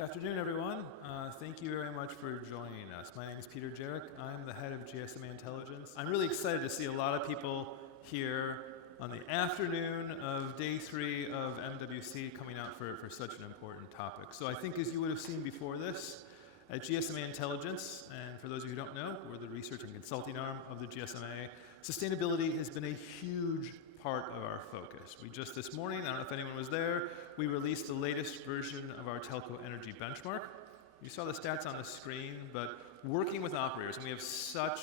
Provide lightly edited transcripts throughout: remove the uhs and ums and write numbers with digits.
Good afternoon, everyone. Thank you very much for joining us. My name is Peter Jarich. I'm the head of GSMA Intelligence. I'm really excited to see a lot of people here on the afternoon of day 3 of MWC coming out for such an important topic. So I think as you would have seen before this, at GSMA Intelligence, and for those of you who don't know, we're the research and consulting arm of the GSMA, sustainability has been a huge part of our focus. We just this morning, I don't know if anyone was there, we released the latest version of our telco energy benchmark. You saw the stats on the screen, but working with operators, and we have such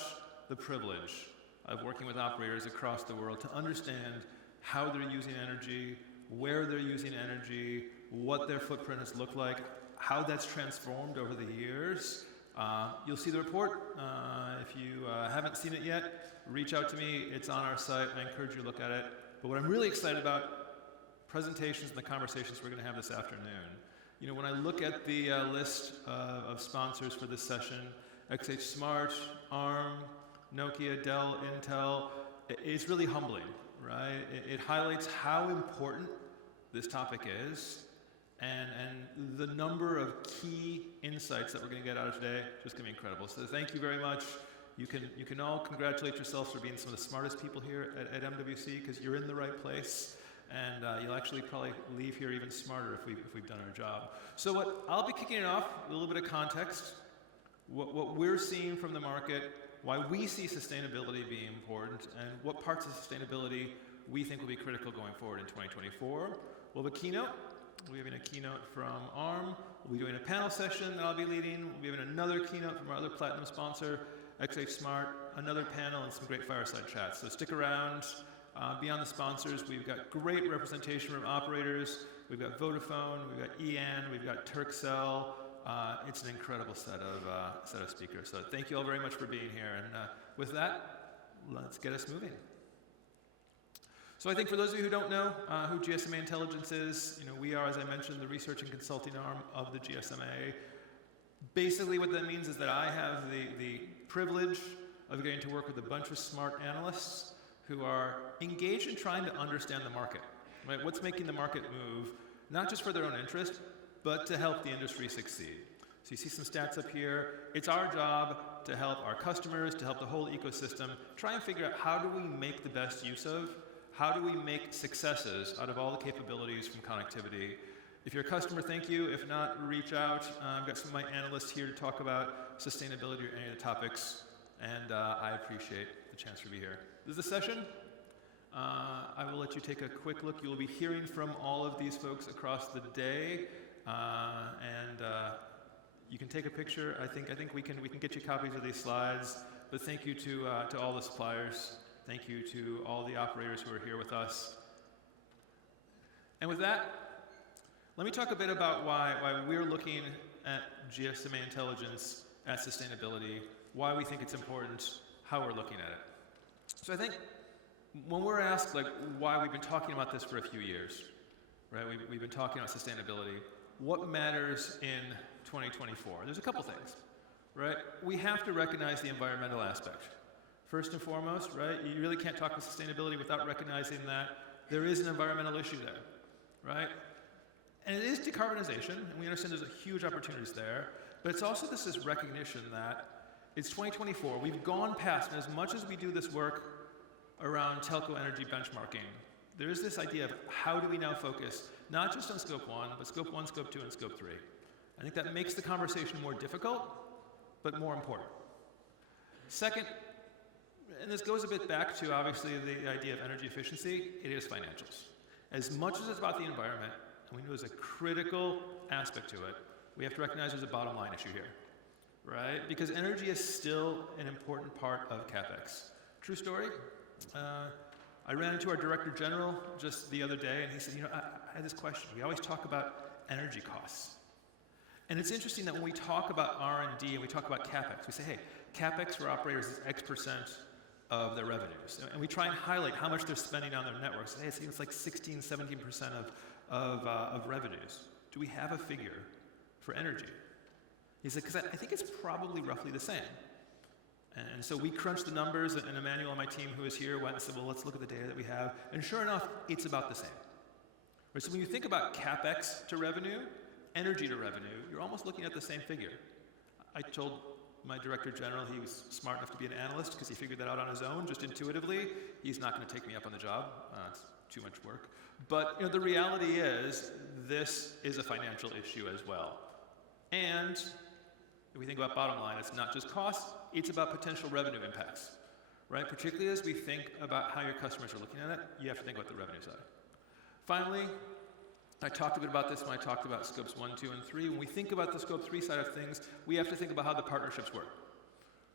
the privilege of working with operators across the world to understand how they're using energy, where they're using energy, what their footprint has looked like, how that's transformed over the years. You'll see the report. If you haven't seen it yet, reach out to me. It's on our site. I encourage you to look at it. But what I'm really excited about, presentations and the conversations we're going to have this afternoon. You know, when I look at the list of sponsors for this session, XH Smart, ARM, Nokia, Dell, Intel, it's really humbling, right? It highlights how important this topic is. And the number of key insights that we're going to get out of today is just going to be incredible. So thank you very much. You can all congratulate yourselves for being some of the smartest people here at MWC because you're in the right place. And you'll actually probably leave here even smarter if we've done our job. So what I'll be kicking it off with a little bit of context, what we're seeing from the market, why we see sustainability being important, and what parts of sustainability we think will be critical going forward in 2024. We'll have a keynote. We're having a keynote from ARM. We'll be doing a panel session that I'll be leading. We'll be having another keynote from our other platinum sponsor, XH Smart, another panel, and some great fireside chats. So stick around. Beyond the sponsors, we've got great representation from operators. We've got Vodafone, we've got EN, we've got Turkcell. It's an incredible set of speakers. So thank you all very much for being here. And with that, let's get us moving. So I think for those of you who don't know who GSMA Intelligence is, you know, we are, as I mentioned, the research and consulting arm of the GSMA. Basically what that means is that I have the privilege of getting to work with a bunch of smart analysts who are engaged in trying to understand the market, right? What's making the market move, not just for their own interest, but to help the industry succeed. So you see some stats up here. It's our job to help our customers, to help the whole ecosystem, try and figure out how do we make the best use of, how do we make successes out of all the capabilities from connectivity. If you're a customer, thank you. If not, reach out. I've got some of my analysts here to talk about sustainability or any of the topics, and I appreciate the chance to be here. This is a session. I will let you take a quick look. You will be hearing from all of these folks across the day, and you can take a picture. I think we can get you copies of these slides. But thank you to all the suppliers. Thank you to all the operators who are here with us. And with that, let me talk a bit about why we're looking at GSMA Intelligence at sustainability, why we think it's important, how we're looking at it. So I think when we're asked like why we've been talking about this for a few years, right? We've been talking about sustainability. What matters in 2024? There's a couple things, right? We have to recognize the environmental aspect. First and foremost, right? You really can't talk about sustainability without recognizing that there is an environmental issue there, right? And it is decarbonization, and we understand there's a huge opportunities there, but it's also this recognition that it's 2024. We've gone past, and as much as we do this work around telco energy benchmarking, there is this idea of how do we now focus not just on scope 1, but scope 1, scope 2, and scope 3. I think that makes the conversation more difficult, but more important. Second, and this goes a bit back to, obviously, the idea of energy efficiency, it is financials. As much as it's about the environment, and we know there's a critical aspect to it, we have to recognize there's a bottom line issue here, right? Because energy is still an important part of CapEx. True story, I ran into our Director General just the other day, and he said, you know, I had this question. We always talk about energy costs. And it's interesting that when we talk about R&D and we talk about CapEx, we say, hey, CapEx for operators is X% of their revenues. And we try and highlight how much they're spending on their networks. Hey, it's like 16, 17% of revenues. Do we have a figure for energy? He said, because I think it's probably roughly the same. And so we crunched the numbers, and Emmanuel on my team who is here went and said, well, let's look at the data that we have. And sure enough, it's about the same. Right, so when you think about CapEx to revenue, energy to revenue, you're almost looking at the same figure. I told my director general he was smart enough to be an analyst because he figured that out on his own, just intuitively. He's not going to take me up on the job. It's too much work. But the reality is, this is a financial issue as well. And if we think about bottom line, it's not just cost, it's about potential revenue impacts, right? Particularly as we think about how your customers are looking at it, you have to think about the revenue side. Finally, I talked a bit about this when I talked about scopes 1, 2, and 3. When we think about the scope 3 side of things, we have to think about how the partnerships work,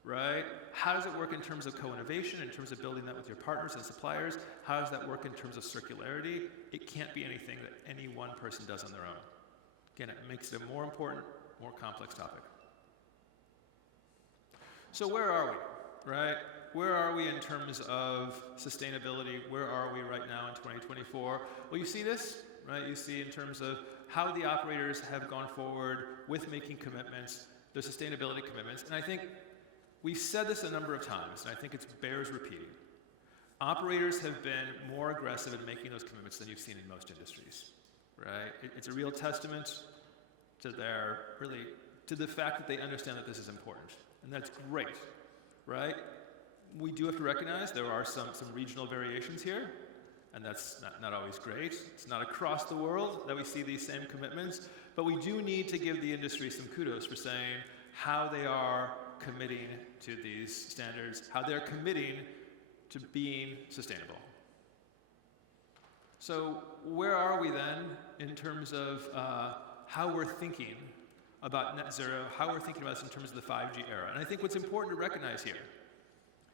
right? How does it work in terms of co-innovation, in terms of building that with your partners and suppliers? How does that work in terms of circularity? It can't be anything that any one person does on their own. Again, it makes it a more important, more complex topic. So where are we, right? Where are we in terms of sustainability? Where are we right now in 2024? Well, you see this, right? You see in terms of how the operators have gone forward with making commitments, their sustainability commitments. And I think we've said this a number of times, and I think it bears repeating. Operators have been more aggressive in making those commitments than you've seen in most industries, right? It's a real testament to the fact that they understand that this is important. And that's great, right? We do have to recognize there are some regional variations here, and that's not always great. It's not across the world that we see these same commitments, but we do need to give the industry some kudos for saying how they are committing to these standards, how they're committing to being sustainable. So where are we then in terms of how we're thinking about net zero, how we're thinking about this in terms of the 5G era? And I think what's important to recognize here,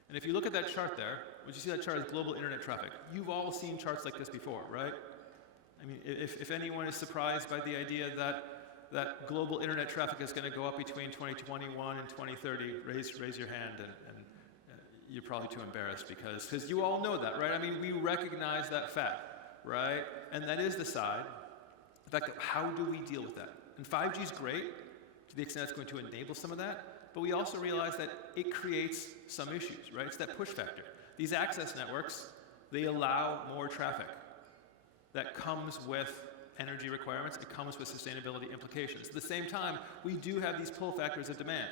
and if you look at that chart there, what you see that chart is global internet traffic. You've all seen charts like this before, right? I mean, if anyone is surprised by the idea that global internet traffic is going to go up between 2021 and 2030, raise your hand, and you're probably too embarrassed because you all know that, right? I mean, we recognize that fact, right? And that is the side, the fact that how do we deal with that? And 5G is great to the extent it's going to enable some of that, but we also realize that it creates some issues, right? It's that push factor. These access networks, they allow more traffic. That comes with energy requirements, it comes with sustainability implications. At the same time, we do have these pull factors of demand.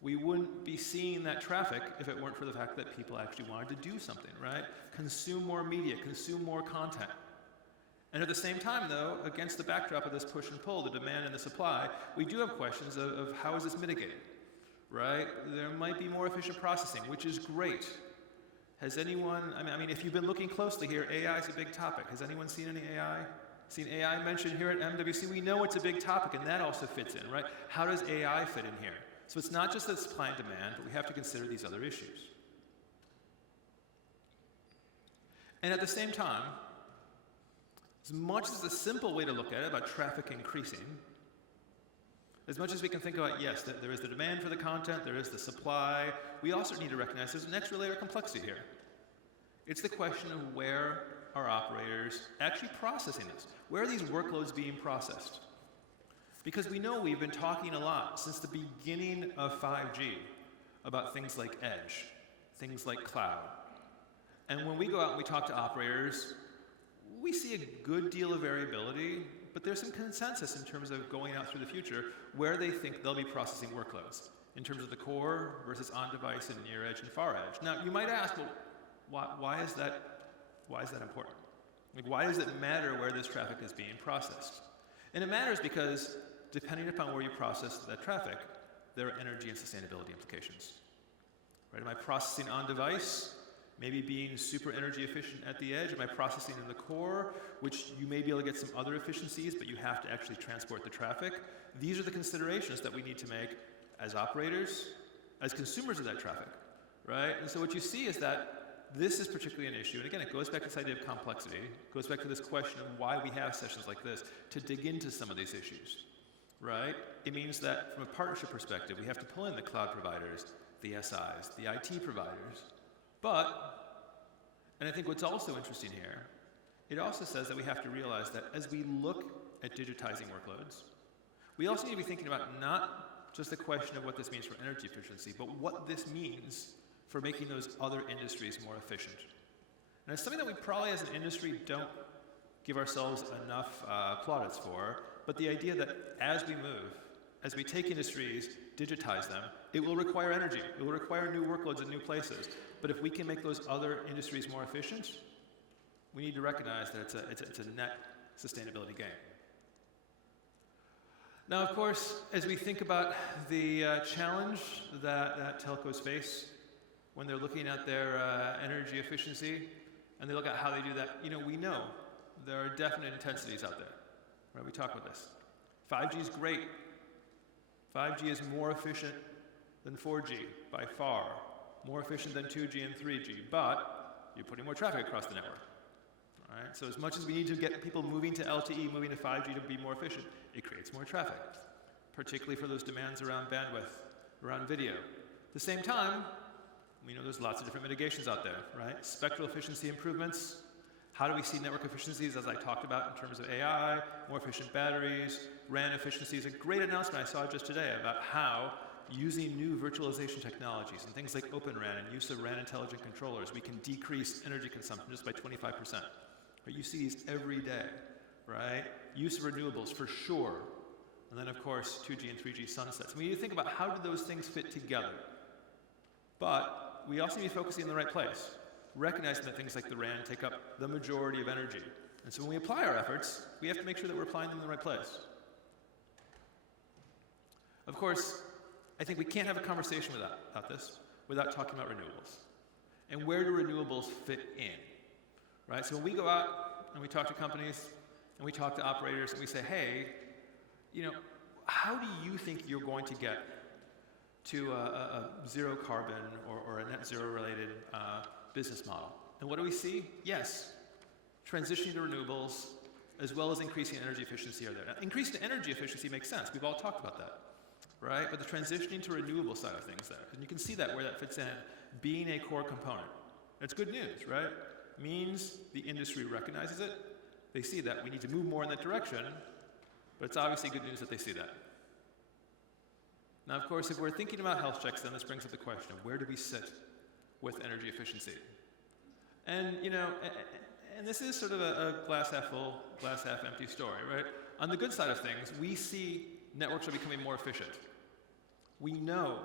We wouldn't be seeing that traffic if it weren't for the fact that people actually wanted to do something, right? Consume more media, consume more content. And at the same time, though, against the backdrop of this push and pull, the demand and the supply, we do have questions of how is this mitigated, right? There might be more efficient processing, which is great. Has anyone, I mean, if you've been looking closely here, AI is a big topic. Has anyone seen any AI? Seen AI mentioned here at MWC? We know it's a big topic, and that also fits in, right? How does AI fit in here? So it's not just the supply and demand, but we have to consider these other issues. And at the same time, as much as the simple way to look at it about traffic increasing, as much as we can think about, yes, that there is the demand for the content, there is the supply, we also need to recognize there's an extra layer of complexity here. It's the question of where are operators actually processing this? Where are these workloads being processed? Because we know we've been talking a lot since the beginning of 5G about things like edge, things like cloud. And when we go out and we talk to operators, we see a good deal of variability, but there's some consensus in terms of going out through the future where they think they'll be processing workloads in terms of the core versus on-device and near edge and far edge. Now, you might ask, well, why is that important? Like, why does it matter where this traffic is being processed? And it matters because depending upon where you process that traffic, there are energy and sustainability implications. Right? Am I processing on-device? Maybe being super energy efficient at the edge? Am I processing in the core, which you may be able to get some other efficiencies, but you have to actually transport the traffic? These are the considerations that we need to make as operators, as consumers of that traffic, right? And so what you see is that this is particularly an issue. And again, it goes back to this idea of complexity. It goes back to this question of why we have sessions like this, to dig into some of these issues, right? It means that from a partnership perspective, we have to pull in the cloud providers, the SIs, the IT providers. But, and I think what's also interesting here, it also says that we have to realize that as we look at digitizing workloads, we also need to be thinking about not just the question of what this means for energy efficiency, but what this means for making those other industries more efficient. And it's something that we probably as an industry don't give ourselves enough plaudits for, but the idea that as we move, as we take industries, digitize them, it will require energy. It will require new workloads in new places. But if we can make those other industries more efficient, we need to recognize that it's a net sustainability gain. Now, of course, as we think about the challenge that telcos face when they're looking at their energy efficiency, and they look at how they do that, we know there are definite intensities out there. Right? We talk about this. 5G is great. 5G is more efficient than 4G by far, more efficient than 2G and 3G, but you're putting more traffic across the network. All right? So as much as we need to get people moving to LTE, moving to 5G to be more efficient, it creates more traffic, particularly for those demands around bandwidth, around video. At the same time, we know there's lots of different mitigations out there, right? Spectral efficiency improvements. How do we see network efficiencies, as I talked about, in terms of AI, more efficient batteries, RAN efficiencies? A great announcement I saw just today about how, using new virtualization technologies and things like Open RAN and use of RAN intelligent controllers, we can decrease energy consumption just by 25%. Right? You see these every day, right? Use of renewables for sure. And then, of course, 2G and 3G sunsets. We need to think about how do those things fit together. But we also need to be focusing in the right place, recognizing that things like the RAN take up the majority of energy. And so when we apply our efforts, we have to make sure that we're applying them in the right place. Of course, I think we can't have a conversation about this without talking about renewables. And where do renewables fit in? Right? So when we go out and we talk to companies and we talk to operators and we say, hey, how do you think you're going to get to a zero carbon or a net zero related business model? And what do we see? Yes, transitioning to renewables as well as increasing energy efficiency are there. Now, increasing energy efficiency makes sense. We've all talked about that, right? But the transitioning to renewable side of things there, and you can see that where that fits in, being a core component. That's good news, right? Means the industry recognizes it. They see that we need to move more in that direction, but it's obviously good news that they see that. Now, of course, if we're thinking about health checks, then this brings up the question of where do we sit with energy efficiency? And, and this is sort of a glass half full, glass half empty story, right? On the good side of things, we see networks are becoming more efficient. We know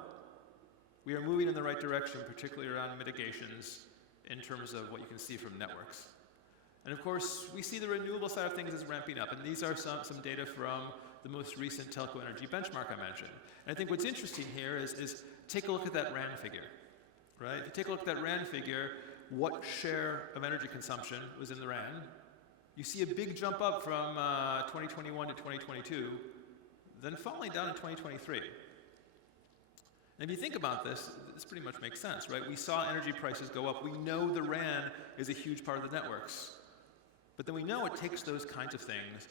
we are moving in the right direction, particularly around mitigations in terms of what you can see from networks. And of course, we see the renewable side of things is ramping up, and these are some data from the most recent telco energy benchmark I mentioned. And I think what's interesting here is take a look at that RAN figure, right? If you take a look at that RAN figure, what share of energy consumption was in the RAN? You see a big jump up from 2021 to 2022, then falling down in 2023. And if you think about this, this pretty much makes sense, right? We saw energy prices go up. We know the RAN is a huge part of the networks. But then we know it takes those kinds of things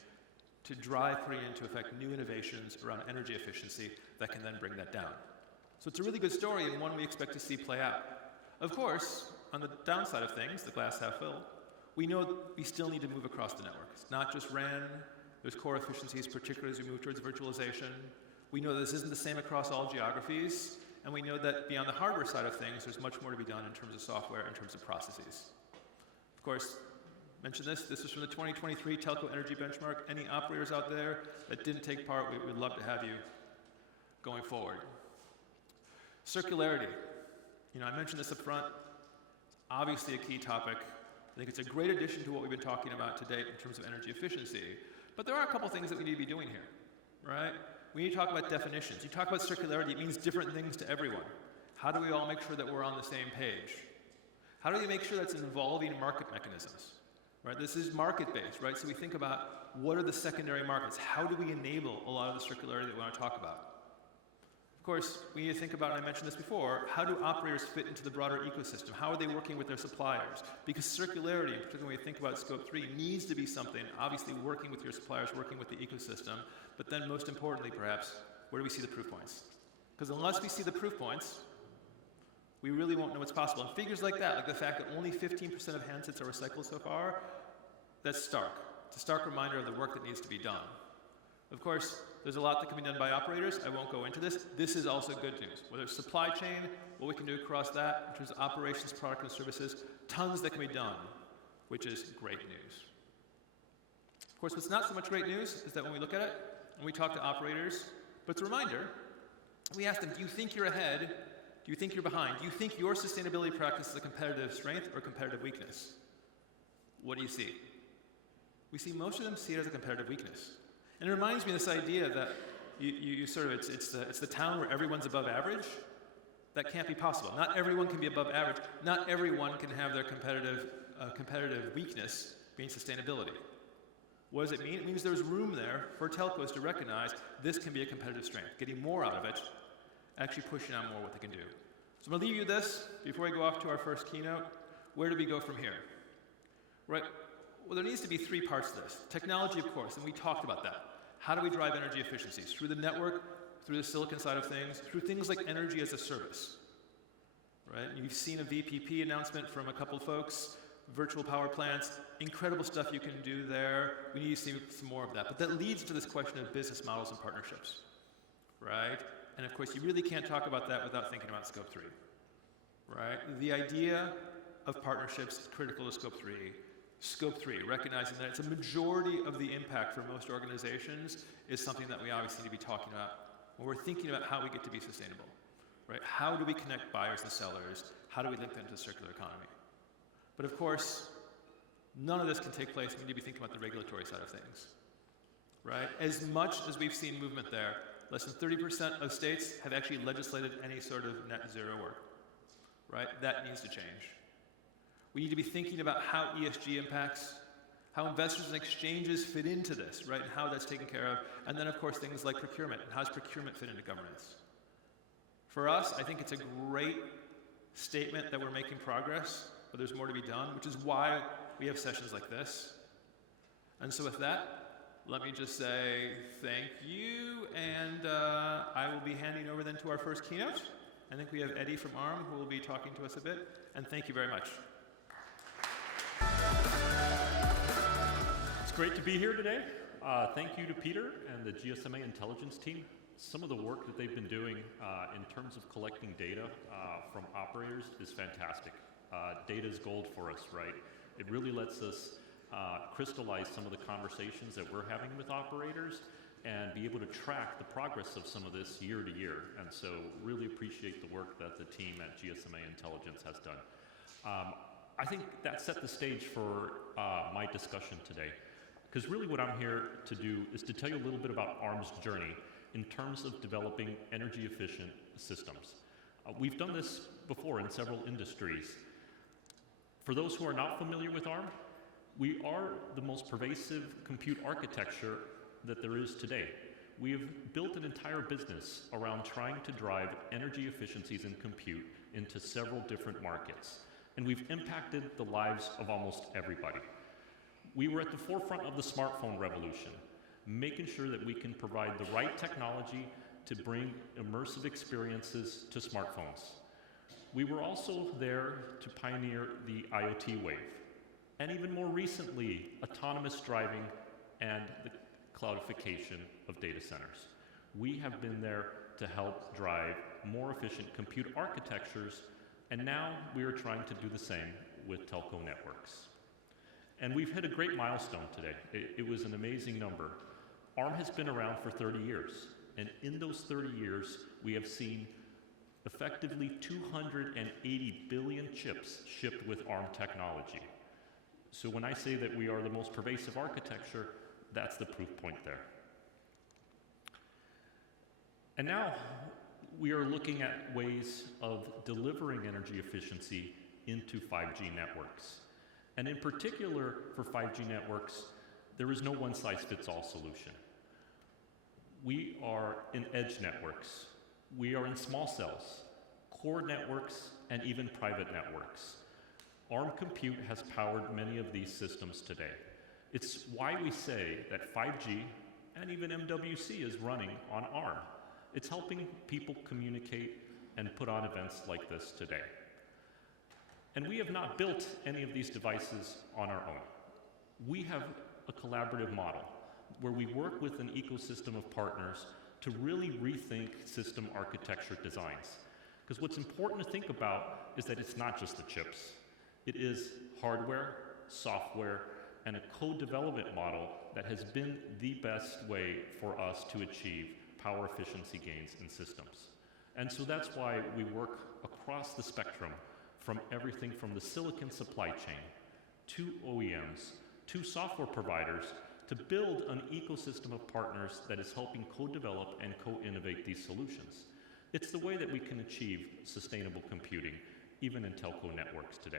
to drive putting into effect new innovations around energy efficiency that can then bring that down. So it's a really good story and one we expect to see play out. Of course, on the downside of things, the glass half full, we know that we still need to move across the network. It's not just RAN, there's core efficiencies, particularly as we move towards virtualization. We know that this isn't the same across all geographies, and we know that beyond the hardware side of things, there's much more to be done in terms of software, in terms of processes. Of course, mentioned this is from the 2023 Telco Energy Benchmark. Any operators out there that didn't take part, we would love to have you going forward. Circularity. I mentioned this up front. Obviously a key topic. I think it's a great addition to what we've been talking about to date in terms of energy efficiency. But there are a couple things that we need to be doing here, right? We need to talk about definitions. You talk about circularity, it means different things to everyone. How do we all make sure that we're on the same page? How do we make sure that's involving market mechanisms? Right? This is market-based, right? So we think about what are the secondary markets? How do we enable a lot of the circularity that we want to talk about? Of course, we need to think about, and I mentioned this before, how do operators fit into the broader ecosystem? How are they working with their suppliers? Because circularity, particularly when we think about Scope 3, needs to be something, obviously working with your suppliers, working with the ecosystem, but then most importantly, perhaps, where do we see the proof points? Because unless we see the proof points, we really won't know what's possible. And figures like that, like the fact that only 15% of handsets are recycled so far, that's stark. It's a stark reminder of the work that needs to be done. Of course, there's a lot that can be done by operators. I won't go into this. This is also good news. Whether it's supply chain, what we can do across that, in terms of operations, product, and services, tons that can be done, which is great news. Of course, what's not so much great news is that when we look at it and we talk to operators, but it's a reminder, we ask them, do you think you're ahead? Do you think you're behind? Do you think your sustainability practice is a competitive strength or competitive weakness? What do you see? We see most of them see it as a competitive weakness. And it reminds me of this idea that you sort of, it's the town where everyone's above average. That can't be possible. Not everyone can be above average. Not everyone can have their competitive weakness being sustainability. What does it mean? It means there's room there for telcos to recognize this can be a competitive strength, getting more out of it, actually pushing out more what they can do. So I'm going to leave you this before we go off to our first keynote. Where do we go from here? Right. Well, there needs to be three parts to this. Technology, of course, and we talked about that. How do we drive energy efficiencies? Through the network, through the silicon side of things, through things like energy as a service. Right? You've seen a VPP announcement from a couple folks, virtual power plants, incredible stuff you can do there. We need to see some more of that. But that leads to this question of business models and partnerships. Right? And of course, you really can't talk about that without thinking about Scope 3. Right? The idea of partnerships is critical to Scope 3. Scope 3, recognizing that it's a majority of the impact for most organizations, is something that we obviously need to be talking about when we're thinking about how we get to be sustainable. Right? How do we connect buyers and sellers? How do we link them to the circular economy? But of course, none of this can take place. We need to be thinking about the regulatory side of things. Right? As much as we've seen movement there, less than 30% of states have actually legislated any sort of net zero work. Right? That needs to change. We need to be thinking about how ESG impacts, how investors and exchanges fit into this, right? And how that's taken care of. And then, of course, things like procurement. And how does procurement fit into governance? For us, I think it's a great statement that we're making progress, but there's more to be done, which is why we have sessions like this. And so with that, let me just say thank you, and I will be handing over then to our first keynote. I think we have Eddie from ARM who will be talking to us a bit, and thank you very much. It's great to be here today. Thank you to Peter and the GSMA Intelligence team. Some of the work that they've been doing in terms of collecting data from operators is fantastic. Data is gold for us, right? It really lets us crystallize some of the conversations that we're having with operators and be able to track the progress of some of this year to year. And so really appreciate the work that the team at GSMA Intelligence has done. I think that set the stage for my discussion today, because really what I'm here to do is to tell you a little bit about ARM's journey in terms of developing energy efficient systems. We've done this before in several industries. For those who are not familiar with ARM, we are the most pervasive compute architecture that there is today. We have built an entire business around trying to drive energy efficiencies in compute into several different markets. And we've impacted the lives of almost everybody. We were at the forefront of the smartphone revolution, making sure that we can provide the right technology to bring immersive experiences to smartphones. We were also there to pioneer the IoT wave, and even more recently, autonomous driving and the cloudification of data centers. We have been there to help drive more efficient compute architectures, and now we are trying to do the same with telco networks. And we've hit a great milestone today. It was an amazing number. ARM has been around for 30 years, and in those 30 years, we have seen effectively 280 billion chips shipped with ARM technology. So when I say that we are the most pervasive architecture, that's the proof point there. And now we are looking at ways of delivering energy efficiency into 5G networks. And in particular for 5G networks, there is no one-size-fits-all solution. We are in edge networks. We are in small cells, core networks, and even private networks. ARM Compute has powered many of these systems today. It's why we say that 5G and even MWC is running on ARM. It's helping people communicate and put on events like this today. And we have not built any of these devices on our own. We have a collaborative model where we work with an ecosystem of partners to really rethink system architecture designs. Because what's important to think about is that it's not just the chips. It is hardware, software, and a co-development model that has been the best way for us to achieve power efficiency gains in systems. And so that's why we work across the spectrum, from everything from the silicon supply chain to OEMs to software providers, to build an ecosystem of partners that is helping co-develop and co-innovate these solutions. It's the way that we can achieve sustainable computing, even in telco networks today.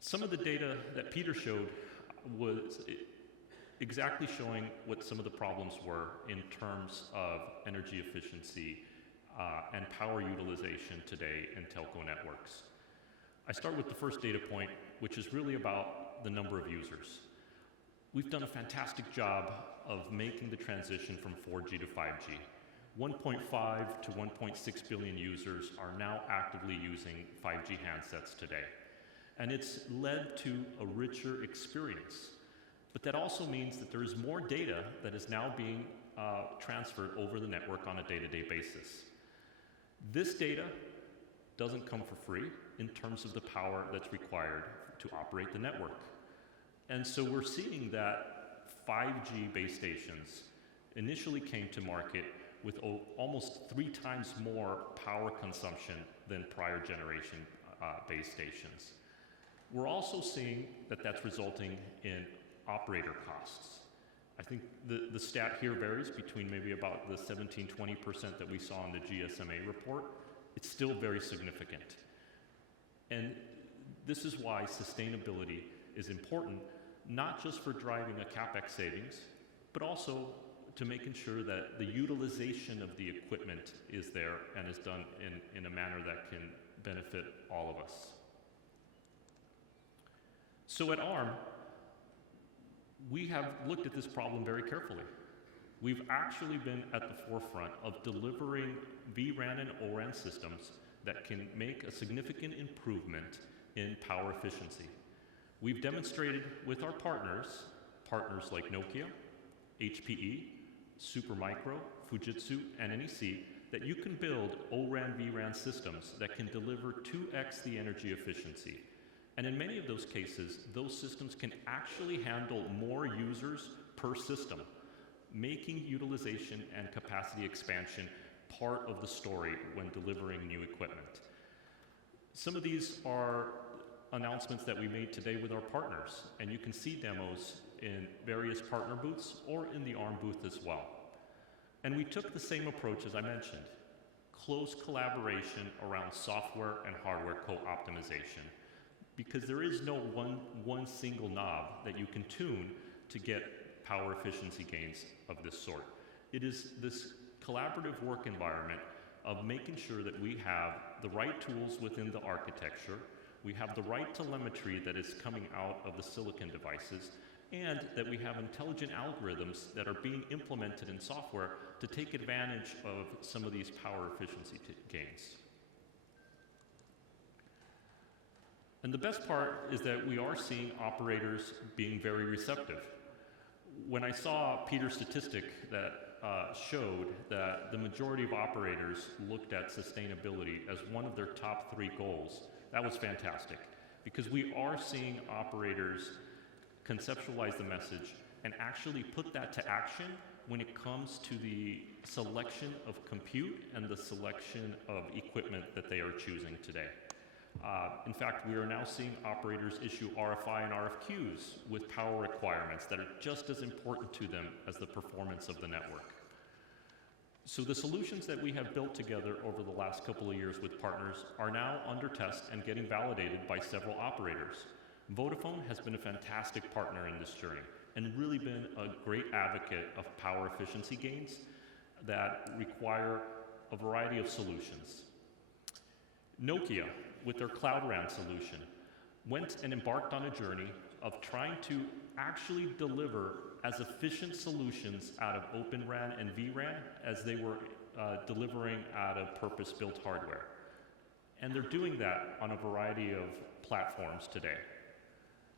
Some of the data that Peter showed was exactly showing what some of the problems were in terms of energy efficiency and power utilization today in telco networks. I start with the first data point, which is really about the number of users. We've done a fantastic job of making the transition from 4G to 5G. 1.5 to 1.6 billion users are now actively using 5G handsets today. And it's led to a richer experience. But that also means that there is more data that is now being transferred over the network on a day-to-day basis. This data doesn't come for free in terms of the power that's required to operate the network. And so we're seeing that 5G base stations initially came to market with almost 3 times more power consumption than prior generation base stations. We're also seeing that that's resulting in operator costs. I think the stat here varies between maybe about the 17–20% that we saw in the GSMA report. It's still very significant. And this is why sustainability is important, not just for driving a CapEx savings, but also to making sure that the utilization of the equipment is there and is done in a manner that can benefit all of us. So at ARM, we have looked at this problem very carefully. We've actually been at the forefront of delivering vRAN and ORAN systems that can make a significant improvement in power efficiency. We've demonstrated with our partners like Nokia, HPE, Supermicro, Fujitsu, and NEC, that you can build ORAN vRAN systems that can deliver 2x the energy efficiency. And in many of those cases, those systems can actually handle more users per system, making utilization and capacity expansion part of the story when delivering new equipment. Some of these are announcements that we made today with our partners, and you can see demos in various partner booths or in the ARM booth as well. And we took the same approach as I mentioned, close collaboration around software and hardware co-optimization, because there is no one single knob that you can tune to get power efficiency gains of this sort. It is this collaborative work environment of making sure that we have the right tools within the architecture, we have the right telemetry that is coming out of the silicon devices, and that we have intelligent algorithms that are being implemented in software to take advantage of some of these power efficiency gains. And the best part is that we are seeing operators being very receptive. When I saw Peter's statistic that showed that the majority of operators looked at sustainability as one of their top 3 goals, that was fantastic, because we are seeing operators conceptualize the message and actually put that to action when it comes to the selection of compute and the selection of equipment that they are choosing today. In fact, we are now seeing operators issue RFI and RFQs with power requirements that are just as important to them as the performance of the network. So the solutions that we have built together over the last couple of years with partners are now under test and getting validated by several operators. Vodafone has been a fantastic partner in this journey and really been a great advocate of power efficiency gains that require a variety of solutions. Nokia, with their Cloud RAN solution, went and embarked on a journey of trying to actually deliver as efficient solutions out of Open RAN and vRAN as they were delivering out of purpose-built hardware. And they're doing that on a variety of platforms today.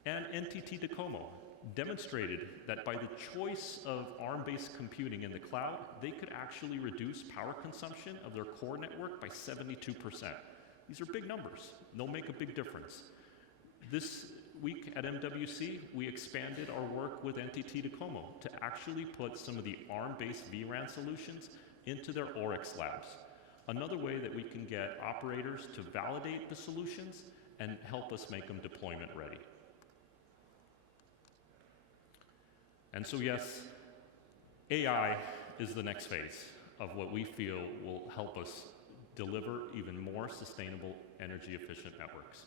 And NTT Docomo demonstrated that by the choice of ARM-based computing in the cloud, they could actually reduce power consumption of their core network by 72%. These are big numbers. They'll make a big difference. This week at MWC, we expanded our work with NTT Docomo to actually put some of the ARM-based vRAN solutions into their Oryx labs. Another way that we can get operators to validate the solutions and help us make them deployment ready. And so yes, AI is the next phase of what we feel will help us deliver even more sustainable, energy-efficient networks.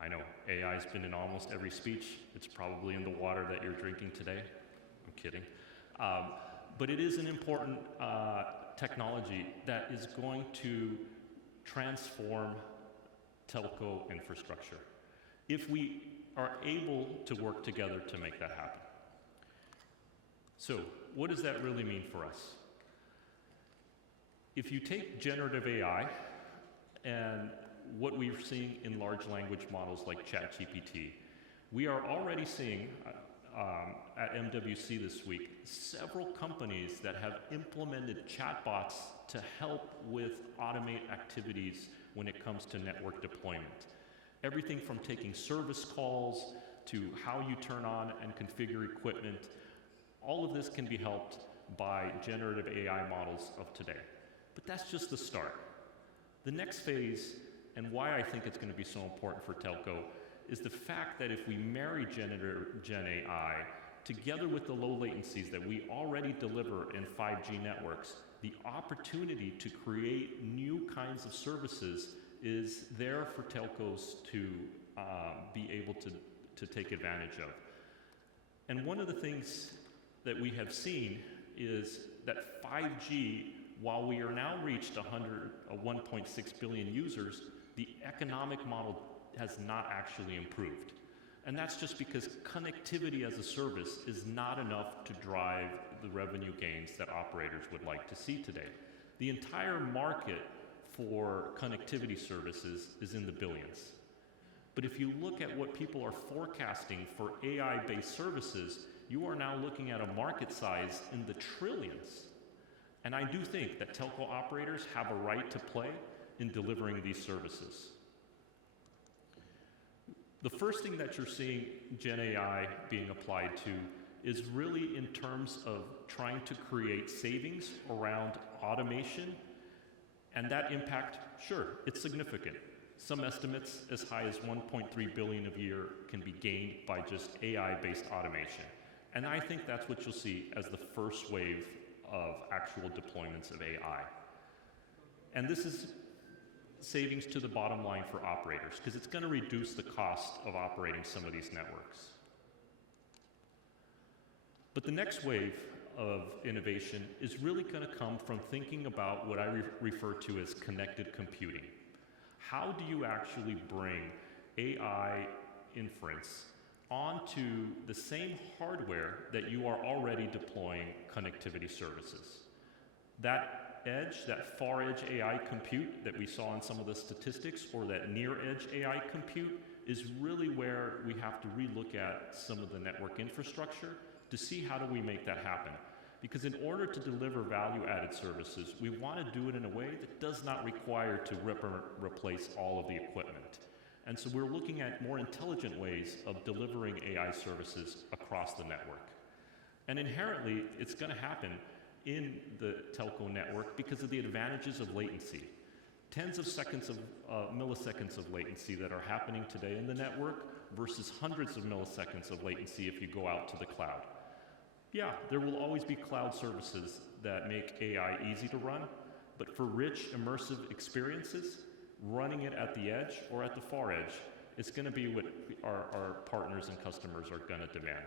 I know AI's been in almost every speech. It's probably in the water that you're drinking today. I'm kidding. But it is an important technology that is going to transform telco infrastructure if we are able to work together to make that happen. So, what does that really mean for us? If you take generative AI and what we're seeing in large language models like ChatGPT, we are already seeing at MWC this week several companies that have implemented chatbots to help with automate activities when it comes to network deployment. Everything from taking service calls to how you turn on and configure equipment, all of this can be helped by generative AI models of today. But that's just the start. The next phase, and why I think it's going to be so important for telco, is the fact that if we marry Gen AI together with the low latencies that we already deliver in 5G networks, the opportunity to create new kinds of services is there for telcos to be able to take advantage of. And one of the things that we have seen is that 5G, while we are now reached 1.6 billion users, the economic model has not actually improved. And that's just because connectivity as a service is not enough to drive the revenue gains that operators would like to see today. The entire market for connectivity services is in the billions. But if you look at what people are forecasting for AI-based services, you are now looking at a market size in the trillions. And I do think that telco operators have a right to play in delivering these services. The first thing that you're seeing Gen AI being applied to is really in terms of trying to create savings around automation, and that impact, sure, it's significant. Some estimates as high as 1.3 billion a year can be gained by just AI-based automation. And I think that's what you'll see as the first wave of actual deployments of AI. And this is savings to the bottom line for operators, because it's going to reduce the cost of operating some of these networks. But the next wave of innovation is really going to come from thinking about what I refer to as connected computing. How do you actually bring AI inference onto the same hardware that you are already deploying connectivity services? That edge, that far edge AI compute that we saw in some of the statistics, or that near edge AI compute, is really where we have to relook at some of the network infrastructure to see how do we make that happen. Because in order to deliver value-added services, we want to do it in a way that does not require to rip or replace all of the equipment. And so we're looking at more intelligent ways of delivering AI services across the network. And inherently, it's going to happen in the telco network because of the advantages of latency. Tens of seconds of milliseconds of latency that are happening today in the network versus hundreds of milliseconds of latency if you go out to the cloud. Yeah, there will always be cloud services that make AI easy to run, but for rich, immersive experiences, running it at the edge or at the far edge, it's going to be what our partners and customers are going to demand.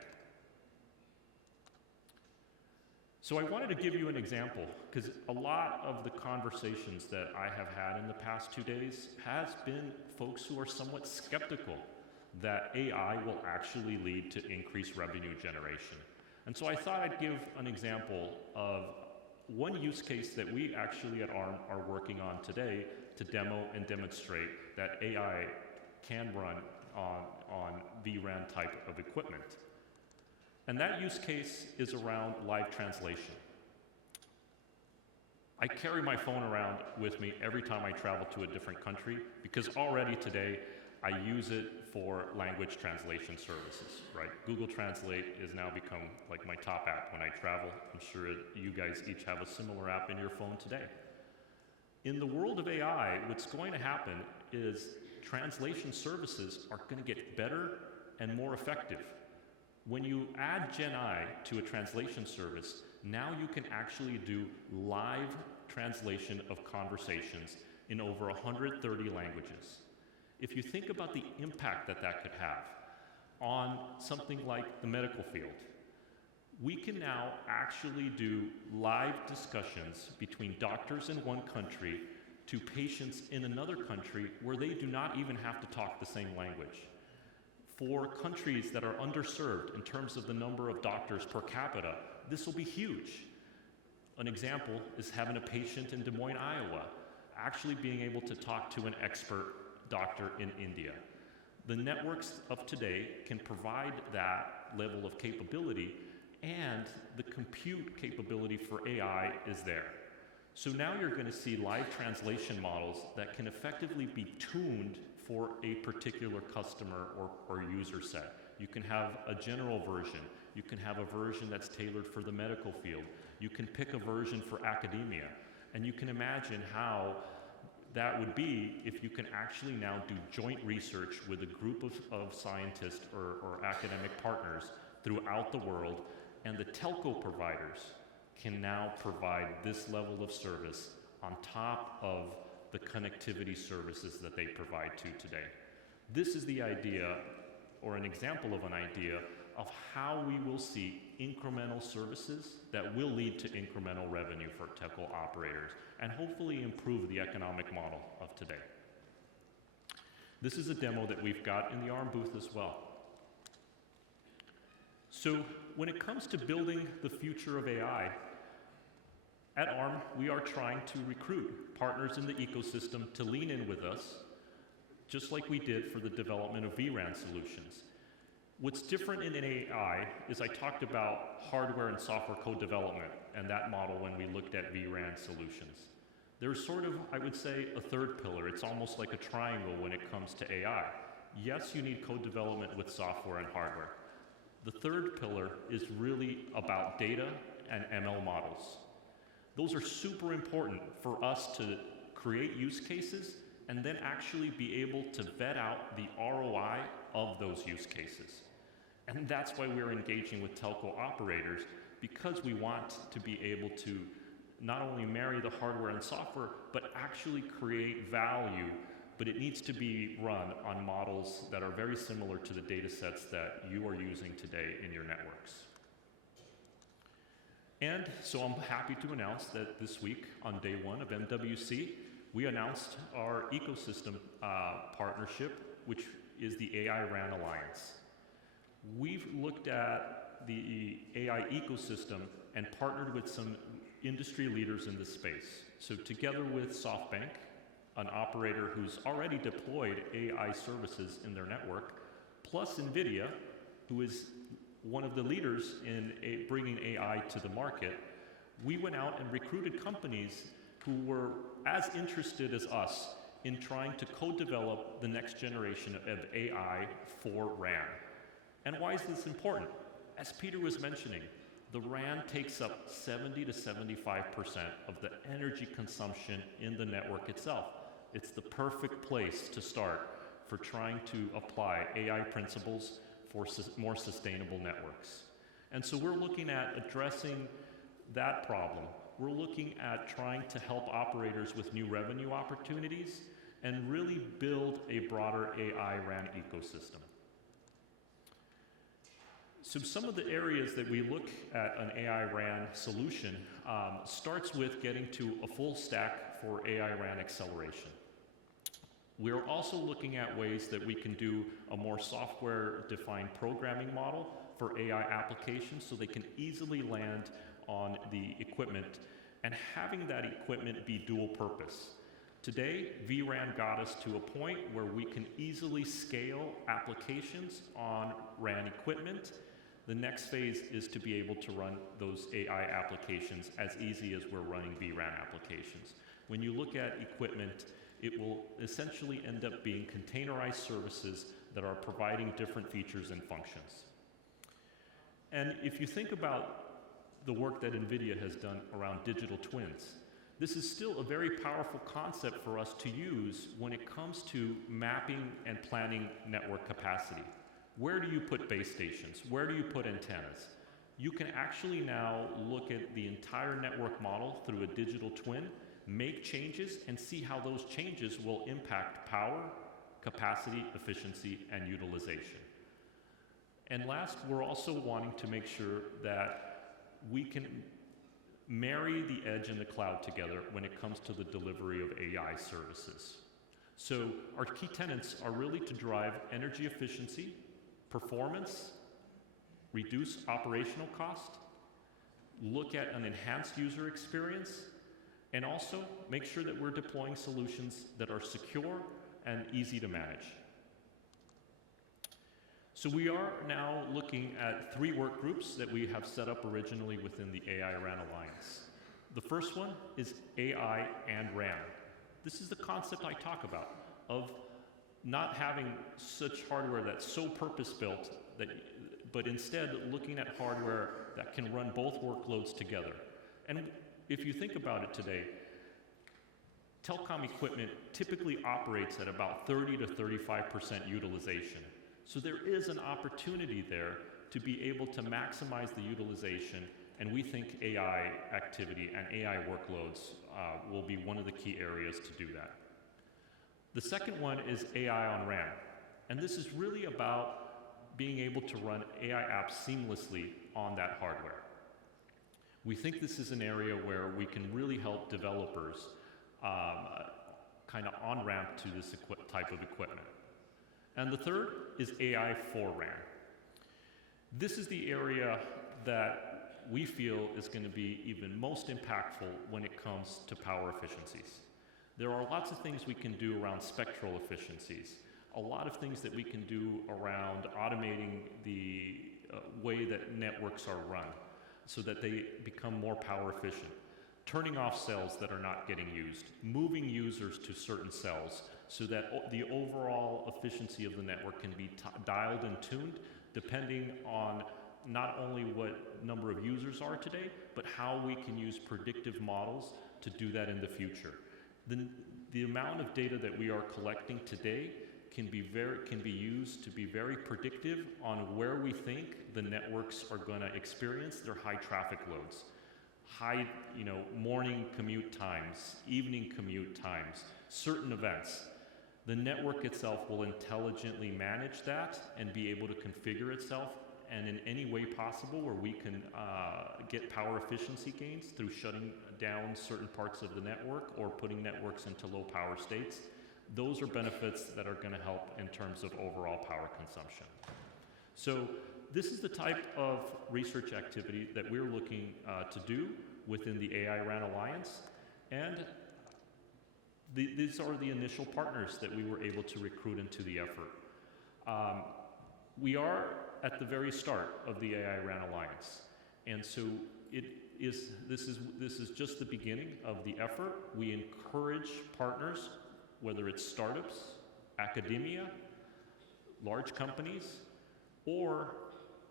So I wanted to give you an example, because a lot of the conversations that I have had in the past 2 days has been folks who are somewhat skeptical that AI will actually lead to increased revenue generation. And so I thought I'd give an example of one use case that we actually at ARM are working on today to demo and demonstrate that AI can run on vRAN type of equipment. And that use case is around live translation. I carry my phone around with me every time I travel to a different country because already today I use it for language translation services, right? Google Translate has now become like my top app when I travel. I'm sure you guys each have a similar app in your phone today. In the world of AI, what's going to happen is translation services are going to get better and more effective. When you add Gen I to a translation service, now you can actually do live translation of conversations in over 130 languages. If you think about the impact that that could have on something like the medical field, we can now actually do live discussions between doctors in one country to patients in another country where they do not even have to talk the same language. For countries that are underserved in terms of the number of doctors per capita, this will be huge. An example is having a patient in Des Moines, Iowa, actually being able to talk to an expert doctor in India. The networks of today can provide that level of capability, and the compute capability for AI is there. So now you're going to see live translation models that can effectively be tuned for a particular customer or user set. You can have a general version. You can have a version that's tailored for the medical field. You can pick a version for academia. And you can imagine how that would be if you can actually now do joint research with a group of scientists or academic partners throughout the world, and the telco providers can now provide this level of service on top of the connectivity services that they provide today. This is the idea, or an example of an idea, of how we will see incremental services that will lead to incremental revenue for telco operators and hopefully improve the economic model of today. This is a demo that we've got in the ARM booth as well. So when it comes to building the future of AI, at ARM, we are trying to recruit partners in the ecosystem to lean in with us, just like we did for the development of vRAN solutions. What's different in AI is I talked about hardware and software co-development and that model when we looked at vRAN solutions. There's sort of, I would say, a third pillar. It's almost like a triangle when it comes to AI. Yes, you need co-development with software and hardware. The third pillar is really about data and ML models. Those are super important for us to create use cases and then actually be able to vet out the ROI of those use cases. And that's why we're engaging with telco operators, because we want to be able to not only marry the hardware and software, but actually create value, but it needs to be run on models that are very similar to the data sets that you are using today in your networks. And so I'm happy to announce that this week, on day one of MWC, we announced our ecosystem partnership, which is the AI RAN Alliance. We've looked at the AI ecosystem and partnered with some industry leaders in this space. So together with SoftBank, an operator who's already deployed AI services in their network, plus NVIDIA, who is one of the leaders in bringing AI to the market, we went out and recruited companies who were as interested as us in trying to co-develop the next generation of AI for RAN. And why is this important? As Peter was mentioning, the RAN takes up 70 to 75% of the energy consumption in the network itself. It's the perfect place to start for trying to apply AI principles for more sustainable networks. And so we're looking at addressing that problem. We're looking at trying to help operators with new revenue opportunities and really build a broader AI RAN ecosystem. So some of the areas that we look at an AI RAN solution starts with getting to a full stack for AI RAN acceleration. We're also looking at ways that we can do a more software-defined programming model for AI applications so they can easily land on the equipment and having that equipment be dual purpose. Today, vRAN got us to a point where we can easily scale applications on RAN equipment. The next phase is to be able to run those AI applications as easy as we're running vRAN applications. When you look at equipment, it will essentially end up being containerized services that are providing different features and functions. And if you think about the work that NVIDIA has done around digital twins, this is still a very powerful concept for us to use when it comes to mapping and planning network capacity. Where do you put base stations? Where do you put antennas? You can actually now look at the entire network model through a digital twin, make changes, and see how those changes will impact power, capacity, efficiency, and utilization. And last, we're also wanting to make sure that we can marry the edge and the cloud together when it comes to the delivery of AI services. So our key tenets are really to drive energy efficiency, performance, reduce operational cost, look at an enhanced user experience, and also make sure that we're deploying solutions that are secure and easy to manage. So we are now looking at 3 work groups that we have set up originally within the AI RAN Alliance. The first one is AI and RAN. This is the concept I talk about of not having such hardware that's so purpose-built, but instead looking at hardware that can run both workloads together. And if you think about it today, telecom equipment typically operates at about 30 to 35% utilization. So there is an opportunity there to be able to maximize the utilization, and we think AI activity and AI workloads will be one of the key areas to do that. The second one is AI on RAN, and this is really about being able to run AI apps seamlessly on that hardware. We think this is an area where we can really help developers kind of on-ramp to this type of equipment. And the third is AI for RAN. This is the area that we feel is going to be even most impactful when it comes to power efficiencies. There are lots of things we can do around spectral efficiencies, a lot of things that we can do around automating the way that networks are run so that they become more power efficient, turning off cells that are not getting used, moving users to certain cells so that the overall efficiency of the network can be dialed and tuned depending on not only what number of users are today, but how we can use predictive models to do that in the future. The amount of data that we are collecting today can be used to be very predictive on where we think the networks are going to experience their high traffic loads. High, morning commute times, evening commute times, certain events. The network itself will intelligently manage that and be able to configure itself, and in any way possible where we can get power efficiency gains through shutting down certain parts of the network or putting networks into low power states. Those are benefits that are going to help in terms of overall power consumption. So this is the type of research activity that we're looking to do within the AI RAN Alliance, and these are the initial partners that we were able to recruit into the effort. We are at the very start of the AI RAN Alliance, and so this is just the beginning of the effort. We encourage partners, whether it's startups, academia, large companies, or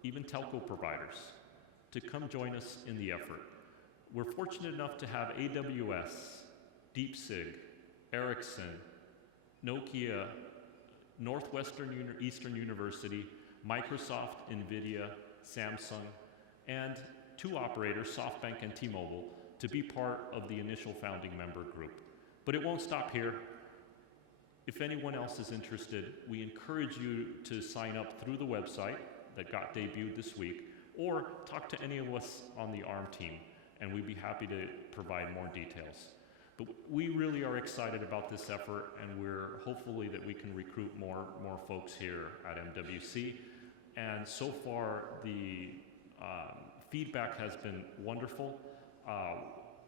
even telco providers, to come join us in the effort. We're fortunate enough to have AWS, DeepSig, Ericsson, Nokia, Northwestern Eastern University, Microsoft, NVIDIA, Samsung, and 2 operators, SoftBank and T-Mobile, to be part of the initial founding member group. But it won't stop here. If anyone else is interested, we encourage you to sign up through the website that got debuted this week, or talk to any of us on the ARM team, and we'd be happy to provide more details. But we really are excited about this effort, and we're hopefully that we can recruit more folks here at MWC. And so far, the feedback has been wonderful,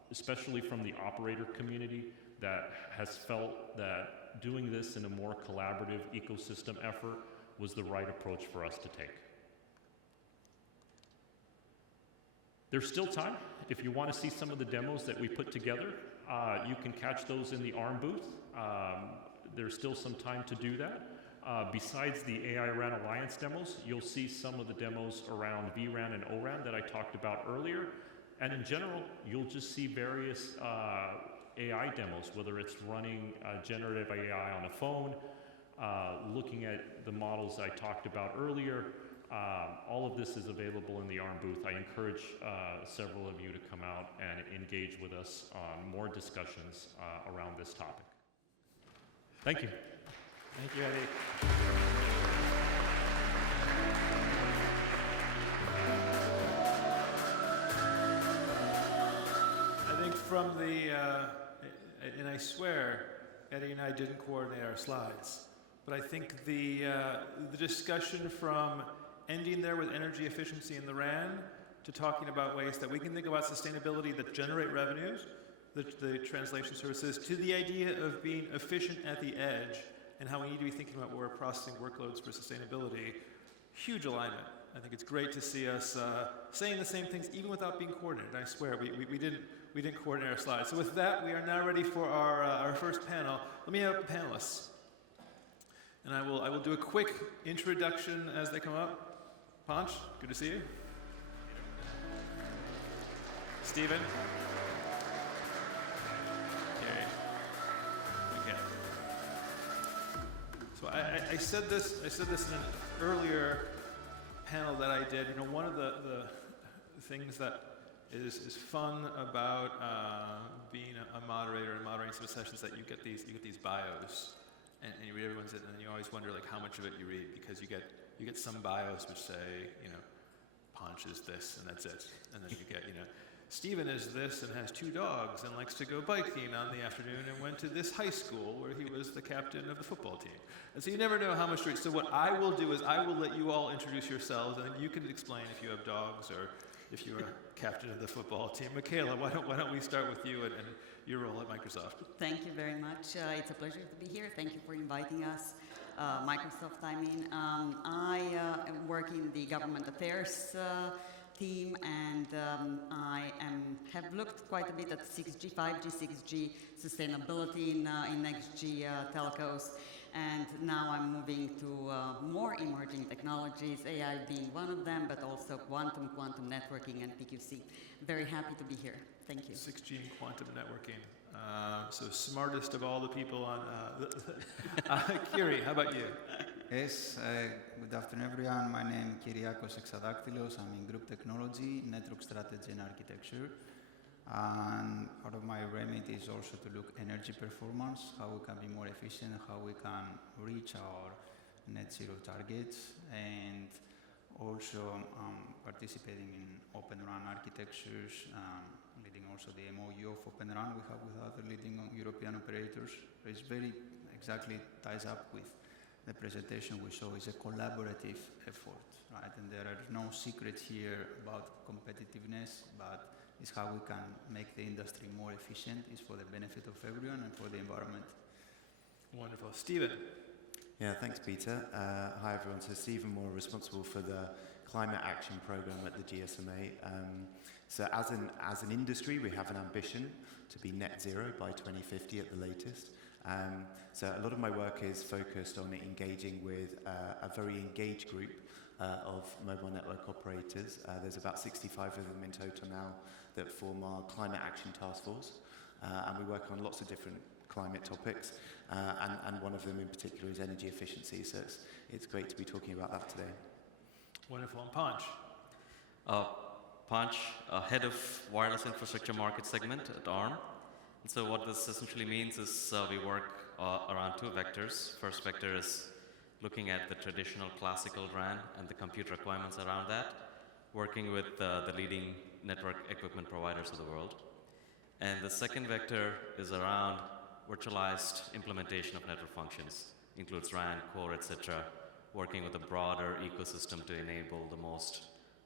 especially from the operator community that has felt that doing this in a more collaborative ecosystem effort was the right approach for us to take. There's still time. If you want to see some of the demos that we put together, you can catch those in the ARM booth. There's still some time to do that. Besides the AI RAN Alliance demos, you'll see some of the demos around vRAN and ORAN that I talked about earlier. And in general, you'll just see various AI demos, whether it's running generative AI on a phone, looking at the models I talked about earlier. All of this is available in the ARM booth. I encourage several of you to come out and engage with us on more discussions around this topic. Thank you. Thank you, Eddie. I think from and I swear, Eddie and I didn't coordinate our slides, but I think the discussion from ending there with energy efficiency in the RAN to talking about ways that we can think about sustainability that generate revenues, the translation services, to the idea of being efficient at the edge and how we need to be thinking about where we're processing workloads for sustainability. Huge alignment. I think it's great to see us saying the same things even without being coordinated. I swear, we didn't coordinate our slides. So with that, we are now ready for our first panel. Let me have the panelists. And I will do a quick introduction as they come up. Panch, good to see you. Stephen. Gary. Okay. So I said this in an earlier panel that I did. You know, one of the things that is fun about being a moderator and moderating some sessions that you get these bios, and you read everyone's, and you always wonder like how much of it you read, because you get some bios which say, you know, Panch is this and that's it, and then you get, you know, Stephen is this and has 2 dogs and likes to go biking on the afternoon and went to this high school where he was the captain of the football team. And so you never know how much to read. So what I will do is I will let you all introduce yourselves, and then you can explain if you have dogs or if you're a captain of the football team. Michaela, why don't we start with you and your role at Microsoft? Thank you very much. It's a pleasure to be here. Thank you for inviting us. Microsoft, I mean. I am working in the government affairs team, and I have looked quite a bit at 6G, 5G, 6G sustainability in next G telcos, and now I'm moving to more emerging technologies, AI being one of them, but also quantum networking, and PQC. Very happy to be here. Thank you. 6G and quantum networking. So smartest of all the people on. Kiri, how about you? Yes, good afternoon everyone. My name is Kyriakos Exadaktylos. I'm in Group Technology, Network Strategy and Architecture. And part of my remit is also to look energy performance, how we can be more efficient, how we can reach our net zero targets, and also participating in Open RAN architectures, leading also the MOU of Open RAN we have with other leading European operators. It's very exactly ties up with the presentation we saw. Is a collaborative effort, right? And there are no secrets here about competitiveness, but it's how we can make the industry more efficient. It's for the benefit of everyone and for the environment. Wonderful. Stephen. Yeah, thanks, Peter. Hi, everyone. So Stephen Moore, responsible for the Climate Action Programme at the GSMA. So as an industry, we have an ambition to be net zero by 2050 at the latest. So a lot of my work is focused on engaging with a very engaged group of mobile network operators. There's about 65 of them in total now that form our Climate Action Task Force. And we work on lots of different climate topics. And one of them in particular is energy efficiency. So it's great to be talking about that today. Wonderful. And Panch. Panch, head of wireless infrastructure market segment at ARM. And so what this essentially means is we work around 2 vectors. First vector is looking at the traditional classical RAN and the compute requirements around that, working with the leading network equipment providers of the world. And the second vector is around virtualized implementation of network functions, includes RAN, core, etc., working with a broader ecosystem to enable the most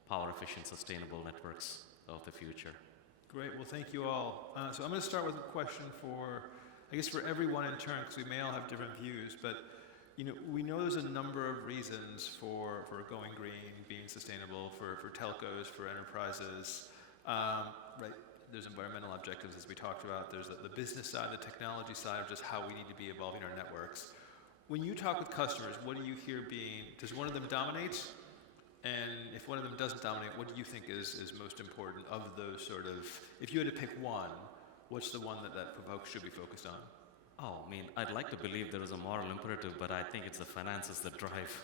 power-efficient, sustainable networks of the future. Great. Well, thank you all. So I'm going to start with a question for, I guess, for everyone in turn, because we may all have different views. But you know, we know there's a number of reasons for going green, being sustainable, for telcos, for enterprises. Right? There's environmental objectives, as we talked about. There's the business side, the technology side of just how we need to be evolving our networks. when you talk with customers, what do you hear does one of them dominate? And if one of them doesn't dominate, what do you think is most important of those sort of, if you had to pick one, what's the one that folks should be focused on? Oh, I mean, I'd like to believe there is a moral imperative, but I think it's the finances that drive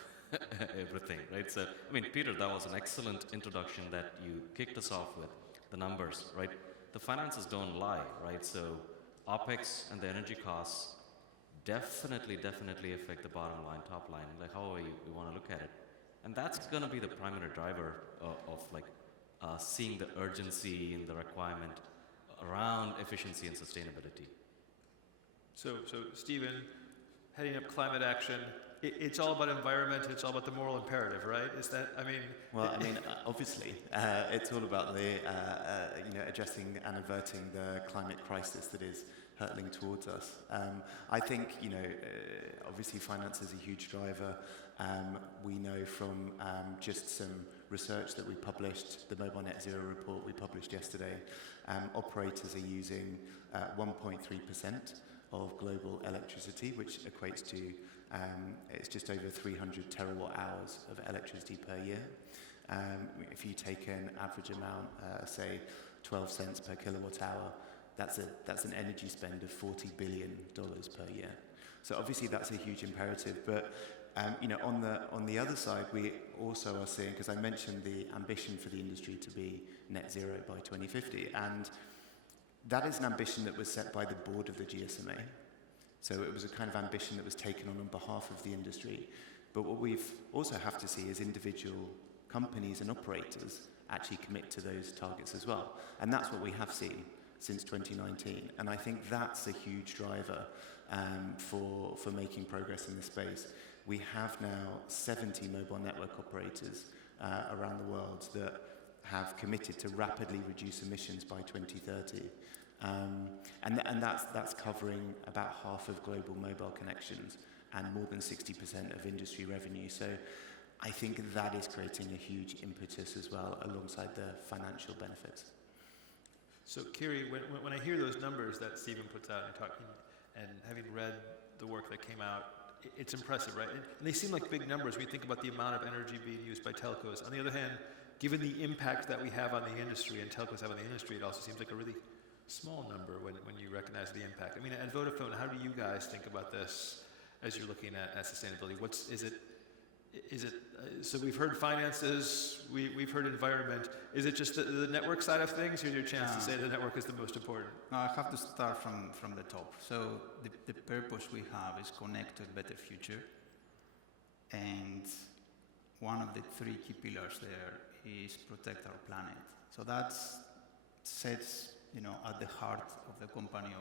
everything, right? So, I mean, Peter, that was an excellent introduction that you kicked us off with, the numbers, right? The finances don't lie, right? So, OPEX and the energy costs definitely affect the bottom line, top line, like however we want to look at it. And that's going to be the primary driver of seeing the urgency and the requirement around efficiency and sustainability. So Stephen, heading up climate action, it's all about environment, it's all about the moral imperative, right? Is that, I mean... Well, I mean, obviously, it's all about the, addressing and averting the climate crisis that is hurtling towards us. I think, obviously finance is a huge driver. We know from just some research that we published, the Mobile Net Zero report we published yesterday, operators are using 1.3% of global electricity, which equates to, it's just over 300 terawatt hours of electricity per year. If you take an average amount, say 12 cents per kilowatt hour, that's an energy spend of $40 billion per year. So obviously that's a huge imperative, but on the other side, we also are seeing, because I mentioned the ambition for the industry to be net zero by 2050, and that is an ambition that was set by the board of the GSMA. So it was a kind of ambition that was taken on behalf of the industry. But what we've also have to see is individual companies and operators actually commit to those targets as well. And that's what we have seen since 2019. And I think that's a huge driver for making progress in this space. We have now 70 mobile network operators around the world that have committed to rapidly reduce emissions by 2030. And that's covering about half of global mobile connections and more than 60% of industry revenue. So I think that is creating a huge impetus as well alongside the financial benefits. So Kiri, when I hear those numbers that Stephen puts out and having read the work that came out, it's impressive, right? And they seem like big numbers when you think about the amount of energy being used by telcos. On the other hand, given the impact that we have on the industry and telcos have on the industry, it also seems like a really small number when you recognize the impact. I mean, at Vodafone, how do you guys think about this as you're looking at sustainability? So we've heard finances, we've heard environment. Is it just the network side of things? Here's your chance to say the network is the most important. No, I have to start from the top. So the purpose we have is connect to a better future. And one of the three key pillars there is protect our planet. So that sets, at the heart of the company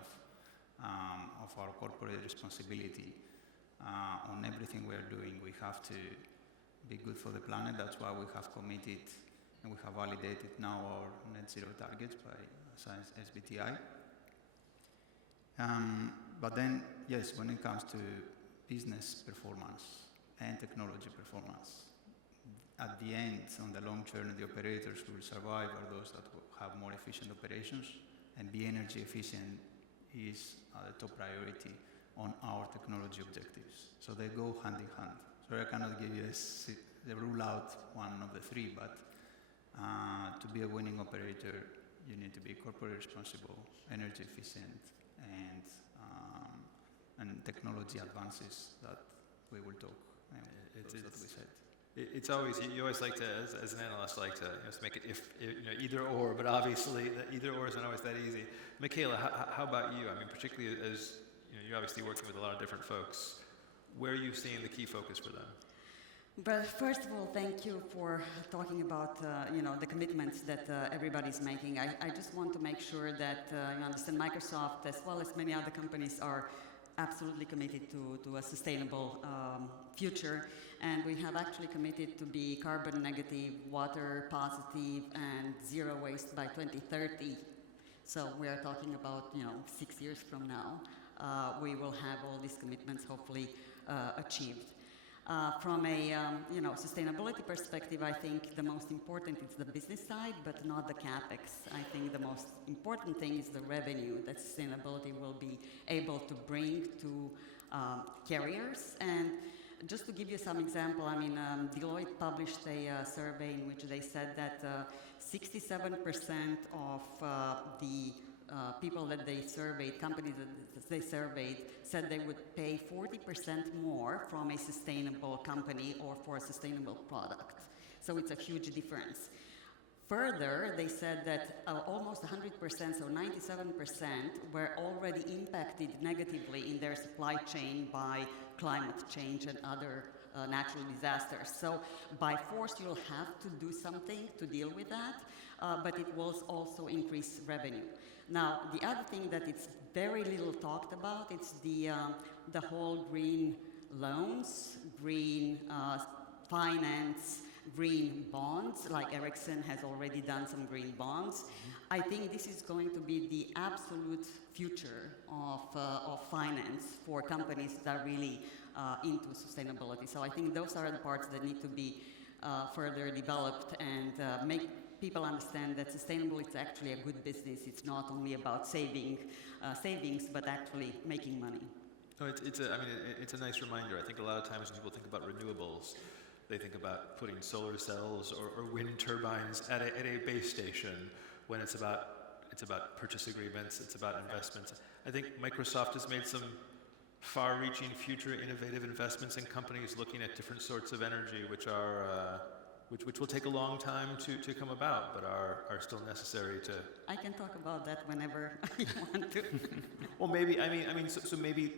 of our corporate responsibility. On everything we are doing, we have to be good for the planet. That's why we have committed and we have validated now our net zero targets by Science SBTi. But then, yes, when it comes to business performance and technology performance, at the end, on the long term, the operators who will survive are those that will have more efficient operations, and be energy efficient is the top priority on our technology objectives. So they go hand in hand. So I cannot give you the rule out one of the three, but to be a winning operator, you need to be corporate responsible, energy efficient, and technology advances that we will talk. That we said. It's always, you always like to, as an analyst, like to make it either or, but obviously either or is not always that easy. Michaela, how about you? I mean, particularly as you're obviously working with a lot of different folks. Where are you seeing the key focus for them? But first of all, thank you for talking about the commitments that everybody's making. I just want to make sure that you understand Microsoft, as well as many other companies, are absolutely committed to a sustainable future. And we have actually committed to be carbon negative, water positive, and zero waste by 2030. So we are talking about 6 years from now. We will have all these commitments hopefully achieved. From a sustainability perspective, I think the most important is the business side, but not the capex. I think the most important thing is the revenue that sustainability will be able to bring to carriers. And just to give you some example, I mean, Deloitte published a survey in which they said that 67% of the people that they surveyed, companies that they surveyed, said they would pay 40% more from a sustainable company or for a sustainable product. So it's a huge difference. Further, they said that almost 100%, so 97%, were already impacted negatively in their supply chain by climate change and other natural disasters. So by force, you'll have to do something to deal with that, but it will also increase revenue. Now, the other thing that it's very little talked about, it's the whole green loans, green finance, green bonds, like Ericsson has already done some green bonds. I think this is going to be the absolute future of finance for companies that are really into sustainability. So I think those are the parts that need to be further developed and make people understand that sustainable is actually a good business. It's not only about savings, but actually making money. No, it's a nice reminder. I think a lot of times when people think about renewables, they think about putting solar cells or wind turbines at a base station when it's about purchase agreements, it's about investments. I think Microsoft has made some far-reaching, future innovative investments in companies looking at different sorts of energy, which are which will take a long time to come about, but are still necessary to. I can talk about that whenever you want to. Well, maybe so maybe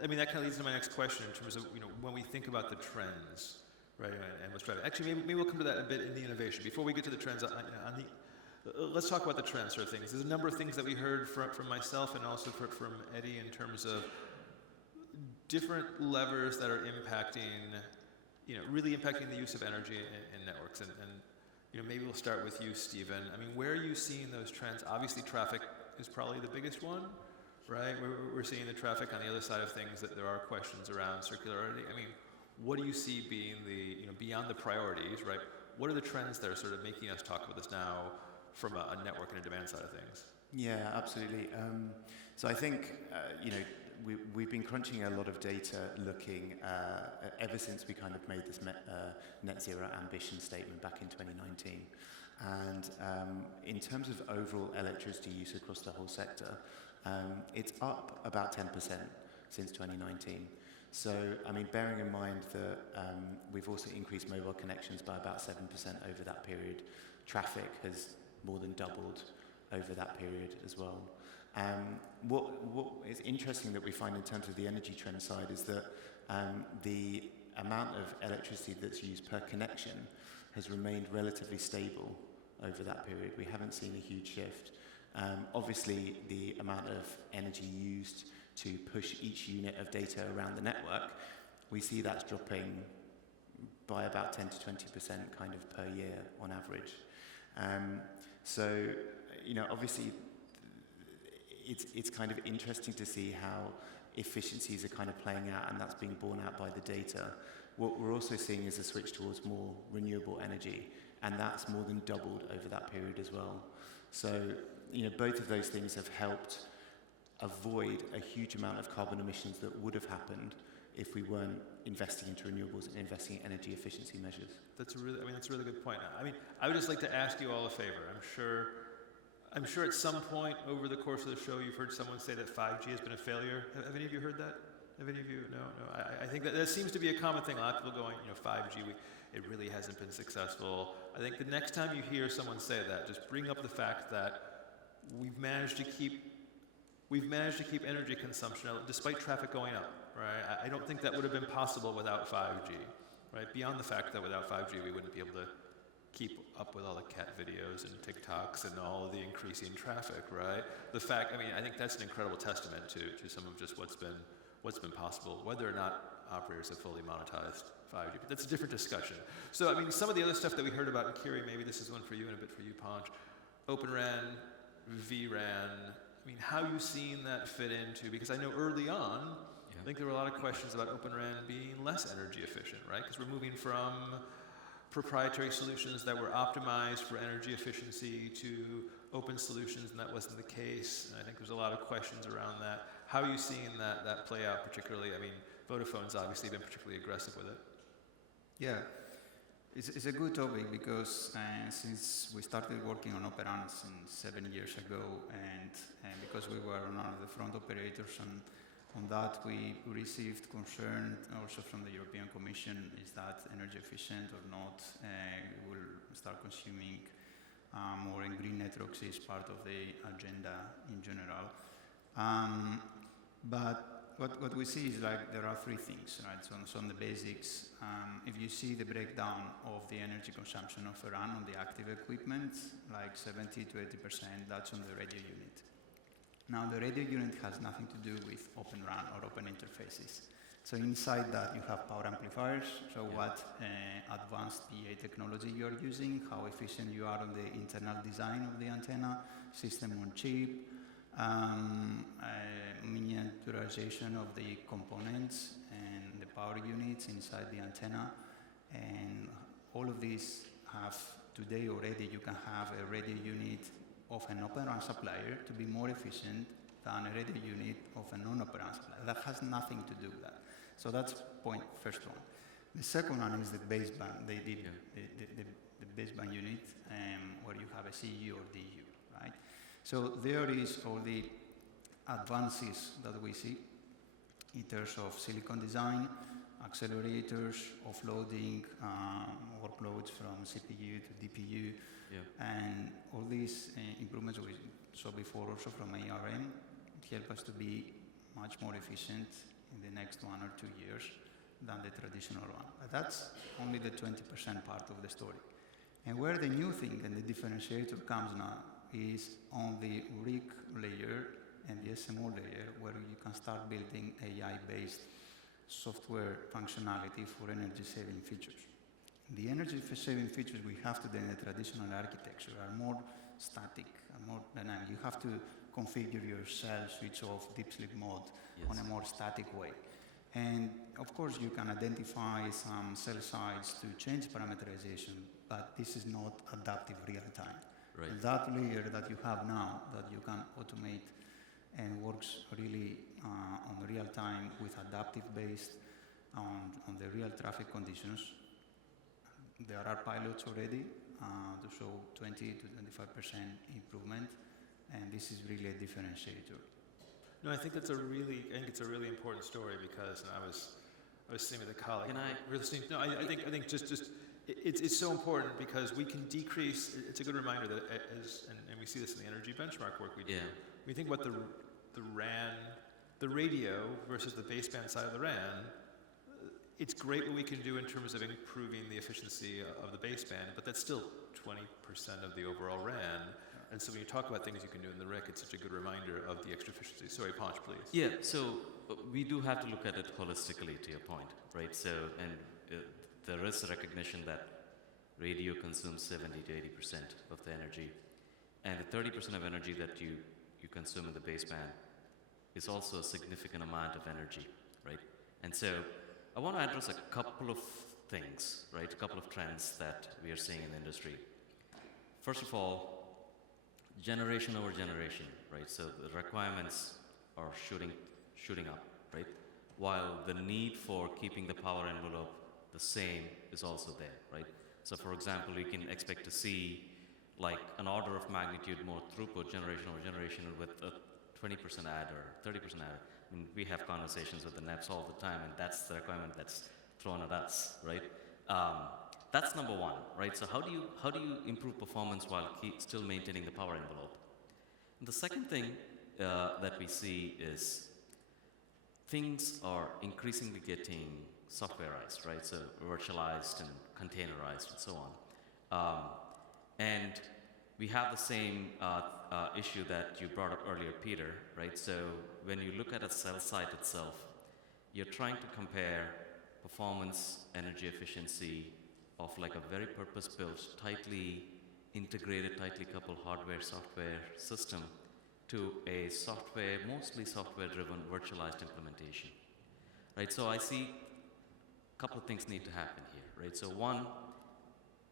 that kind of leads to my next question in terms of when we think about the trends. Right, and what's driving. Actually, maybe we'll come to that a bit in the innovation. Before we get to the trends, let's talk about the trend sort of things. There's a number of things that we heard from myself and also from Eddie in terms of different levers that are impacting, really impacting the use of energy in networks. And maybe we'll start with you, Stephen. I mean, where are you seeing those trends? Obviously, traffic is probably the biggest one, right? We're seeing the traffic. On the other side of things, that there are questions around circularity. I mean, what do you see being the, beyond the priorities, right? What are the trends that are sort of making us talk about this now from a network and a demand side of things? Yeah, absolutely. So I think, we've been crunching a lot of data looking ever since we kind of made this net zero ambition statement back in 2019. And in terms of overall electricity use across the whole sector, it's up about 10% since 2019. So, I mean, bearing in mind that we've also increased mobile connections by about 7% over that period, traffic has more than doubled over that period as well. What is interesting that we find in terms of the energy trend side is that the amount of electricity that's used per connection has remained relatively stable over that period. We haven't seen a huge shift. Obviously, the amount of energy used to push each unit of data around the network, we see that's dropping by about 10 to 20% kind of per year on average. So, obviously, it's kind of interesting to see how efficiencies are kind of playing out, and that's being borne out by the data. What we're also seeing is a switch towards more renewable energy, and that's more than doubled over that period as well. So, both of those things have helped avoid a huge amount of carbon emissions that would have happened if we weren't investing into renewables and investing in energy efficiency measures. That's a really good point. I mean, I would just like to ask you all a favor. I'm sure at some point over the course of the show you've heard someone say that 5G has been a failure. Have any of you heard that? Have any of you? No. I think that seems to be a common thing. A lot of people going, 5G, it really hasn't been successful. I think the next time you hear someone say that, just bring up the fact that we've managed to keep energy consumption, despite traffic going up, right? I don't think that would have been possible without 5G, right? Beyond the fact that without 5G, we wouldn't be able to keep up with all the cat videos and TikToks and all of the increasing traffic, right? I think that's an incredible testament to some of just what's been possible, whether or not operators have fully monetized 5G. But that's a different discussion. So, I mean, some of the other stuff that we heard about in Kiri, maybe this is one for you and a bit for you, Panch. Open RAN, vRAN. I mean, how you seen that fit into, because I know early on, I think there were a lot of questions about Open RAN being less energy efficient, right? Because we're moving from proprietary solutions that were optimized for energy efficiency to open solutions, and that wasn't the case. And I think there's a lot of questions around that. How are you seeing that play out particularly? I mean, Vodafone's obviously been particularly aggressive with it. Yeah, it's a good topic because since we started working on Open RAN 7 years ago, and because we were one of the front operators on that, we received concern also from the European Commission, is that energy efficient or not? We will start consuming more, and green networks is part of the agenda in general. But what we see is like there are three things, right? So on the basics, if you see the breakdown of the energy consumption of a RAN on the active equipment, like 70 to 80%, that's on the radio unit. Now the radio unit has nothing to do with Open RAN or open interfaces. So inside that you have power amplifiers, so what advanced PA technology you are using, how efficient you are on the internal design of the antenna, system on chip, miniaturization of the components and the power units inside the antenna, and all of these have today already. You can have a radio unit of an Open RAN supplier to be more efficient than a radio unit of a non-Open RAN supplier. That has nothing to do with that. So that's first one. The second one is the baseband. The baseband unit where you have a CU or DU, right? So there is all the advances that we see in terms of silicon design, accelerators, offloading workloads from CPU to DPU, and all these improvements we saw before also from ARM help us to be much more efficient in the next 1 or 2 years than the traditional one. But that's only the 20% part of the story. And where the new thing and the differentiator comes now is on the RIC layer and the SMO layer, where you can start building AI-based software functionality for energy-saving features. The energy-saving features we have today in the traditional architecture are more static, more dynamic. You have to configure your cell switch off deep sleep mode on a more static way. And of course, you can identify some cell sites to change parameterization, but this is not adaptive real time. Right. And that layer that you have now, that you can automate and works really on real time with adaptive based on the real traffic conditions. There are pilots already to show 20 to 25% improvement, and this is really a differentiator. No, I think it's a really important story because I was saying with a colleague. Can I? We're listening. No, I think just it's so important because we can decrease. It's a good reminder that and we see this in the energy benchmark work we do. Yeah. We think about the RAN, the radio versus the baseband side of the RAN. It's great what we can do in terms of improving the efficiency of the baseband, but that's still 20% of the overall RAN. And so when you talk about things you can do in the RIC, it's such a good reminder of the extra efficiency. Sorry, Panch, please. Yeah, so we do have to look at it holistically, to your point, right? So, and there is a recognition that radio consumes 70 to 80% of the energy, and the 30% of energy that you consume in the baseband is also a significant amount of energy, right? And so I want to address a couple of things, right? A couple of trends that we are seeing in the industry. First of all, generation over generation, right? So the requirements are shooting up, right? While the need for keeping the power envelope the same is also there, right? So for example, we can expect to see like an order of magnitude more throughput generation over generation with a 20% add or 30% add. I mean, we have conversations with the NEPs all the time, and that's the requirement that's thrown at us, right? That's number one, right? So how do you improve performance while still maintaining the power envelope? And the second thing that we see is things are increasingly getting softwareized, right? So virtualized and containerized and so on. And we have the same issue that you brought up earlier, Peter, right? So when you look at a cell site itself, you're trying to compare performance, energy efficiency of like a very purpose-built, tightly integrated, tightly coupled hardware-software system to a mostly software-driven virtualized implementation, right? So I see a couple of things need to happen here, right? So one,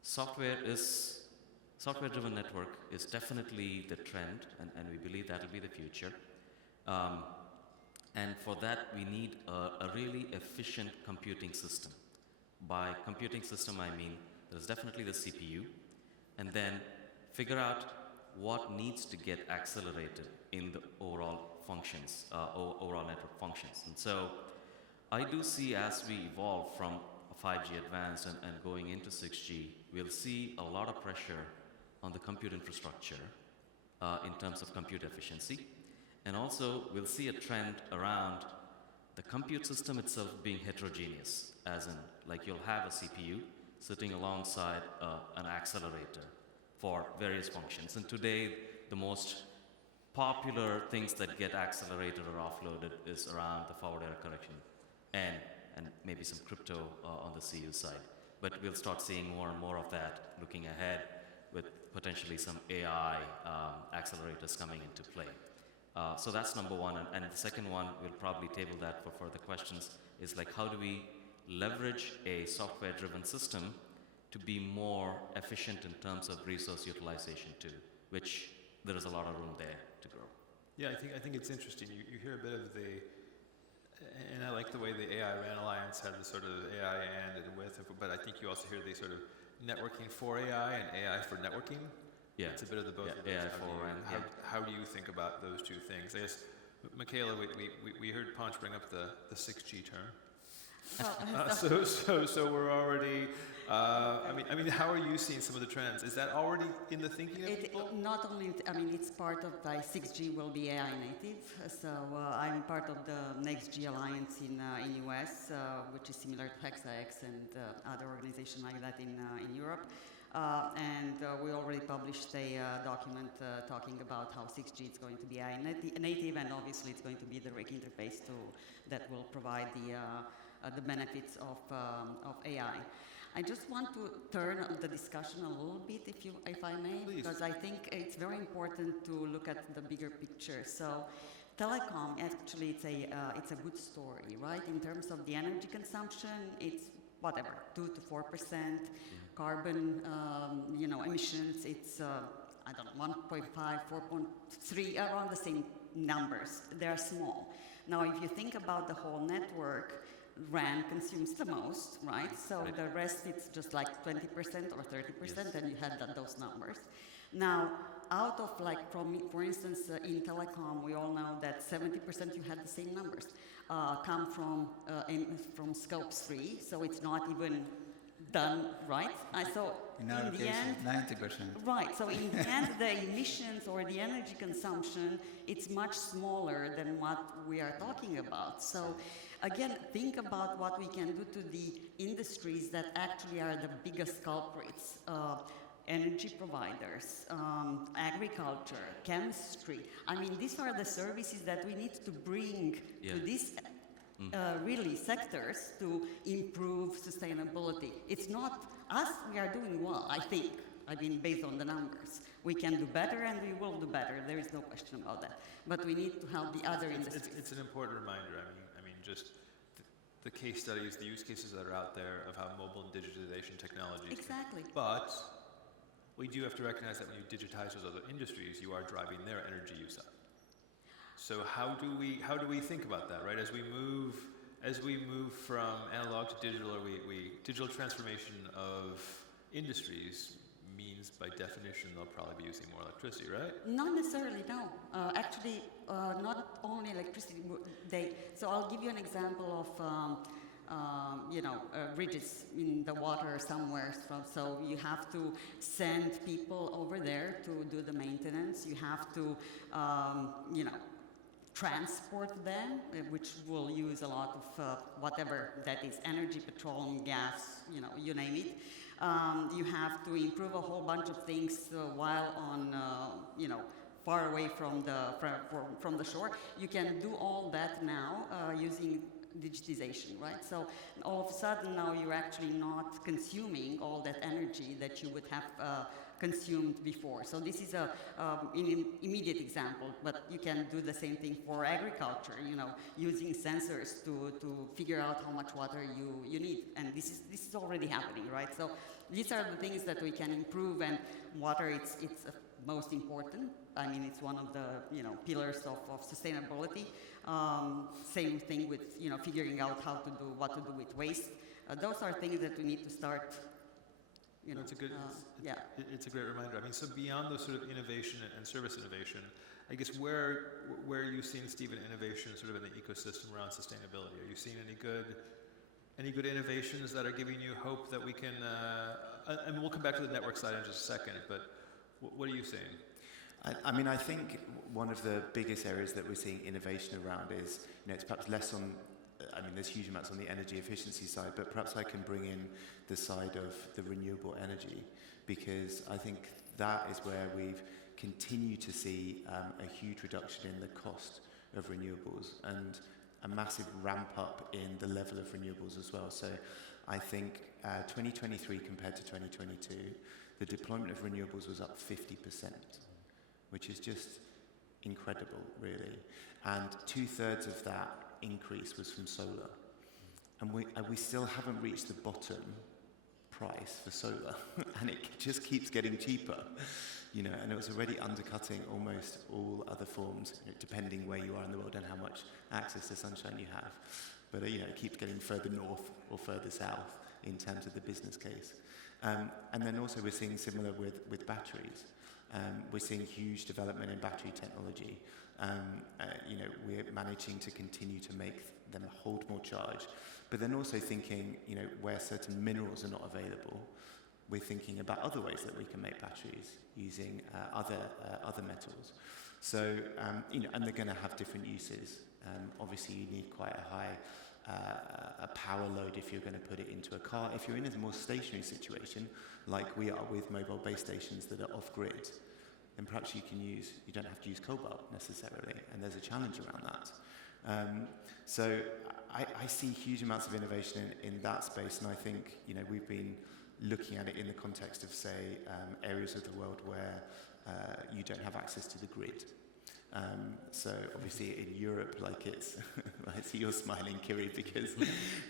software-driven network is definitely the trend, and we believe that will be the future. And for that, we need a really efficient computing system. By computing system, I mean there's definitely the CPU, and then figure out what needs to get accelerated in the overall functions, overall network functions. And so I do see as we evolve from 5G advanced and going into 6G, we'll see a lot of pressure on the compute infrastructure in terms of compute efficiency. And also, we'll see a trend around the compute system itself being heterogeneous, as in, like you'll have a CPU sitting alongside an accelerator for various functions. And today, the most popular things that get accelerated or offloaded is around the forward error correction and maybe some crypto on the CU side. But we'll start seeing more and more of that looking ahead with potentially some AI accelerators coming into play. So that's number one. And the second one, we'll probably table that for further questions, is like how do we leverage a software-driven system to be more efficient in terms of resource utilization too, which there is a lot of room there to grow. Yeah, I think it's interesting. You hear a bit of the, and I like the way the AI RAN Alliance had the sort of AI and with, but I think you also hear the sort of networking for AI and AI for networking. Yeah, it's a bit of the both of those. AI for RAN. How do you think about those two things? I guess, Michaela, we heard Ponch bring up the 6G term. So we're already. I mean, how are you seeing some of the trends? Is that already in the thinking of people? Not only, it's part of 6G will be AI native. So I'm part of the Next G Alliance in US, which is similar to HexaX and other organizations like that in Europe. And we already published a document talking about how 6G is going to be AI native, and obviously it's going to be the RIC interface that will provide the benefits of AI. I just want to turn the discussion a little bit, if I may, Please. because I think it's very important to look at the bigger picture. So, telecom actually it's a good story, right? In terms of the energy consumption, it's whatever 2 to 4%. Carbon, emissions. It's I don't know 1.5, 4.3, around the same numbers. They are small. Now, if you think about the whole network, RAN consumes the most, right? So Right. the rest, it's just like 20% or 30%, and you had those numbers. Now, out of for instance, in telecom, we all know that 70%, you had the same numbers, come from scope 3, so it's not even done, right? In our the case, end, 90%. right, so in the end, the emissions or the energy consumption, it's much smaller than what we are talking about. So again, think about what we can do to the industries that actually are the biggest culprits. Energy providers, agriculture, chemistry. I mean, these are the services that we need to bring to these really sectors to improve sustainability. It's not us, we are doing well, I think. I mean, based on the numbers. We can do better and we will do better. There is no question about that. But we need to help the other industries. It's an important reminder. I mean, just the case studies, the use cases that are out there of how mobile and digitization technologies. Exactly. But we do have to recognize that when you digitize those other industries, you are driving their energy use up. So how do we think about that, right? As we move from analog to digital, or digital transformation of industries means by definition they'll probably be using more electricity, right? Not necessarily, no. Actually, not only electricity. So I'll give you an example of bridges in the water somewhere. So you have to send people over there to do the maintenance. You have to, transport them, which will use a lot of whatever that is, energy, petroleum, gas, you name it. You have to improve a whole bunch of things while on, far away from the shore. You can do all that now using digitization, right? So all of a sudden now you're actually not consuming all that energy that you would have consumed before. So this is an immediate example, but you can do the same thing for agriculture, using sensors to figure out how much water you need. And this is already happening, right? So these are the things that we can improve, and water, it's a most important. I mean, it's one of the pillars of sustainability. Same thing with figuring out what to do with waste. Those are things that we need to start. It's a good. It's a great reminder. I mean, so beyond those sort of innovation and service innovation, I guess where are you seeing, Stephen, innovation sort of in the ecosystem around sustainability? Are you seeing any good innovations that are giving you hope that we can? And we'll come back to the network side in just a second. But what are you seeing? I mean, I think one of the biggest areas that we're seeing innovation around is, it's perhaps less on. I mean, there's huge amounts on the energy efficiency side, but perhaps I can bring in the side of the renewable energy, because I think that is where we've continued to see a huge reduction in the cost of renewables and a massive ramp up in the level of renewables as well. So I think 2023 compared to 2022, the deployment of renewables was up 50%, which is just incredible, really. And 2/3 of that increase was from solar. And we still haven't reached the bottom price for solar, and it just keeps getting cheaper, and it was already undercutting almost all other forms, depending where you are in the world and how much access to sunshine you have. But it keeps getting further north or further south in terms of the business case. And then also we're seeing similar with batteries. We're seeing huge development in battery technology. We're managing to continue to make them hold more charge, but then also thinking, where certain minerals are not available, we're thinking about other ways that we can make batteries using other metals. So, and they're going to have different uses. Obviously, you need quite a high a power load if you're going to put it into a car. If you're in a more stationary situation, like we are with mobile base stations that are off-grid, then perhaps you don't have to use cobalt necessarily, and there's a challenge around that. So I see huge amounts of innovation in that space, and I think we've been looking at it in the context of, say, areas of the world where you don't have access to the grid. So obviously in Europe, I see you're smiling, Kiri, because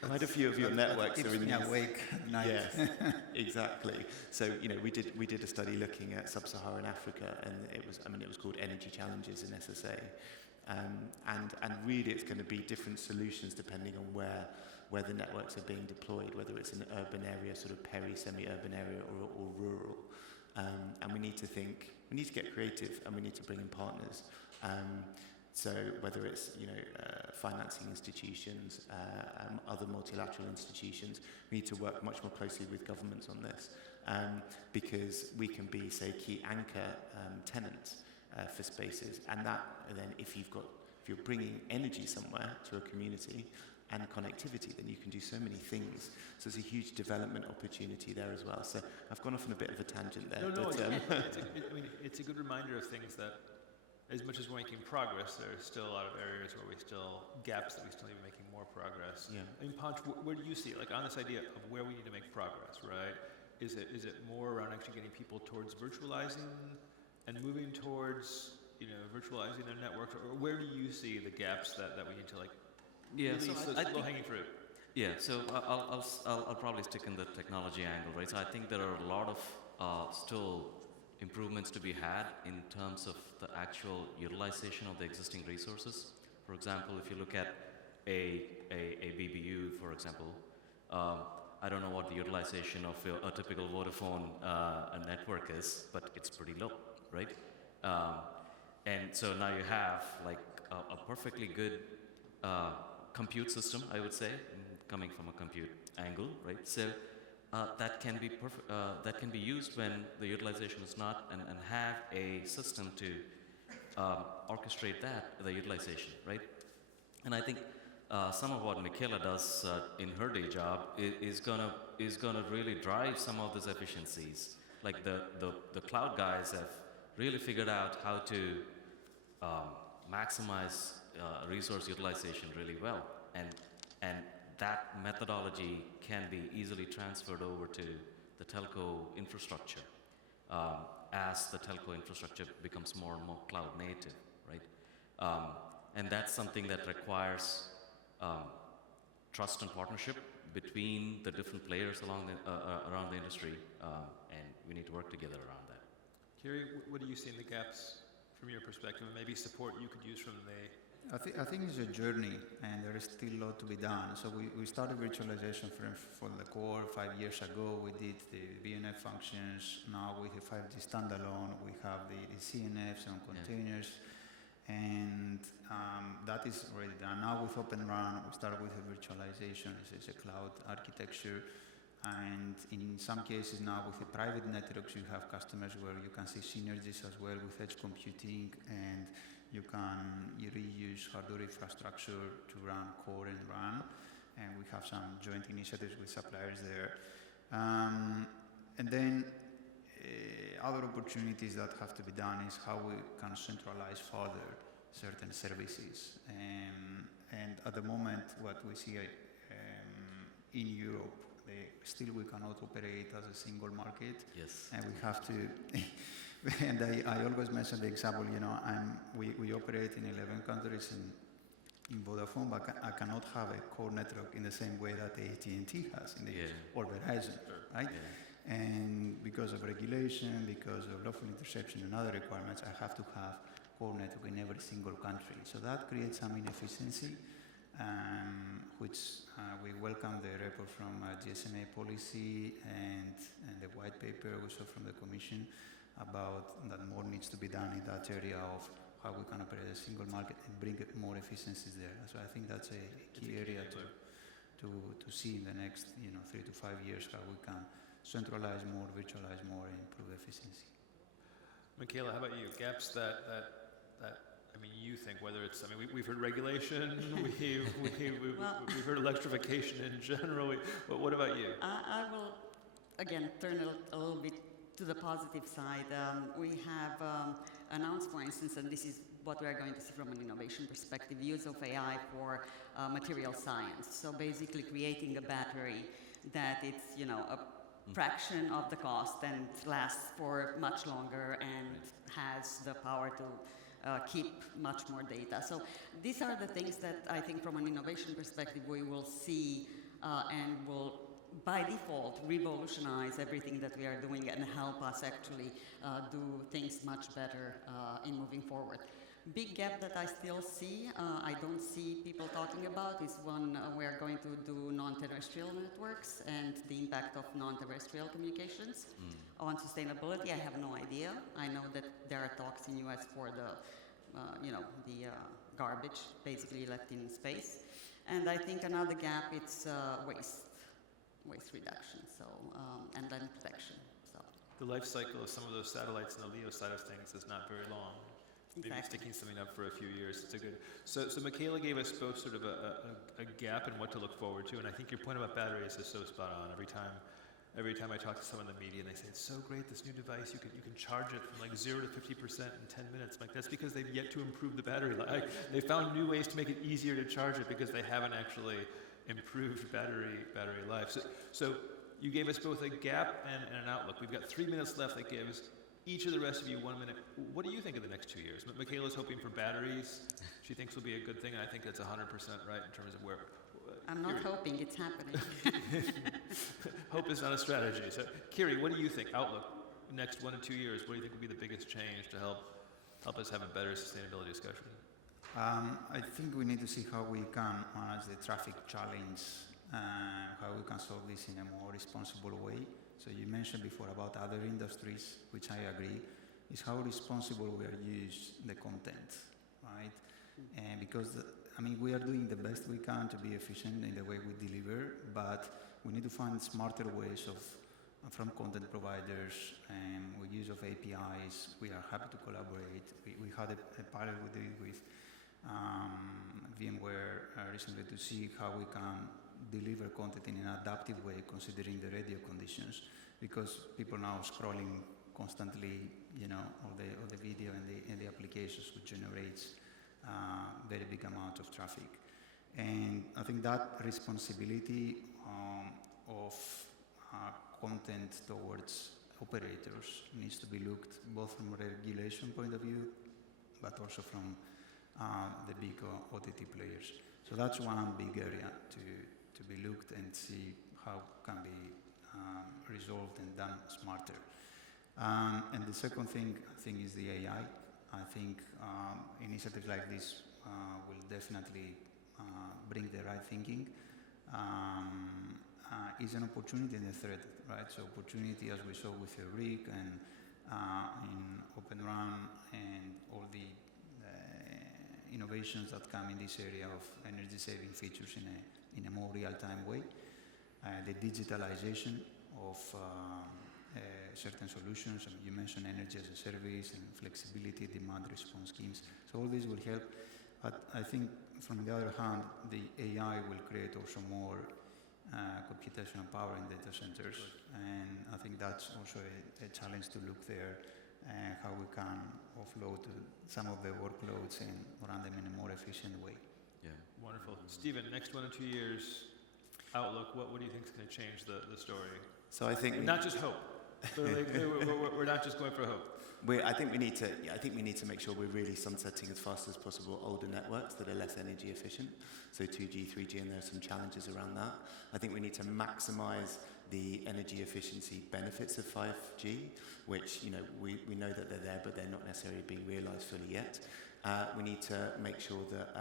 quite a few of your networks are in keeps me awake at night. Yes, exactly. So we did a study looking at sub-Saharan Africa, and it was called Energy Challenges in SSA, and really it's going to be different solutions depending on where the networks are being deployed, whether it's an urban area, sort of semi-urban area, or rural. And we need to get creative, and we need to bring in partners. So whether it's financing institutions, other multilateral institutions, we need to work much more closely with governments on this, because we can be, say, key anchor tenants for spaces, and that then if you're bringing energy somewhere to a community and connectivity, then you can do so many things. So there's a huge development opportunity there as well. So I've gone off on a bit of a tangent there. It's a good reminder of things that, as much as we're making progress, there's still a lot of areas where gaps that we still need to be making more progress. Yeah. I mean, Panch, where do you see, on this idea of where we need to make progress, right? Is it more around actually getting people towards virtualizing and moving towards, virtualizing their networks, or where do you see the gaps that we need to low-hanging fruit? Yeah, so I'll probably stick in the technology angle, right? So I think there are a lot of still improvements to be had in terms of the actual utilization of the existing resources. For example, if you look at a BBU, for example, I don't know what the utilization of a typical Vodafone network is, but it's pretty low, right? And so now you have a perfectly good compute system, I would say, coming from a compute angle, right? So that can be used when the utilization is not, and have a system to orchestrate the utilization, right? And I think some of what Michaela does in her day job is gonna really drive some of these efficiencies. Like the cloud guys have really figured out how to maximize resource utilization really well, and that methodology can be easily transferred over to the telco infrastructure as the telco infrastructure becomes more and more cloud native, right? And that's something that requires trust and partnership between the different players around the industry, and we need to work together around that. Kiri, what do you see in the gaps from your perspective, and maybe support you could use from the... I think it's a journey, and there is still a lot to be done. So we started virtualization from the core 5 years ago. We did the VNF functions. Now we have 5G standalone. We have the CNFs on containers, and that is already done. Now with Open RAN, we started with the virtualization. It's a cloud architecture. And in some cases now with the private networks, you have customers where you can see synergies as well with edge computing, and you reuse hardware infrastructure to run core and RAN. And we have some joint initiatives with suppliers there. And then other opportunities that have to be done is how we can centralize further certain services. And at the moment, what we see in Europe, still we cannot operate as a single market. Yes. And we have to, and I always mention the example, we operate in 11 countries in Vodafone, but I cannot have a core network in the same way that AT&T has in the US, or Verizon, right? Yeah. And because of regulation, because of lawful interception and other requirements, I have to have core network in every single country. So that creates some inefficiency, which we welcome the report from GSMA policy and the white paper also from the Commission about that more needs to be done in that area of how we can operate a single market and bring more efficiencies there. So I think that's a key area to see in the next 3 to 5 years, how we can centralize more, virtualize more, and improve efficiency. Michaela, how about you? Gaps that you think, whether it's, we've heard regulation, we've heard electrification in general, but what about you? I will, again, turn a little bit to the positive side. We have announced, for instance, and this is what we are going to see from an innovation perspective, use of AI for material science. So basically creating a battery that it's, a fraction of the cost and lasts for much longer and has the power to keep much more data. So these are the things that I think from an innovation perspective we will see and will by default revolutionize everything that we are doing and help us actually do things much better in moving forward. Big gap that I still see, I don't see people talking about, is one we are going to do non-terrestrial networks and the impact of non-terrestrial communications on sustainability. I have no idea. I know that there are talks in US for the garbage basically left in space. And I think another gap is waste reduction, and then protection. So the life cycle of some of those satellites in the LEO side of things is not very long. Maybe sticking something up for a few years, it's a good. So Michaela gave us both sort of a gap and what to look forward to, and I think your point about batteries is so spot on. Every time I talk to someone in the media and they say, it's so great, this new device, you can charge it from 0 to 50% in 10 minutes. That's because they've yet to improve the battery life. They found new ways to make it easier to charge it because they haven't actually improved battery life. So you gave us both a gap and an outlook. We've got 3 minutes left. That gives each of the rest of you 1 minute. What do you think of the next 2 years? Michaela's hoping for batteries. She thinks will be a good thing, and I think that's 100% right in terms of where. I'm not hoping, it's happening. Hope is not a strategy. So, Kiri, what do you think? Outlook, next 1 to 2 years, what do you think will be the biggest change to help us have a better sustainability discussion? I think we need to see how we can manage the traffic challenge, how we can solve this in a more responsible way. So you mentioned before about other industries, which I agree, is how responsible we are use the content, right? And because we are doing the best we can to be efficient in the way we deliver, but we need to find smarter ways from content providers and with use of APIs. We are happy to collaborate. We had a pilot we did with VMware recently to see how we can deliver content in an adaptive way considering the radio conditions, because people now scrolling constantly, all the video and the applications, which generates very big amount of traffic. And I think that responsibility of content towards operators needs to be looked both from a regulation point of view, but also from the big OTT players. So that's one big area to be looked and see how can be resolved and done smarter. And the second thing, I think, is the AI. I think initiatives like this will definitely bring the right thinking. Is an opportunity and a threat, right? So opportunity, as we saw with Jarich and in Open Run and all the innovations that come in this area of energy-saving features in a more real-time way. The digitalization of certain solutions. You mentioned energy as a service and flexibility, demand response schemes. So all this will help. But I think, from the other hand, the AI will create also more computational power in data centers, and I think that's also a challenge to look there, how we can offload some of the workloads and run them in a more efficient way. Yeah. Wonderful. Stephen, next 1 or 2 years outlook, what do you think is going to change the story? So I think Not just hope. We're not just going for hope. I think we need to make sure we're really sunsetting as fast as possible older networks that are less energy efficient. So 2G, 3G, and there are some challenges around that. I think we need to maximize the energy efficiency benefits of 5G, which we know that they're there, but they're not necessarily being realized fully yet. We need to make sure that,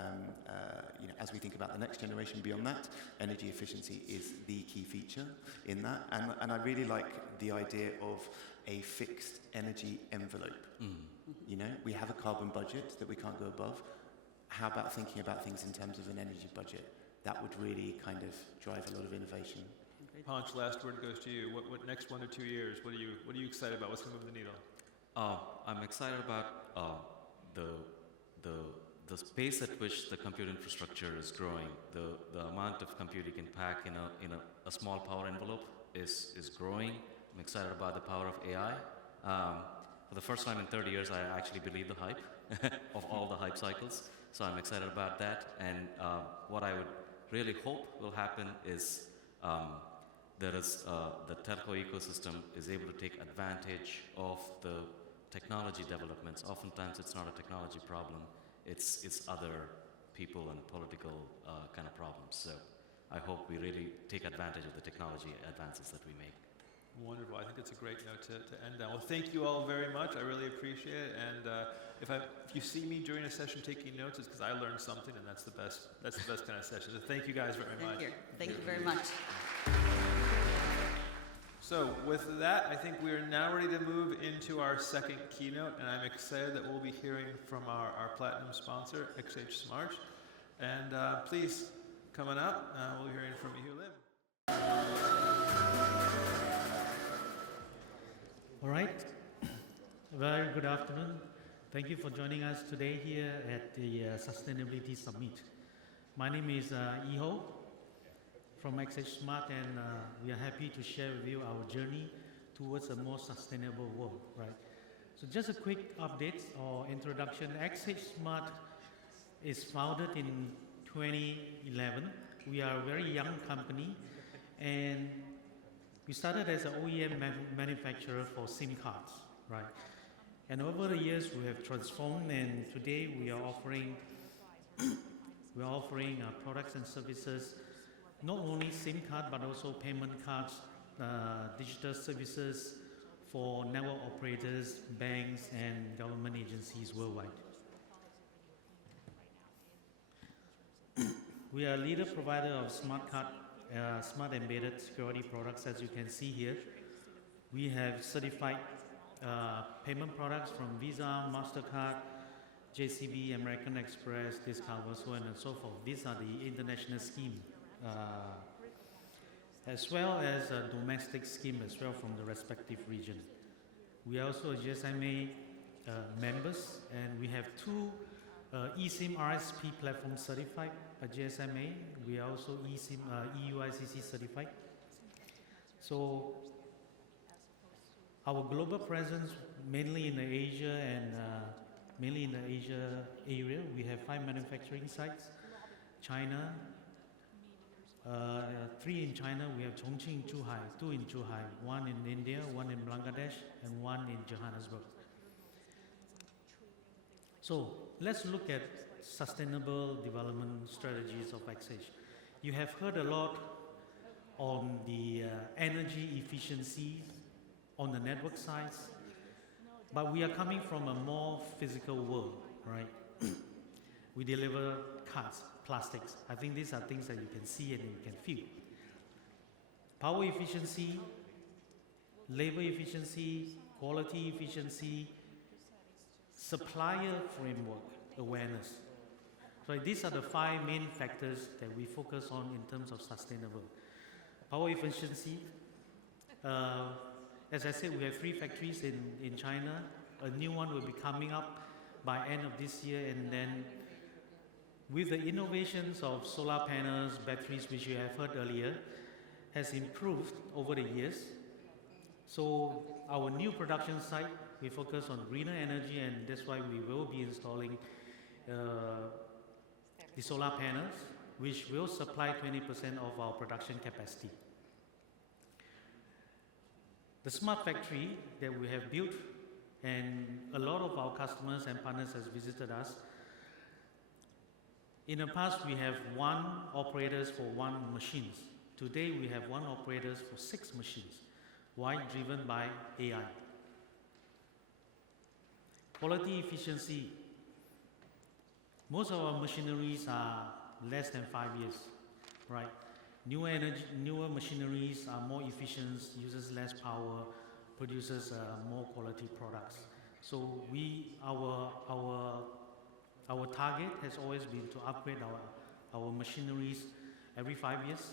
as we think about the next generation beyond that, energy efficiency is the key feature in that. And I really like the idea of a fixed energy envelope. We have a carbon budget that we can't go above. How about thinking about things in terms of an energy budget? That would really kind of drive a lot of innovation. Panch, last word goes to you. What next 1 or 2 years? What are you excited about? What's going to move the needle? I'm excited about the pace at which the compute infrastructure is growing. The amount of compute you can pack in a small power envelope is growing. I'm excited about the power of AI. For the first time in 30 years, I actually believe the hype of all the hype cycles. So I'm excited about that. And what I would really hope will happen is the telco ecosystem is able to take advantage of the technology developments. Oftentimes, it's not a technology problem. It's other people and political kind of problems. So I hope we really take advantage of the technology advances that we make. Wonderful. I think it's a great note to end on. Well, thank you all very much. I really appreciate it. And if you see me during a session taking notes, it's because I learned something, and that's the best kind of session. So thank you guys very much. Thank you very much. So with that, I think we are now ready to move into our second keynote, and I'm excited that we'll be hearing from our platinum sponsor, XH Smart. And please, coming up, we'll be hearing from Ihu Lim. All right. Very good afternoon. Thank you for joining us today here at the Sustainability Summit. My name is Iho from XH Smart, and we are happy to share with you our journey towards a more sustainable world, right? So just a quick update or introduction. XH Smart is founded in 2011. We are a very young company, and we started as an OEM manufacturer for SIM cards, right? And over the years, we have transformed, and today we are offering products and services, not only SIM card, but also payment cards, digital services for network operators, banks, and government agencies worldwide. We are a leader provider of smart card, smart embedded security products, as you can see here. We have certified payment products from Visa, MasterCard, JCB, American Express, Discover, so on and so forth. These are the international scheme, as well as a domestic scheme as well from the respective region. We are also GSMA members, and we have two eSIM RSP platform certified at GSMA. We are also eSIM EUICC certified. So our global presence mainly in the Asia and mainly in the Asia area. We have 5 manufacturing sites. China, 3 in China. We have Chongqing, Zhuhai, 2 in Zhuhai, 1 in India, 1 in Bangladesh, and 1 in Johannesburg. So let's look at sustainable development strategies of XH. You have heard a lot on the energy efficiency on the network side, But we are coming from a more physical world, right? We deliver cards, plastics. I think these are things that you can see and you can feel. Power efficiency, labor efficiency, quality efficiency, supplier framework awareness. So these are the 5 main factors that we focus on in terms of sustainable. Power efficiency, as I said, we have 3 factories in China. A new one will be coming up by end of this year, and then with the innovations of solar panels, batteries, which you have heard earlier, has improved over the years. So our new production site, we focus on greener energy, and that's why we will be installing the solar panels, which will supply 20% of our production capacity. The smart factory that we have built, and a lot of our customers and partners has visited us. In the past, we have 1 operators for 1 machines. Today, we have 1 operators for 6 machines. Why? Driven by AI. Quality efficiency. Most of our machineries are less than 5 years, right? Newer machineries are more efficient, uses less power, produces more quality products. So our target has always been to upgrade our machineries every 5 years.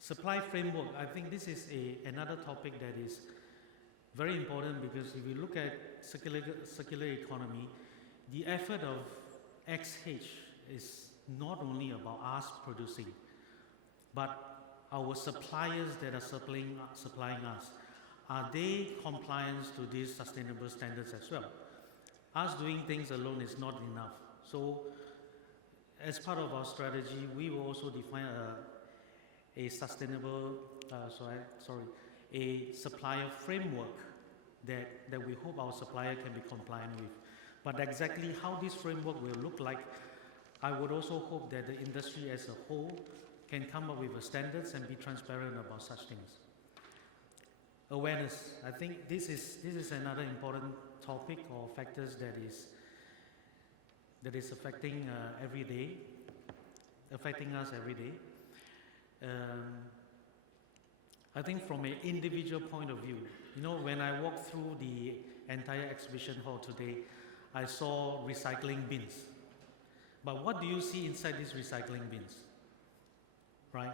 Supply framework, I think this is another topic that is very important, because if you look at circular economy, the effort of XH is not only about us producing, but our suppliers that are supplying us. Are they compliant to these sustainable standards as well? Us doing things alone is not enough. So as part of our strategy, we will also define a supplier framework that we hope our supplier can be compliant with. But exactly how this framework will look like, I would also hope that the industry as a whole can come up with the standards and be transparent about such things. Awareness. I think this is another important topic or factors that is affecting us every day. I think from an individual point of view, when I walked through the entire exhibition hall today, I saw recycling bins. But what do you see inside these recycling bins? Right?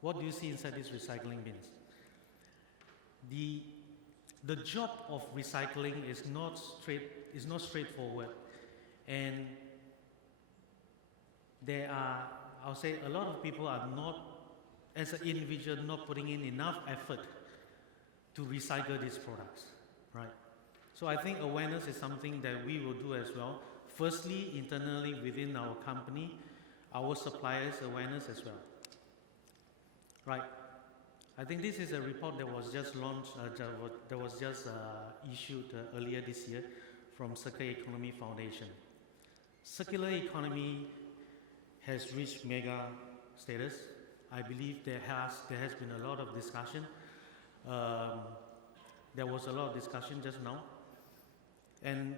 What do you see inside these recycling bins? The job of recycling is not straightforward, and there are, I'll say, a lot of people are not, as an individual, not putting in enough effort to recycle these products, right? So I think awareness is something that we will do as well. Firstly, internally within our company, our suppliers' awareness as well, right? I think this is a report that was just launched, that was just issued earlier this year from Circular Economy Foundation. Circular economy has reached mega status. I believe there has been a lot of discussion. There was a lot of discussion just now, and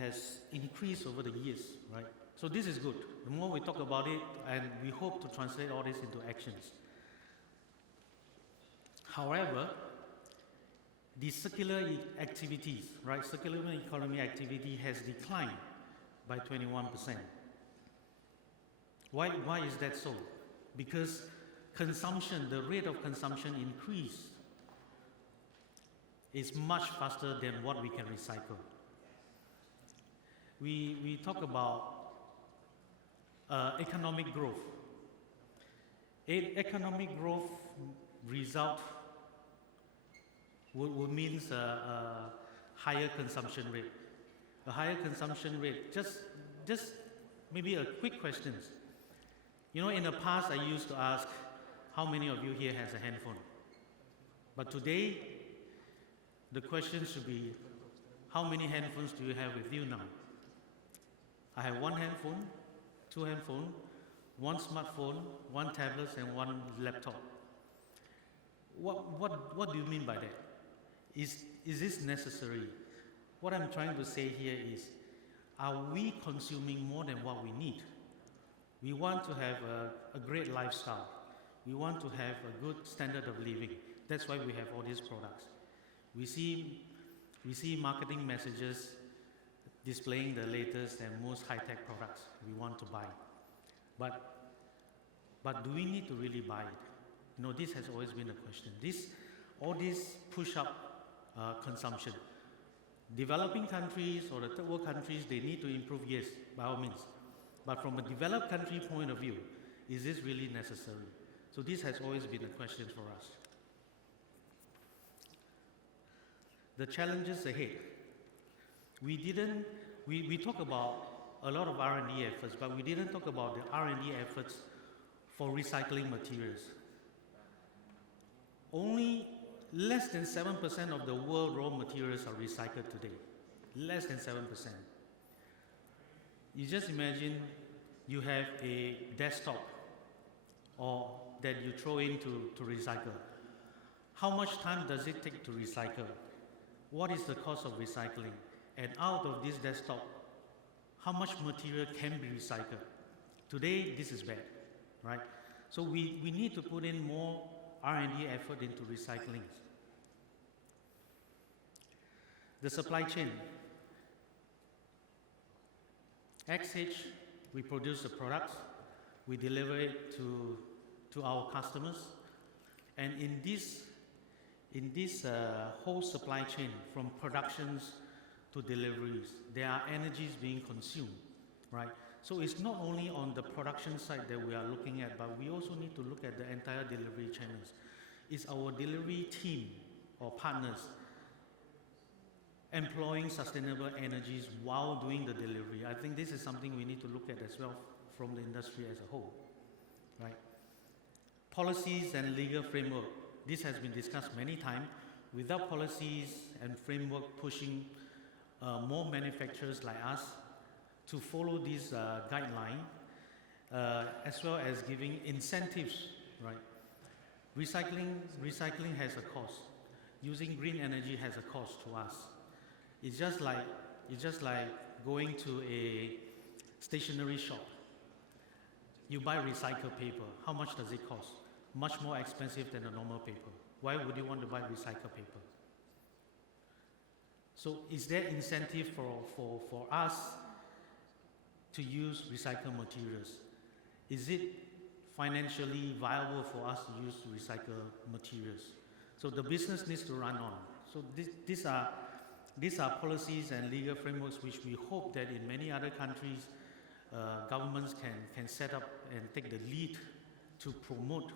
has increased over the years, right? So this is good. The more we talk about it, and we hope to translate all this into actions. However, the circular activities, right, circular economy activity has declined by 21%. Why is that so? Because consumption, the rate of consumption increase is much faster than what we can recycle. We talk about economic growth. Economic growth result would means a higher consumption rate. A higher consumption rate, just maybe a quick question. In the past I used to ask, how many of you here has a handphone? But today, the question should be, how many handphones do you have with you now? I have one handphone, two handphones, one smartphone, one tablet, and one laptop. What do you mean by that? Is this necessary? What I'm trying to say here is, are we consuming more than what we need? We want to have a great lifestyle. We want to have a good standard of living. That's why we have all these products. We see marketing messages displaying the latest and most high-tech products we want to buy. But do we need to really buy it? You know, this has always been a question. All this push up consumption. Developing countries or the third world countries, they need to improve, yes, by all means. But from a developed country point of view, is this really necessary? So this has always been a question for us. The challenges ahead. We talk about a lot of R&D efforts, but we didn't talk about the R&D efforts for recycling materials. Only less than 7% of the world raw materials are recycled today. Less than 7%. You just imagine you have a desktop or that you throw in to recycle. How much time does it take to recycle? What is the cost of recycling? And out of this desktop, how much material can be recycled? Today, this is bad, right? So we need to put in more R&D effort into recycling. The supply chain. XH, we produce the products, we deliver it to our customers, and in this whole supply chain, from productions to deliveries, there are energies being consumed, right? So it's not only on the production side that we are looking at, but we also need to look at the entire delivery channels. Is our delivery team or partners employing sustainable energies while doing the delivery? I think this is something we need to look at as well from the industry as a whole, right? Policies and legal framework. This has been discussed many times. Without policies and framework pushing more manufacturers like us to follow this guideline, as well as giving incentives, right? Recycling has a cost. Using green energy has a cost to us. It's just like going to a stationery shop. You buy recycled paper. How much does it cost? Much more expensive than a normal paper. Why would you want to buy recycled paper? So is there incentive for us to use recycled materials? Is it financially viable for us to use recycled materials? So the business needs to run on. So these are policies and legal frameworks which we hope that in many other countries, governments can set up and take the lead to promote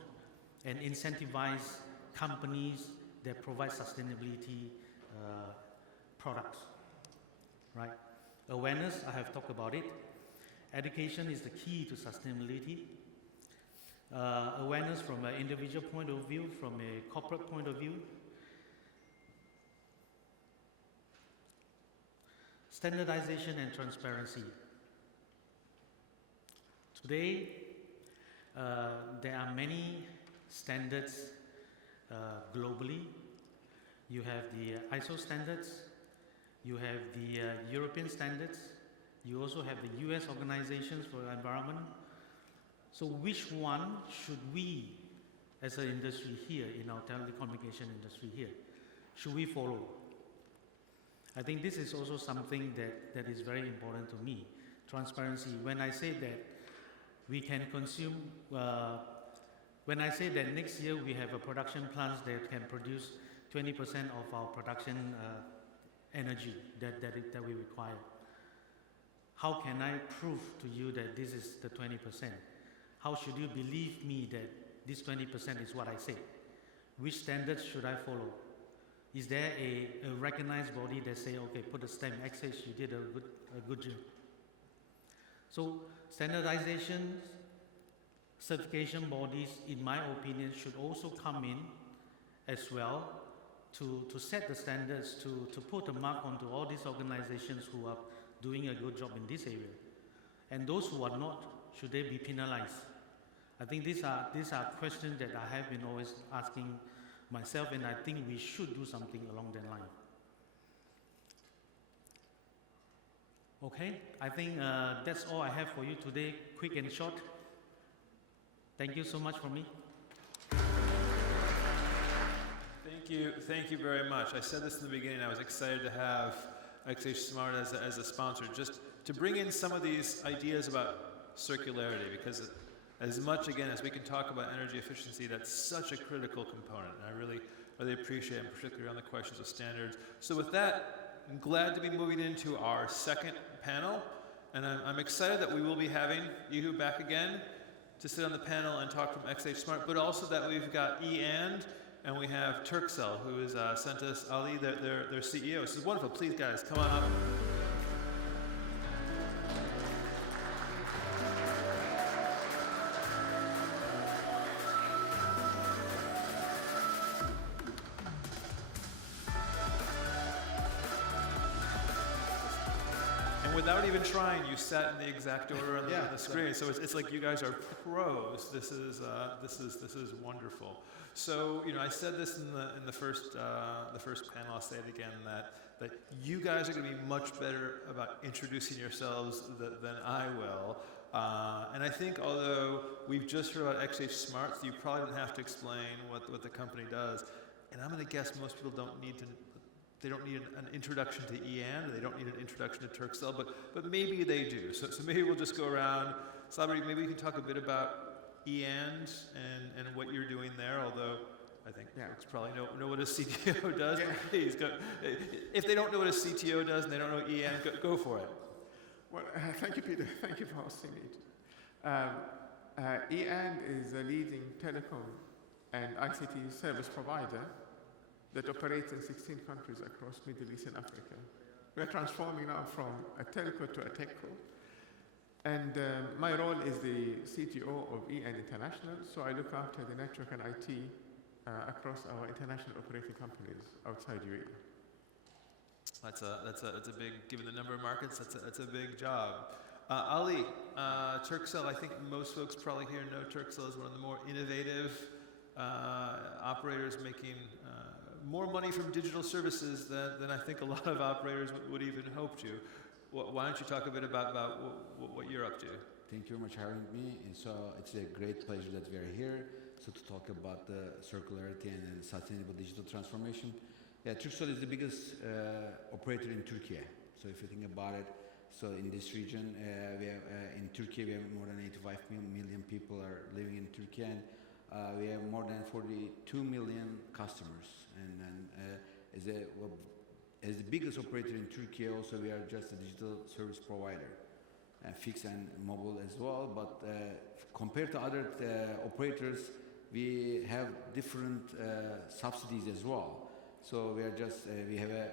and incentivize companies that provide sustainability products, right? Awareness, I have talked about it. Education is the key to sustainability. Awareness from an individual point of view, from a corporate point of view. Standardization and transparency. Today, there are many standards globally. You have the ISO standards, you have the European standards, you also have the US organizations for the environment. So which one should we, as an industry here, in our telecommunication industry here, should we follow? I think this is also something that is very important to me. Transparency. When I say that we can consume, when I say that next year we have a production plant that can produce 20% of our production energy that we require, how can I prove to you that this is the 20%? How should you believe me that this 20% is what I say? Which standards should I follow? Is there a recognized body that say, okay, put a stamp, XH, you did a good job? So standardization, certification bodies, in my opinion, should also come in as well to set the standards, to put a mark onto all these organizations who are doing a good job in this area. And those who are not, should they be penalized? I think these are questions that I have been always asking myself, and I think we should do something along that line. Okay, I think that's all I have for you today, quick and short. Thank you so much for me. Thank you very much. I said this in the beginning, I was excited to have XH Smart as a sponsor, just to bring in some of these ideas about circularity, because as much, again, as we can talk about energy efficiency, that's such a critical component. And I really appreciate it, particularly on the questions of standards. So with that, I'm glad to be moving into our second panel, and I'm excited that we will be having you back again to sit on the panel and talk from XH Smart, but also that we've got and we have Turkcell, who has sent us Ali, their CEO. This is wonderful. Please, guys, come on up. And without even trying, you sat in the exact order on the screen. So it's like you guys are pros. This is wonderful. So, you know, I said this in the first panel. I'll say it again, that you guys are going to be much better about introducing yourselves than I will. And I think, although we've just heard about XH Smart, so you probably don't have to explain what the company does. And I'm going to guess most people don't need an introduction to EAN, they don't need an introduction to Turkcell, but maybe they do. So maybe we'll just go around. Sabri, maybe you can talk a bit about EAN and what you're doing there, although I think folks probably know what a CTO does. Yeah. Please, go. If they don't know what a CTO does and they don't know EAN, go for it. Well, thank you, Peter. Thank you for hosting it. EAN is a leading telecom and ICT service provider that operates in 16 countries across Middle East and Africa. We're transforming now from a telco to a techco. And my role is the CTO of EAN International, so I look after the network and IT across our international operating companies outside UAE. That's a big, given the number of markets, that's a big job. Ali, Turkcell, I think most folks probably here know Turkcell is one of the more innovative operators, making more money from digital services than I think a lot of operators would even hope to. Why don't you talk a bit about what you're up to? Thank you very much for having me. And so it's a great pleasure that we are here. So to talk about the circularity and sustainable digital transformation. Yeah, Turkcell is the biggest operator in Turkey. So if you think about it, so in this region, in Turkey we have more than 85 million people are living in Turkey, and we have more than 42 million customers. And as the biggest operator in Turkey, also we are just a digital service provider, fixed and mobile as well. But compared to other operators, we have different subsidies as well. So we are just we have a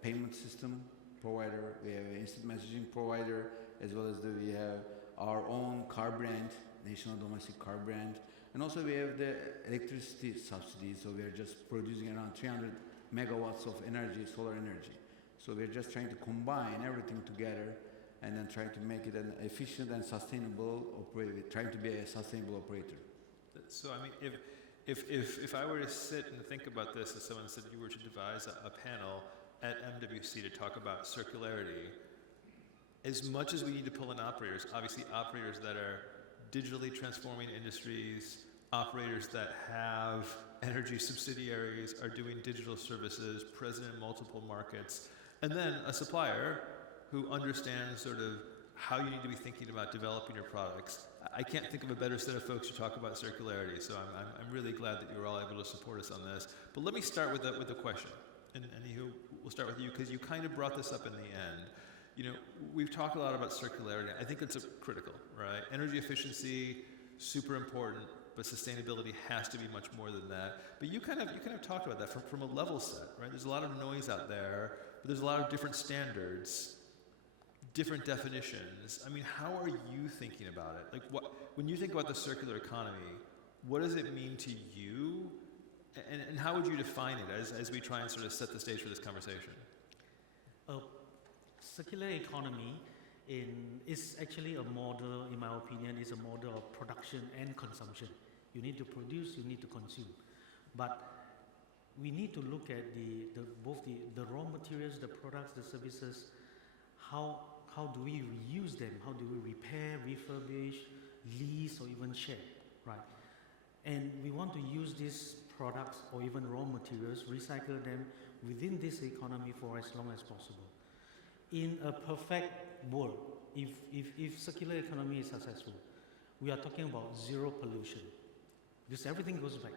payment system provider, we have an instant messaging provider, as well as we have our own car brand, national domestic car brand, and also we have the electricity subsidies. So we are just producing around 300 megawatts of energy, solar energy. So we're just trying to combine everything together and then trying to make it an efficient and sustainable operator, trying to be a sustainable operator. So I mean, if I were to sit and think about this, as someone said you were to devise a panel at MWC to talk about circularity, as much as we need to pull in operators, obviously operators that are digitally transforming industries, operators that have energy subsidiaries, are doing digital services, present in multiple markets, and then a supplier who understands sort of how you need to be thinking about developing your products. I can't think of a better set of folks to talk about circularity, so I'm really glad that you were all able to support us on this. But let me start with a question, and we'll start with you, because you kind of brought this up in the end. You know, we've talked a lot about circularity. I think it's critical, right? Energy efficiency, super important, but sustainability has to be much more than that. But you kind of talked about that from a level set, right? There's a lot of noise out there, but there's a lot of different standards, different definitions. I mean, how are you thinking about it? Like, when you think about the circular economy, what does it mean to you? And how would you define it as we try and sort of set the stage for this conversation? Circular economy is actually a model, in my opinion, is a model of production and consumption. You need to produce, you need to consume. But we need to look at both the raw materials, the products, the services. How do we reuse them? How do we repair, refurbish, lease, or even share, right? And we want to use these products or even raw materials, recycle them within this economy for as long as possible. In a perfect world, if circular economy is successful, we are talking about zero pollution. Just everything goes back.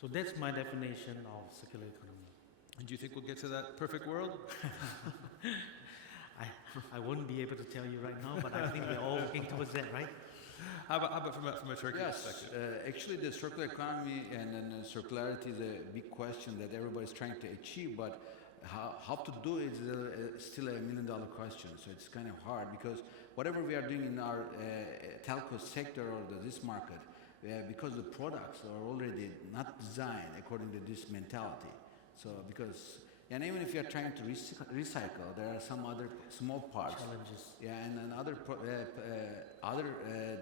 So that's my definition of circular economy. And do you think we'll get to that perfect world? I won't be able to tell you right now, but I think we're all working towards that, right? How about from a Turkey perspective? Actually, the circular economy and then circularity is a big question that everybody's trying to achieve, but how to do it is still $1 million question. So it's kind of hard because whatever we are doing in our telco sector or this market, because the products are already not designed according to this mentality. So and even if you are trying to recycle, there are some other small parts. Challenges. Yeah, and then other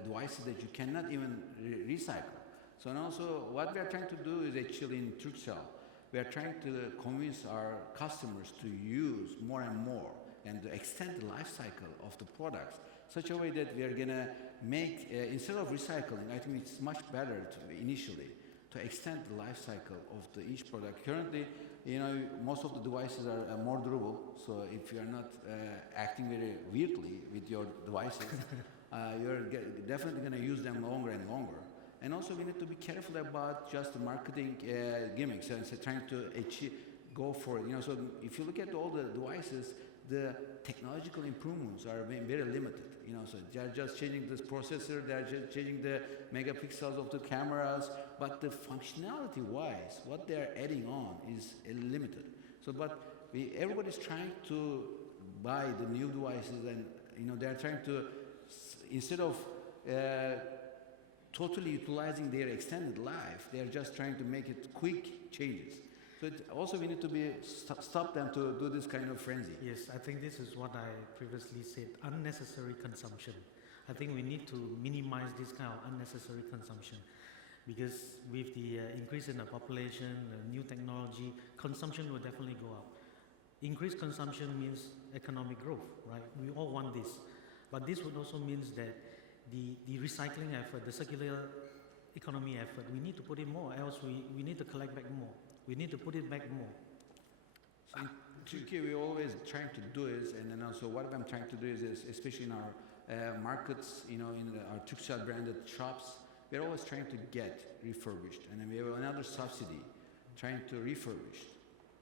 devices that you cannot even recycle. So and also what we are trying to do is actually in Turkcell, we are trying to convince our customers to use more and more and to extend the life cycle of the products such a way that we are going to make, instead of recycling, I think it's much better initially to extend the life cycle of each product. Currently, most of the devices are more durable, so if you are not acting very weirdly with your devices, you're definitely going to use them longer and longer. And also we need to be careful about just the marketing gimmicks and trying to go for it. So if you look at all the devices, the technological improvements are being very limited. So they're just changing this processor, they're just changing the megapixels of the cameras, but the functionality-wise, what they're adding on is limited. So, but everybody's trying to buy the new devices, and they're trying to, instead of totally utilizing their extended life, they're just trying to make it quick changes. So also we need to stop them to do this kind of frenzy. Yes, I think this is what I previously said, unnecessary consumption. I think we need to minimize this kind of unnecessary consumption because with the increase in the population, new technology, consumption will definitely go up. Increased consumption means economic growth, right? We all want this. But this would also mean that the recycling effort, the circular economy effort, we need to put in more, else we need to collect back more. We need to put it back more. So in Turkey, we're always trying to do is, and then also what I'm trying to do is especially in our markets, in our Turkcell branded shops, we're always trying to get refurbished. And then we have another subsidy trying to refurbish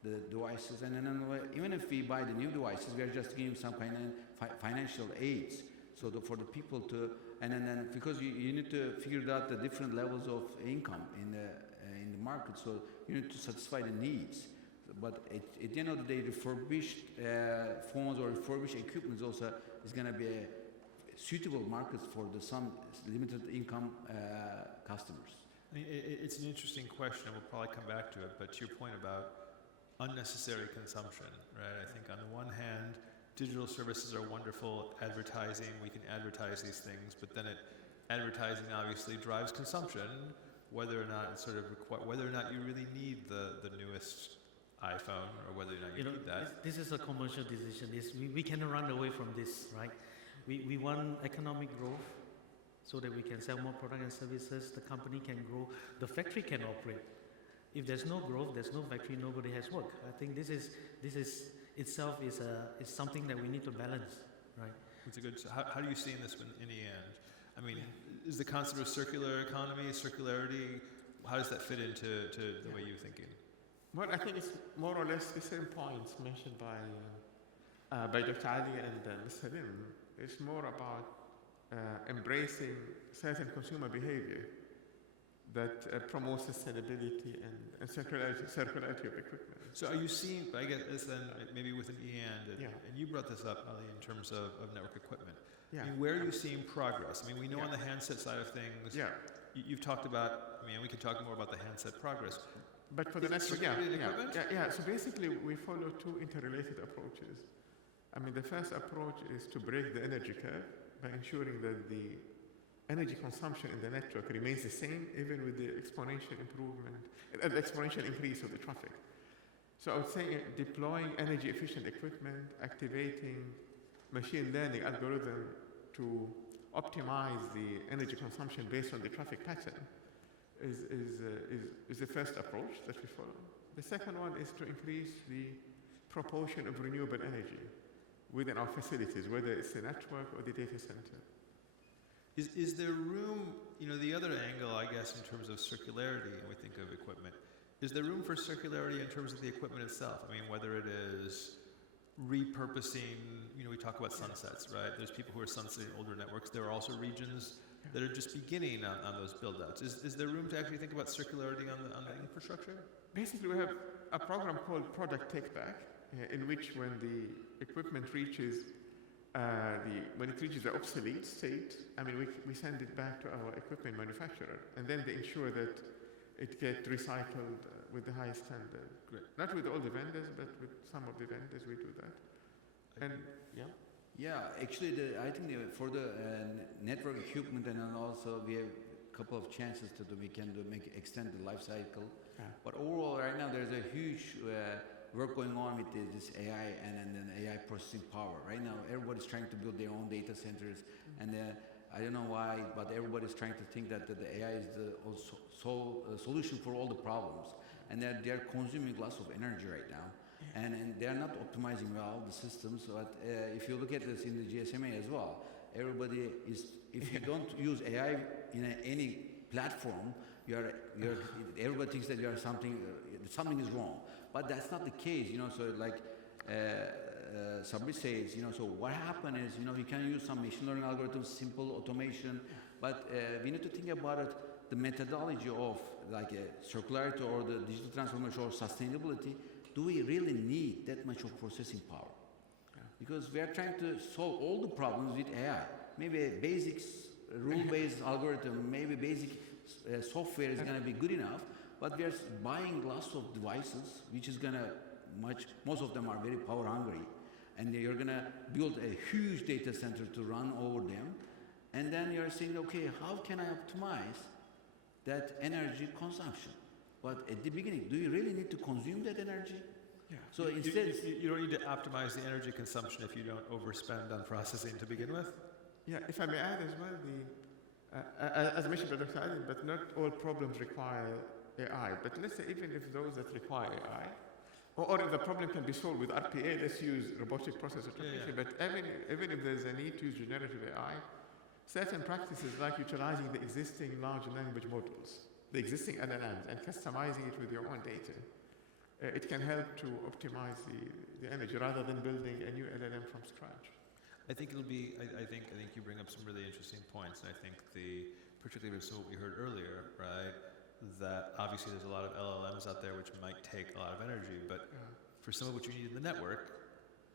the devices. And then even if we buy the new devices, we are just giving some financial aids. So for the people to, and then because you need to figure out the different levels of income in the market, so you need to satisfy the needs. But at the end of the day, refurbished phones or refurbished equipment also is going to be a suitable market for some limited income customers. I mean, it's an interesting question, and we'll probably come back to it, but to your point about unnecessary consumption, right? I think on the one hand, digital services are wonderful, advertising, we can advertise these things, but then advertising obviously drives consumption, whether or not it's whether or not you really need the newest iPhone or whether or not you need that. This is a commercial decision. We cannot run away from this, right? We want economic growth so that we can sell more products and services, the company can grow, the factory can operate. If there's no growth, there's no factory, nobody has work. I think this is itself is something that we need to balance, right? It's a good. So how do you see this in the end? I mean, is the concept of circular economy, circularity, how does that fit into the way you're thinking? Well, I think it's more or less the same points mentioned by Dr. Ali and Mr. Lim. It's more about embracing certain consumer behavior that promotes sustainability and circularity of equipment. So are you seeing, I guess then maybe with an and you brought this up, Ali, in terms of network equipment. Yeah. I mean, where are you seeing progress? I mean, we know on the handset side of things, you've talked about, we could talk more about the handset progress. But for the next one, equipment? So basically, we follow two interrelated approaches. I mean, the first approach is to break the energy curve by ensuring that the energy consumption in the network remains the same even with the exponential improvement, the exponential increase of the traffic. So I would say deploying energy efficient equipment, activating machine learning algorithm to optimize the energy consumption based on the traffic pattern is the first approach that we follow. The second one is to increase the proportion of renewable energy within our facilities, whether it's the network or the data center. Is there room, the other angle, I guess, in terms of circularity, when we think of equipment, is there room for circularity in terms of the equipment itself? I mean, whether it is repurposing, we talk about sunsets, right? There's people who are sunsetting older networks. There are also regions that are just beginning on those build-outs. Is there room to actually think about circularity on the infrastructure? Basically, we have a program called Product Take Back, in which when the equipment reaches the obsolete state, we send it back to our equipment manufacturer, and then they ensure that it gets recycled with the highest standard. Great. Not with all the vendors, but with some of the vendors we do that. And Yeah, actually, I think for the network equipment, and then also we have a couple of chances to do. We can extend the life cycle. Yeah. But overall, right now there's a huge work going on with this AI and then AI processing power. Right now, everybody's trying to build their own data centers, and I don't know why, but everybody's trying to think that the AI is the solution for all the problems, and they're consuming lots of energy right now. And they're not optimizing well the systems. But if you look at this in the GSMA as well, everybody is, if you don't use AI in any platform, everybody thinks that something is wrong. But that's not the case, So like Sabri says, so what happened is, you can use some machine learning algorithms, simple automation, but we need to think about it, the methodology of like circularity or the digital transformation or sustainability. Do we really need that much of processing power? Yeah. Because we are trying to solve all the problems with AI. Maybe a basic rule-based algorithm, maybe basic software is going to be good enough, but we are buying lots of devices, which is going to most of them are very power hungry, and you're going to build a huge data center to run over them, and then you're saying, okay, how can I optimize that energy consumption? But at the beginning, do you really need to consume that energy? Yeah. So instead, you don't need to optimize the energy consumption if you don't overspend on processing to begin with? Yeah, if I may add as well, as I mentioned by Dr. Ali, but not all problems require AI. But let's say even if those that require AI, or if the problem can be solved with RPA, let's use robotic process automation. Yeah. But even if there's a need to use generative AI, certain practices like utilizing the existing large language models, the existing LLMs, and customizing it with your own data, it can help to optimize the energy rather than building a new LLM from scratch. I think it'll be. I think you bring up some really interesting points, and I think particularly with what we heard earlier, right? That obviously there's a lot of LLMs out there which might take a lot of energy, but for some of what you need in the network,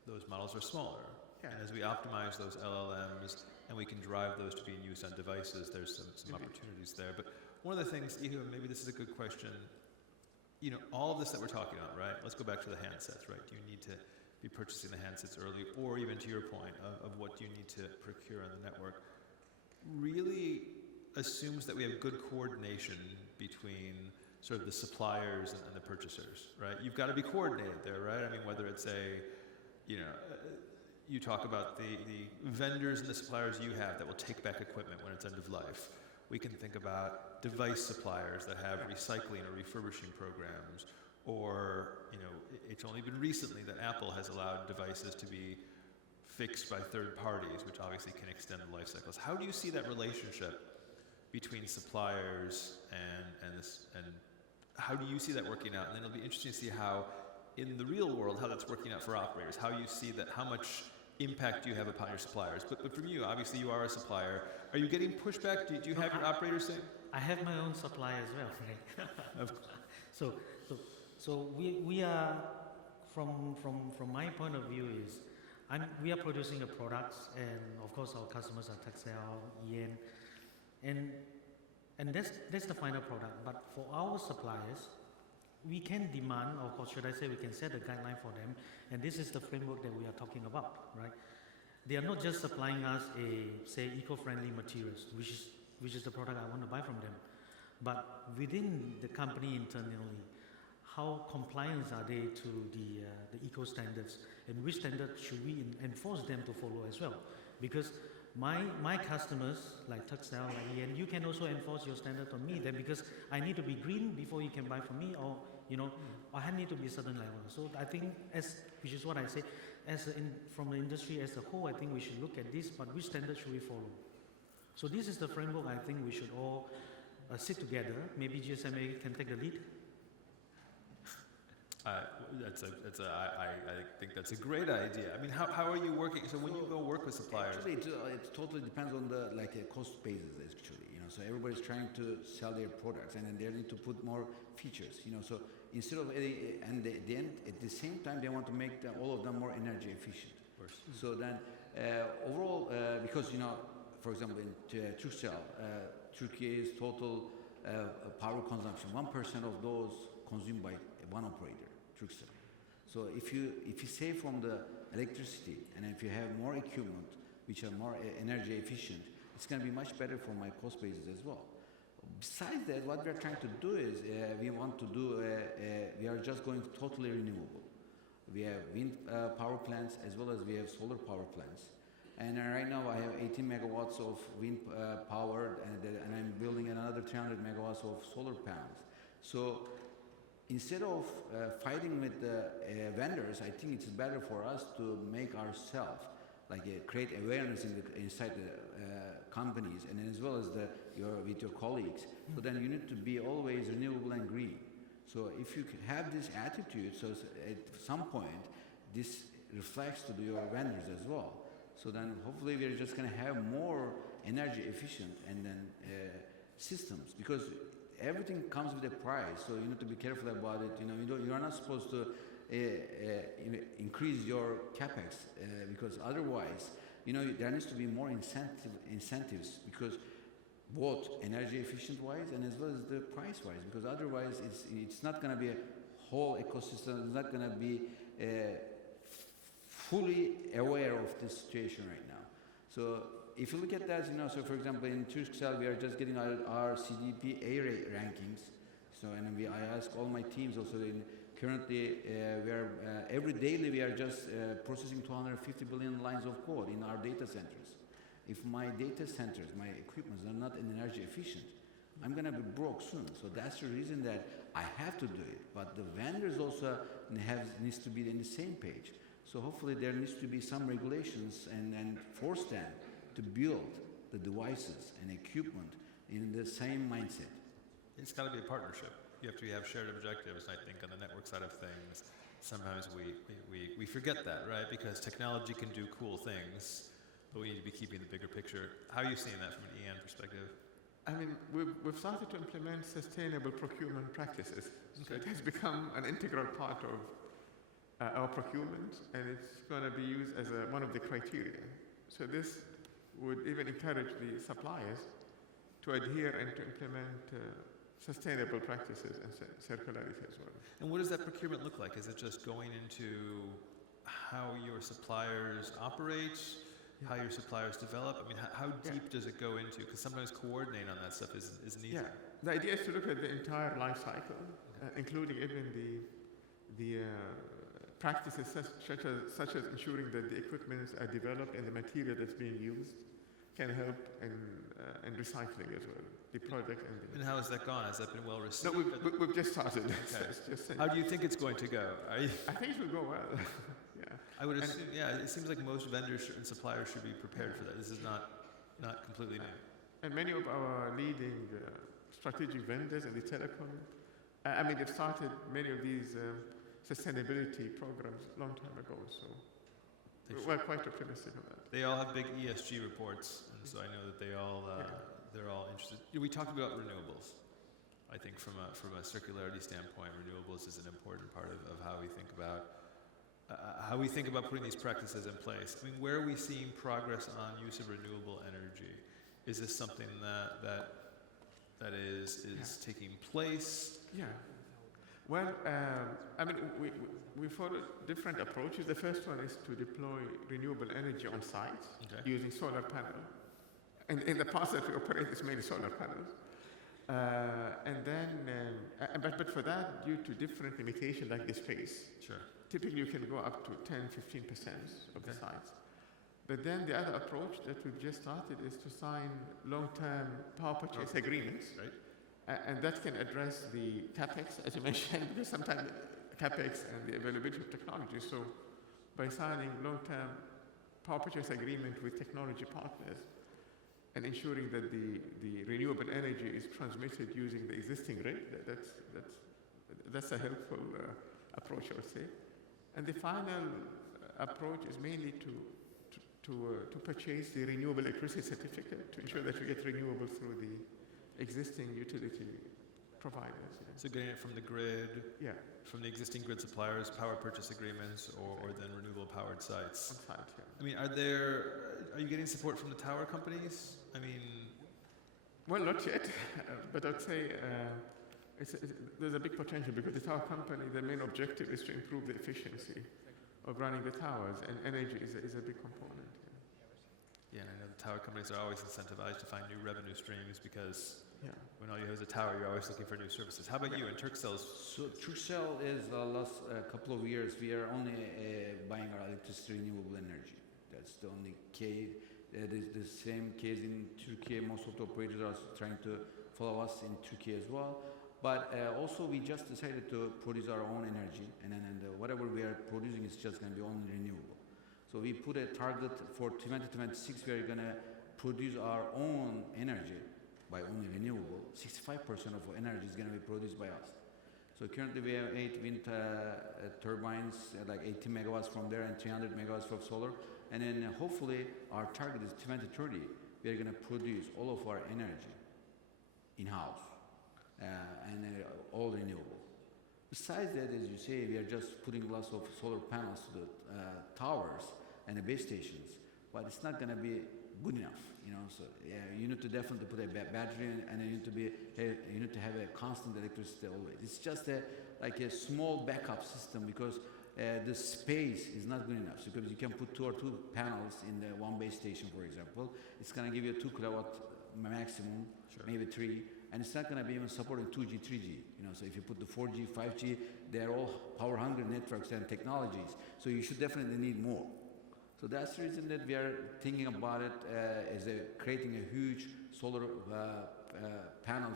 those models are smaller. Yeah. And as we optimize those LLMs and we can drive those to being used on devices, there's some opportunities there. But one of the things, Ihu, maybe this is a good question. All of this that we're talking about, right? Let's go back to the handsets, right? Do you need to be purchasing the handsets early, or even to your point of what do you need to procure on the network? Really assumes that we have good coordination between sort of the suppliers and the purchasers, right? You've got to be coordinated there, right? I mean, whether it's you talk about the vendors and the suppliers you have that will take back equipment when it's end of life. We can think about device suppliers that have recycling or refurbishing programs, or it's only been recently that Apple has allowed devices to be fixed by third parties, which obviously can extend the life cycles. How do you see that relationship between suppliers and how do you see that working out? And then it'll be interesting to see how, in the real world, how that's working out for operators. How you see that, how much impact do you have upon your suppliers? But from you, obviously you are a supplier. Are you getting pushback? Do you have your operators saying? I have my own supply as well. Right? So we are from my point of view is we are producing the products, and of course our customers are Texel, EN, and that's the final product. But for our suppliers, we can demand, or should I say, we can set a guideline for them, and this is the framework that we are talking about, right? They are not just supplying us say eco-friendly materials, which is which is the product I want to buy from them. But within the company internally, how compliant are they to the eco standards, and which standard should we enforce them to follow as well? Because my customers, like Tuxtel, like Ian, you can also enforce your standard on me then, because I need to be green before you can buy from me, or I need to be a certain level. So I think, which is what I say, from the industry as a whole, I think we should look at this, but which standard should we follow? So this is the framework I think we should all sit together. Maybe GSMA can take the lead. I think that's a great idea. I mean, how are you working? So when you go work with suppliers, Actually, it totally depends on the cost basis. Actually, so everybody's trying to sell their products, and then they need to put more features. So instead of at the same time they want to make all of them more energy efficient. of course. So then overall, because for example, in Turkcell, Turkey's total power consumption, 1% of those consumed by one operator, Turkcell. So if you save from the electricity, and if you have more equipment which are more energy efficient, it's going to be much better for my cost basis as well. Besides that, what we're trying to do is we are just going totally renewable. We have wind power plants as well as we have solar power plants. And right now I have 18 megawatts of wind power, and I'm building another 300 megawatts of solar panels. So instead of fighting with the vendors, I think it's better for us to make ourselves, create awareness inside the companies, and as well as with your colleagues. So then you need to be always renewable and green. So if you have this attitude, so at some point this reflects to your vendors as well. So then hopefully we're just going to have more energy efficient and then systems, because everything comes with a price, so you need to be careful about it. You are not supposed to increase your capex because otherwise, there needs to be more incentives, because both energy efficient wise and as well as the price wise, because otherwise it's not going to be a whole ecosystem. It's not going to be fully aware of this situation right now. So if you look at that, so for example, in Turkcell, we are just getting our CDP A rankings. So, and I ask all my teams also, currently, every daily we are just processing 250 billion lines of code in our data centers. If my data centers, my equipments are not energy efficient, I'm going to be broke soon. So that's the reason that I have to do it. But the vendors also needs to be on the same page. So hopefully there needs to be some regulations and force them to build the devices and equipment in the same mindset. It's got to be a partnership. You have to have shared objectives. I think on the network side of things, sometimes we forget that, right? Because technology can do cool things, but we need to be keeping the bigger picture. How are you seeing that from an EN perspective? I mean, we've started to implement sustainable procurement practices. So it has become an integral part of our procurement, and it's going to be used as one of the criteria. So this would even encourage the suppliers to adhere and to implement sustainable practices and circularity as well. And what does that procurement look like? Is it just going into how your suppliers operate, how your suppliers develop? I mean, how deep does it go into? Because sometimes coordinating on that stuff isn't easy. Yeah, the idea is to look at the entire life cycle, including even the practices such as ensuring that the equipment are developed and the material that's being used can help in recycling as well. The product and how has that gone? Has that been well received? No, we've just started. Okay. Just how do you think it's going to go? I think it will go well. Yeah. I would assume. Yeah, it seems like most vendors and suppliers should be prepared for that. This is not completely new. And many of our leading strategic vendors in the telecom, they've started many of these sustainability programs a long time ago. So we're quite optimistic on that. They all have big ESG reports, and so I know that they're all interested. We talked about renewables. I think from a circularity standpoint, renewables is an important part of how we think about putting these practices in place. I mean, where are we seeing progress on use of renewable energy? Is this something that is taking place? Yeah. Well, we follow different approaches. The first one is to deploy renewable energy on site using solar panel. And in the parts that we operate, it's mainly solar panels. But for that, due to different limitations like the space, Sure. typically you can go up to 10-15% of the sites. But then the other approach that we've just started is to sign long-term power purchase agreements. Right. And that can address the CapEx, as you mentioned, because sometimes CapEx and the availability of technology. So by signing long-term power purchase agreement with technology partners and ensuring that the renewable energy is transmitted using the existing grid, that's a helpful approach, I would say. And the final approach is mainly to purchase the renewable electricity certificate to ensure that we get renewable through the existing utility providers. So getting it from the grid, Yeah, from the existing grid suppliers, power purchase agreements, or then renewable powered sites. on site, yeah. I mean, are you getting support from the tower companies? I mean, Well, not yet, but I'd say there's a big potential because the tower company, their main objective is to improve the efficiency of running the towers, and energy is a big component. yeah, and I know the tower companies are always incentivized to find new revenue streams because Yeah. when all you have is a tower, you're always looking for new services. How about you in Turkcell's? So Turkcell is the last couple of years we are only buying our electricity renewable energy. That's the only case. It is the same case in Turkey. Most of the operators are trying to follow us in Turkey as well. But also we just decided to produce our own energy, and whatever we are producing is just going to be only renewable. So we put a target for 2026. We are going to produce our own energy by only renewable. 65% of our energy is going to be produced by us. So currently we have 8 wind turbines, like 80 megawatts from there and 300 megawatts from solar. And then hopefully our target is 2030. We are going to produce all of our energy in-house and all renewable. Besides that, as you say, we are just putting lots of solar panels to the towers and the base stations, but it's not going to be good enough, you know. So yeah, you need to definitely put a battery in, and you need to have a constant electricity always. It's just like a small backup system because the space is not good enough. So because you can put 2 panels in the one base station, for example, it's going to give you 2 kilowatt maximum, maybe 3. And it's not going to be even supporting 2G, 3G. You know, so if you put the 4G, 5G, they're all power-hungry networks and technologies. So you should definitely need more. So that's the reason that we are thinking about it as creating a huge solar panel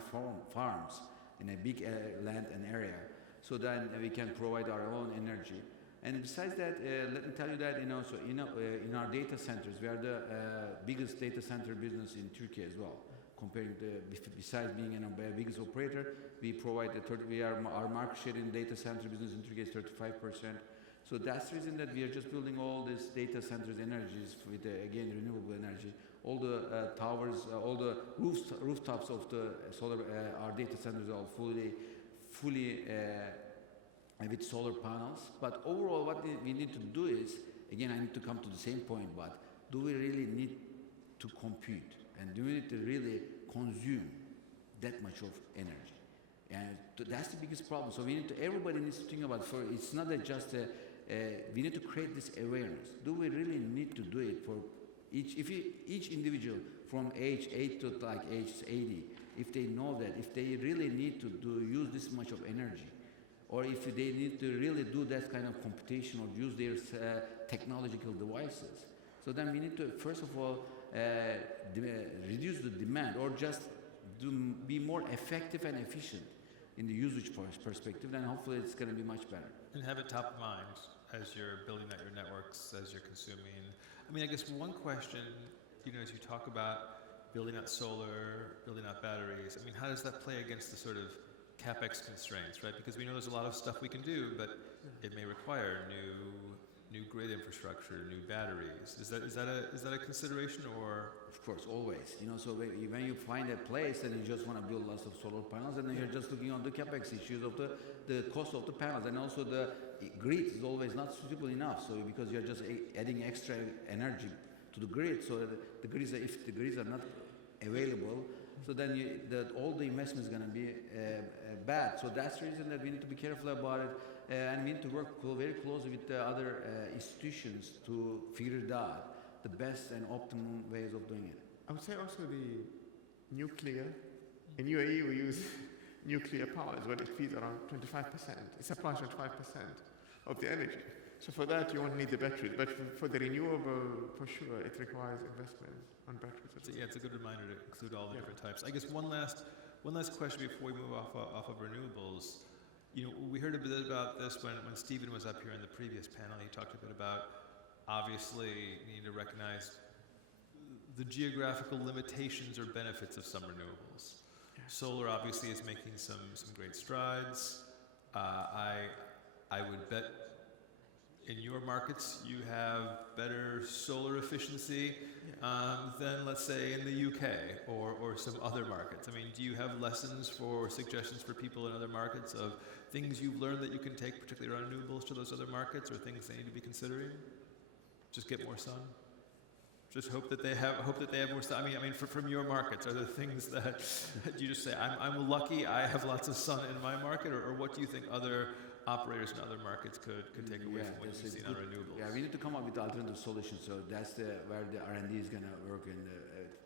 farms in a big land and area, so then we can provide our own energy. And besides that, let me tell you that in our data centers, we are the biggest data center business in Turkey as well. Comparing besides being a biggest operator, we provide our market share in data center business in Turkey is 35%. So that's the reason that we are just building all these data centers energies with again renewable energy. All the towers, all the rooftops of the solar, our data centers are fully with solar panels. But overall, what we need to do is, again, I need to come to the same point. But do we really need to compute? And do we need to really consume that much of energy? And that's the biggest problem. So everybody needs to think about it. It's not just we need to create this awareness. Do we really need to do it for each individual from age 8 to like age 80? If they know that, if they really need to use this much of energy, or if they need to really do that kind of computation or use their technological devices, so then we need to first of all reduce the demand, or just be more effective and efficient in the usage perspective, then hopefully it's going to be much better. And have it top of mind as you're building out your networks, as you're consuming. I mean, I guess one question, as you talk about building out solar, building out batteries, I mean, how does that play against the sort of CapEx constraints, right? Because we know there's a lot of stuff we can do, but it may require new grid infrastructure, new batteries. Is that a consideration, or? Of course, always. So when you find a place and you just want to build lots of solar panels, and then you're just looking on the capex issues of the cost of the panels, and also the grid is always not suitable enough. So because you're just adding extra energy to the grid, so the grids, if the grids are not available, so then all the investment is going to be bad. So that's the reason that we need to be careful about it. And we need to work very closely with the other institutions to figure out the best and optimum ways of doing it. I would say also the nuclear. In UAE, we use nuclear power as well. It feeds around 25%. It supplies 25% of the energy. So for that, you won't need the batteries. But for the renewable, for sure, it requires investment on batteries. Yeah, it's a good reminder to include all the different types. I guess one last question before we move off of renewables. You know, we heard a bit about this when Stephen was up here in the previous panel. He talked a bit about, obviously, you need to recognize the geographical limitations or benefits of some renewables. Yeah. Solar obviously is making some great strides. I would bet in your markets you have better solar efficiency than, let's say, in the UK or some other markets. I mean, do you have lessons or suggestions for people in other markets of things you've learned that you can take, particularly around renewables, to those other markets, or things they need to be considering? Just get more sun. Just hope that they have more sun. I mean, from your markets, are there things that you just say, I'm lucky I have lots of sun in my market, or what do you think other operators in other markets could take away from what you've seen on renewables? Yeah, we need to come up with alternative solutions. So that's where the R&D is going to work in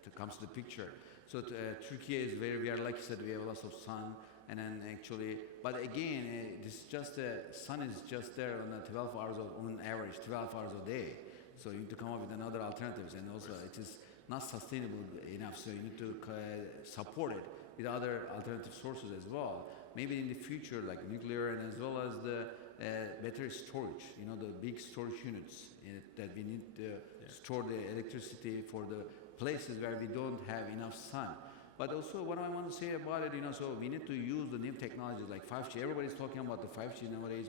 to comes to the picture. So Turkey is we are like you said, we have lots of sun, and then actually, but again, this just sun is just there on 12 hours on average, 12 hours a day. So you need to come up with another alternatives, and also it is not sustainable enough. So you need to support it with other alternative sources as well. Maybe in the future, like nuclear, and as well as the battery storage. You know, the big storage units that we need to store the electricity for the places where we don't have enough sun. But also, what I want to say about it, you know, so we need to use the new technologies like 5G. Everybody's talking about the 5G nowadays,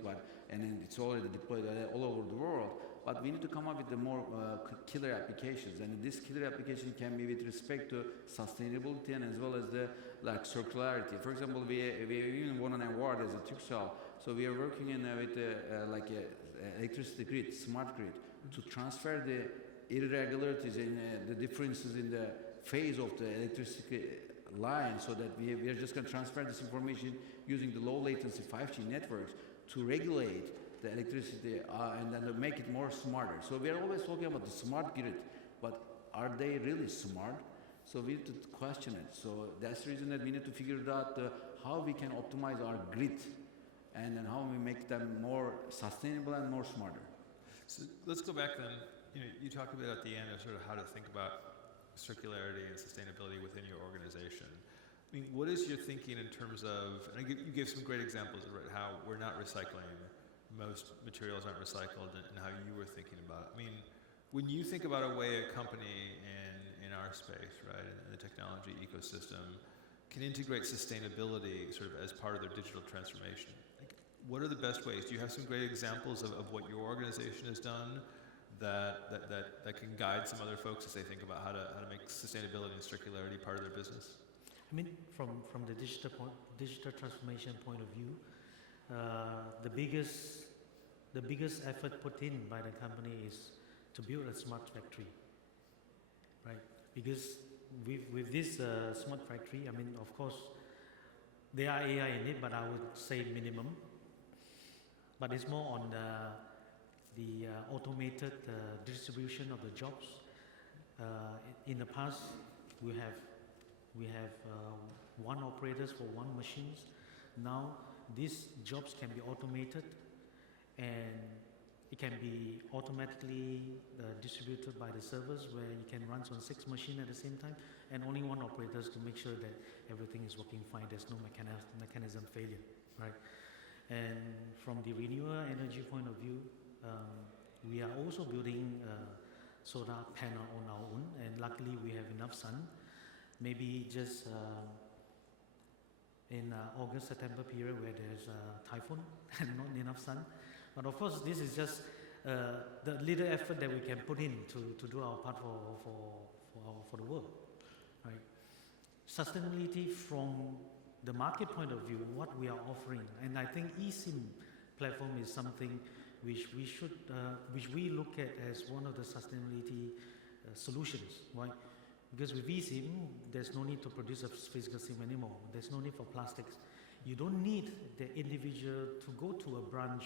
and then it's already deployed all over the world. But we need to come up with the more killer applications, and this killer application can be with respect to sustainability and as well as the circularity. For example, we even won an award as a Turkcell. So we are working with electricity grid, smart grid, to transfer the irregularities in the differences in the phase of the electricity line, so that we are just going to transfer this information using the low latency 5G networks to regulate the electricity and then to make it more smarter. So we are always talking about the smart grid, but are they really smart? So we need to question it. So that's the reason that we need to figure out how we can optimize our grid, and then how we make them more sustainable and more smarter. So let's go back then. You know, you talked a bit at the end of sort of how to think about circularity and sustainability within your organization. I mean, what is your thinking in terms of, and you gave some great examples of how we're not recycling, most materials aren't recycled, and how you were thinking about it. I mean, when you think about a way a company in our space, right, in the technology ecosystem, can integrate sustainability sort of as part of their digital transformation, like, what are the best ways? Do you have some great examples of what your organization has done that can guide some other folks as they think about how to make sustainability and circularity part of their business? I mean, from the digital transformation point of view, the biggest effort put in by the company is to build a smart factory, right? Because with this smart factory, I mean, of course, there are AI in it, but I would say minimum. But it's more on the automated distribution of the jobs. In the past, we have one operators for one machines. Now these jobs can be automated, and it can be automatically distributed by the servers, where you can run on 6 machines at the same time, and only one operator to make sure that everything is working fine. There's no mechanism failure, right? And from the renewable energy point of view, we are also building solar panel on our own, and luckily we have enough sun. Maybe just in August-September period where there's a typhoon and not enough sun. But of course, this is just the little effort that we can put in to do our part for the world, right? Sustainability from the market point of view, what we are offering, and I think eSIM platform is something which we look at as one of the sustainability solutions, right? Because with eSIM, there's no need to produce a physical SIM anymore. There's no need for plastics. You don't need the individual to go to a branch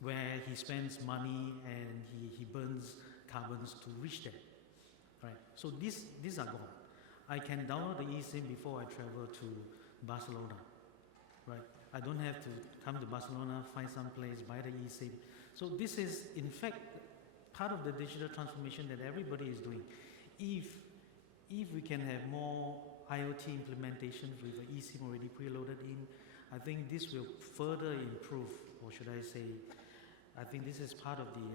where he spends money and he burns carbons to reach there, right? So these are gone. I can download the eSIM before I travel to Barcelona, right? I don't have to come to Barcelona, find some place, buy the eSIM. So this is, in fact, part of the digital transformation that everybody is doing. If we can have more IoT implementation with the eSIM already preloaded in, I think this will further improve, or should I say, I think this is part of the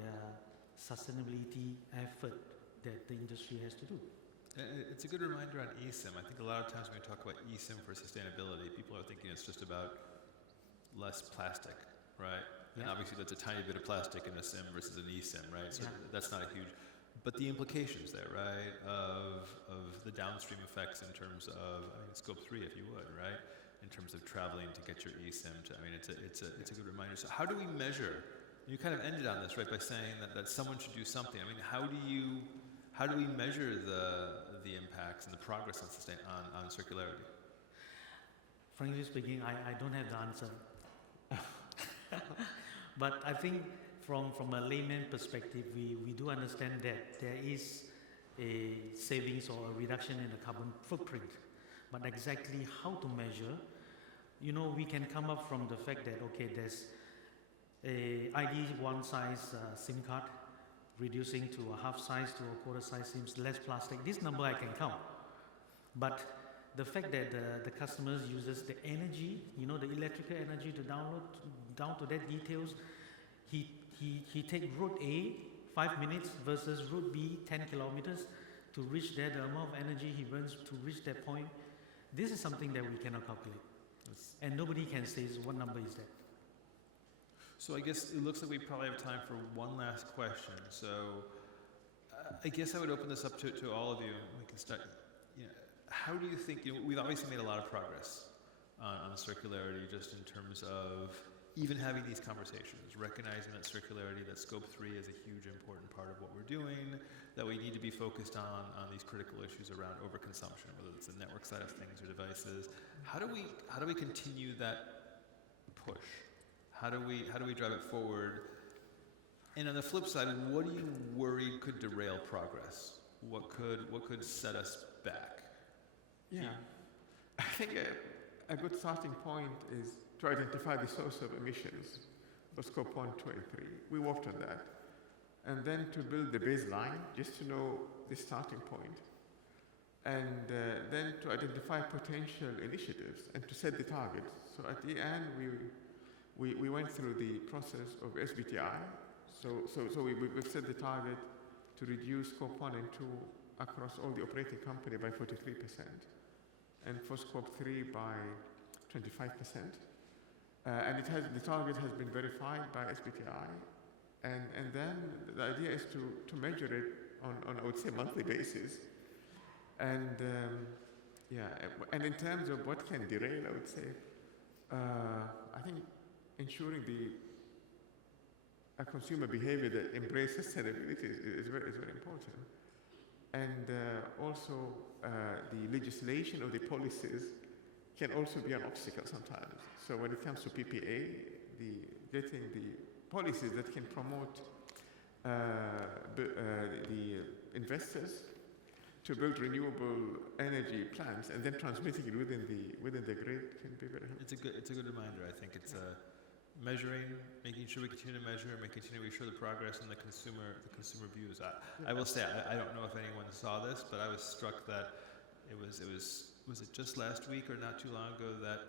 sustainability effort that the industry has to do. It's a good reminder on eSIM. I think a lot of times when we talk about eSIM for sustainability, people are thinking it's just about less plastic, right? And obviously that's a tiny bit of plastic in a SIM versus an eSIM, right? So that's not a huge, but the implications there, right, of the downstream effects in terms of, I mean, scope 3, if you would, right, in terms of traveling to get your eSIM. I mean, it's a good reminder. So how do we measure? You kind of ended on this, right, by saying that someone should do something. I mean, how do we measure the impacts and the progress on circularity? Frankly speaking, I don't have the answer. But I think from a layman perspective, we do understand that there is a savings or a reduction in the carbon footprint. But exactly how to measure, we can come up from the fact that, okay, there's a ID one size SIM card, reducing to a half size to a quarter size SIMs, less plastic. This number I can count. But the fact that the customers uses the energy, the electrical energy to download, down to that details, he take route A 5 minutes versus route B 10 kilometers to reach there, the amount of energy he burns to reach that point. This is something that we cannot calculate. And nobody can say what number is that. So I guess it looks like we probably have time for one last question. So I guess I would open this up to all of you. We can start. How do you think, we've obviously made a lot of progress on circularity just in terms of even having these conversations, recognizing that circularity, that scope 3 is a huge important part of what we're doing, that we need to be focused on these critical issues around overconsumption, whether it's the network side of things or devices. How do we continue that push? How do we drive it forward? And on the flip side, what do you worry could derail progress? What could set us back? Yeah, I think a good starting point is to identify the source of emissions for scope 1, 2, and 3. We worked on that. And then to build the baseline, just to know the starting point. And then to identify potential initiatives and to set the targets. So at the end, we went through the process of SBTI. So we've set the target to reduce scope 1 and 2 across all the operating company by 43%. And for scope 3 by 25%. And the target has been verified by SBTI. And then the idea is to measure it on I would say, monthly basis. And and in terms of what can derail, I would say, I think ensuring a consumer behavior that embraces sustainability is very important. And also the legislation or the policies can also be an obstacle sometimes. So when it comes to PPA, getting the policies that can promote the investors to build renewable energy plants and then transmitting it within the grid can be very helpful. It's a good reminder. I think it's measuring, making sure we continue to measure, and continue to show the progress in the consumer views. I will say I don't know if anyone saw this, but I was struck that it was it just last week or not too long ago that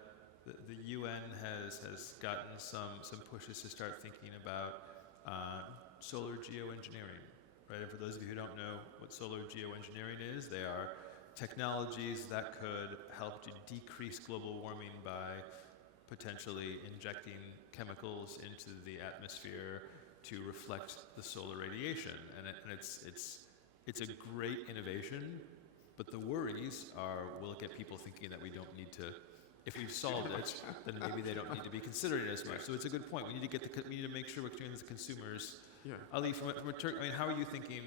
the UN has gotten some pushes to start thinking about solar geoengineering. Right? And for those of you who don't know what solar geoengineering is, they are technologies that could help to decrease global warming by potentially injecting chemicals into the atmosphere to reflect the solar radiation. And it's a great innovation, but the worries are, will it get people thinking that we don't need to, if we've solved it, then maybe they don't need to be considering it as much. So it's a good point. We need to make sure we're communicating to the consumers. Yeah. Ali, from a how are you thinking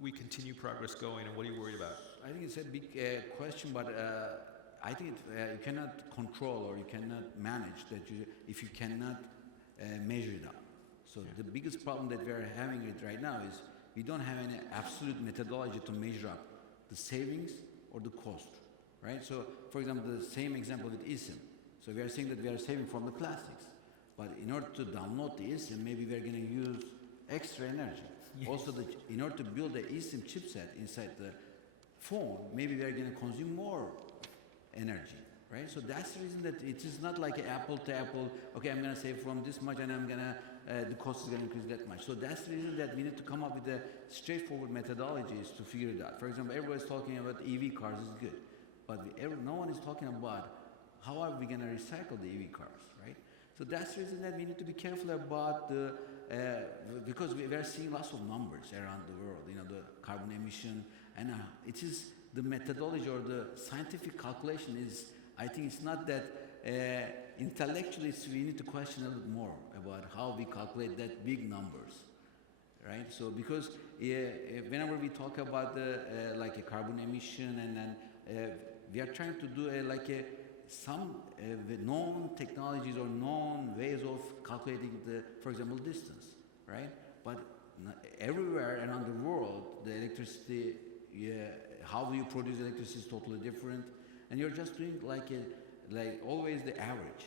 we continue progress going, and what are you worried about? I think it's a big question, but I think you cannot control or you cannot manage that if you cannot measure it up. So the biggest problem that we are having it right now is we don't have any absolute methodology to measure up the savings or the cost, right? So, for example, the same example with eSIM. So we are saying that we are saving from the plastics, but in order to download the eSIM, maybe we are going to use extra energy. Yes. Also, in order to build the eSIM chipset inside the phone, maybe we are going to consume more energy, right? So that's the reason that it is not like apple to apple, okay, I'm going to save from this much and I'm going to, the cost is going to increase that much. So that's the reason that we need to come up with the straightforward methodologies to figure it out. For example, everybody's talking about EV cars is good, but no one is talking about how are we going to recycle the EV cars, right? So that's the reason that we need to be careful about the, because we are seeing lots of numbers around the world, you know, the carbon emission, and it is the methodology or the scientific calculation is, I think it's not that intellectually we need to question a little bit more about how we calculate that big numbers, right? So because whenever we talk about the like a carbon emission and then we are trying to do some known technologies or known ways of calculating the, for example, distance, right? But everywhere around the world, the electricity, how you produce electricity is totally different, and you're just doing like always the average.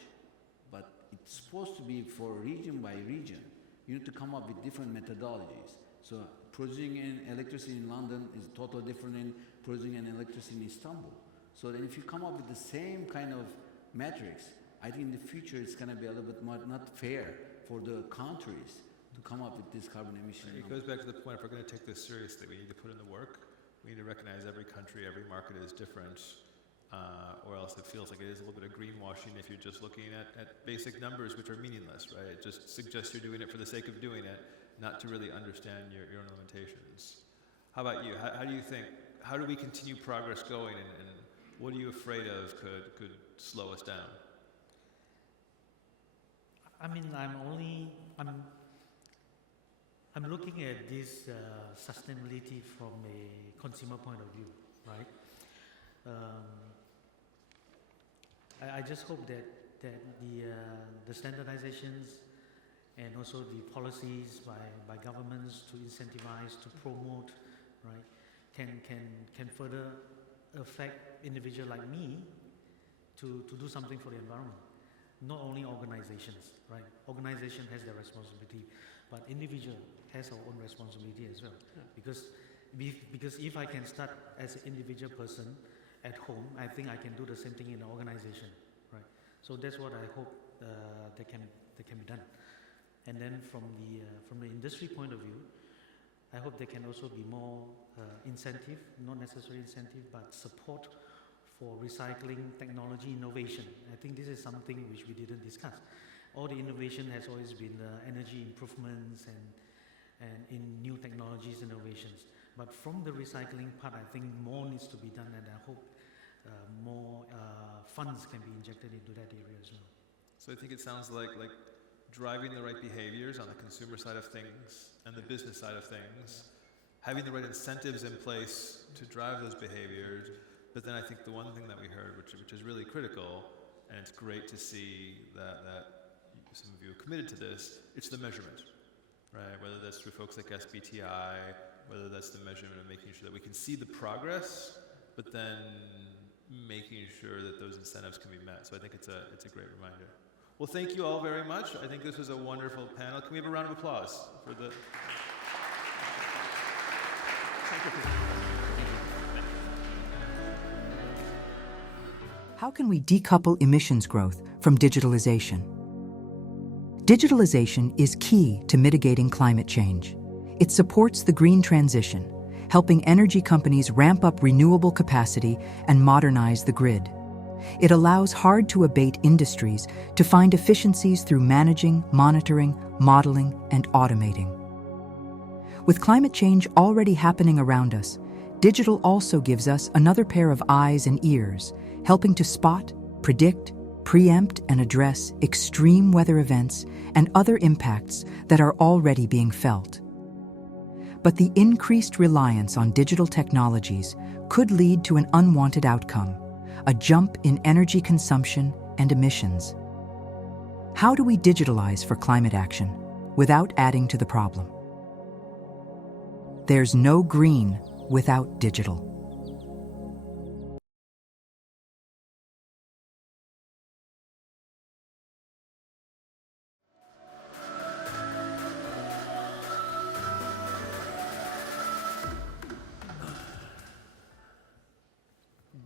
But it's supposed to be for region by region. You need to come up with different methodologies. So producing electricity in London is totally different than producing electricity in Istanbul. So then if you come up with the same kind of metrics, I think in the future it's going to be a little bit more not fair for the countries to come up with this carbon emission. It goes back to the point, if we're going to take this seriously, we need to put in the work. We need to recognize every country, every market is different, or else it feels like it is a little bit of greenwashing if you're just looking at basic numbers which are meaningless, right? It just suggests you're doing it for the sake of doing it, not to really understand your own limitations. How about you? How do you think, how do we continue progress going, and what are you afraid of could slow us down? I mean, I'm looking at this sustainability from a consumer point of view, right? I just hope that the standardizations and also the policies by governments to incentivize, to promote, right, can further affect individuals like me to do something for the environment. Not only organizations, right? Organization has their responsibility, but individual has our own responsibility as well. Yeah. Because if I can start as an individual person at home, I think I can do the same thing in an organization, right? So that's what I hope that can be done. And then from the industry point of view, I hope there can also be more incentive, not necessarily incentive, but support for recycling technology innovation. I think this is something which we didn't discuss. All the innovation has always been energy improvements and in new technologies innovations. But from the recycling part, I think more needs to be done, and I hope more funds can be injected into that area as well. So I think it sounds like driving the right behaviors on the consumer side of things and the business side of things, having the right incentives in place to drive those behaviors. But then I think the one thing that we heard, which is really critical, and it's great to see that some of you have committed to this, it's the measurement, right? Whether that's through folks like SBTI, whether that's the measurement of making sure that we can see the progress, but then making sure that those incentives can be met. So I think it's a great reminder. Well, thank you all very much. I think this was a wonderful panel. Can we have a round of applause for the... Thank you. How can we decouple emissions growth from digitalization? Digitalization is key to mitigating climate change. It supports the green transition, helping energy companies ramp up renewable capacity and modernize the grid. It allows hard-to-abate industries to find efficiencies through managing, monitoring, modeling, and automating. With climate change already happening around us, digital also gives us another pair of eyes and ears, helping to spot, predict, preempt, and address extreme weather events and other impacts that are already being felt. But the increased reliance on digital technologies could lead to an unwanted outcome, a jump in energy consumption and emissions. How do we digitalize for climate action without adding to the problem? There's no green without digital.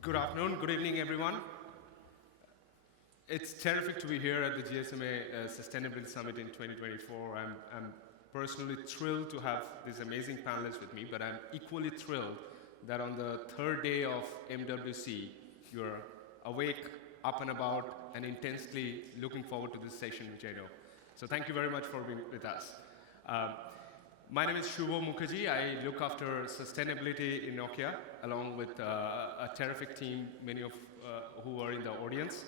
Good afternoon, good evening, everyone. It's terrific to be here at the GSMA Sustainability Summit in 2024. I'm personally thrilled to have these amazing panelists with me, but I'm equally thrilled that on the third day of MWC, you're awake, up and about, and intensely looking forward to this session, which I know. So thank you very much for being with us. My name is Subho Mukherjee. I look after sustainability in Nokia, along with a terrific team, many of who are in the audience.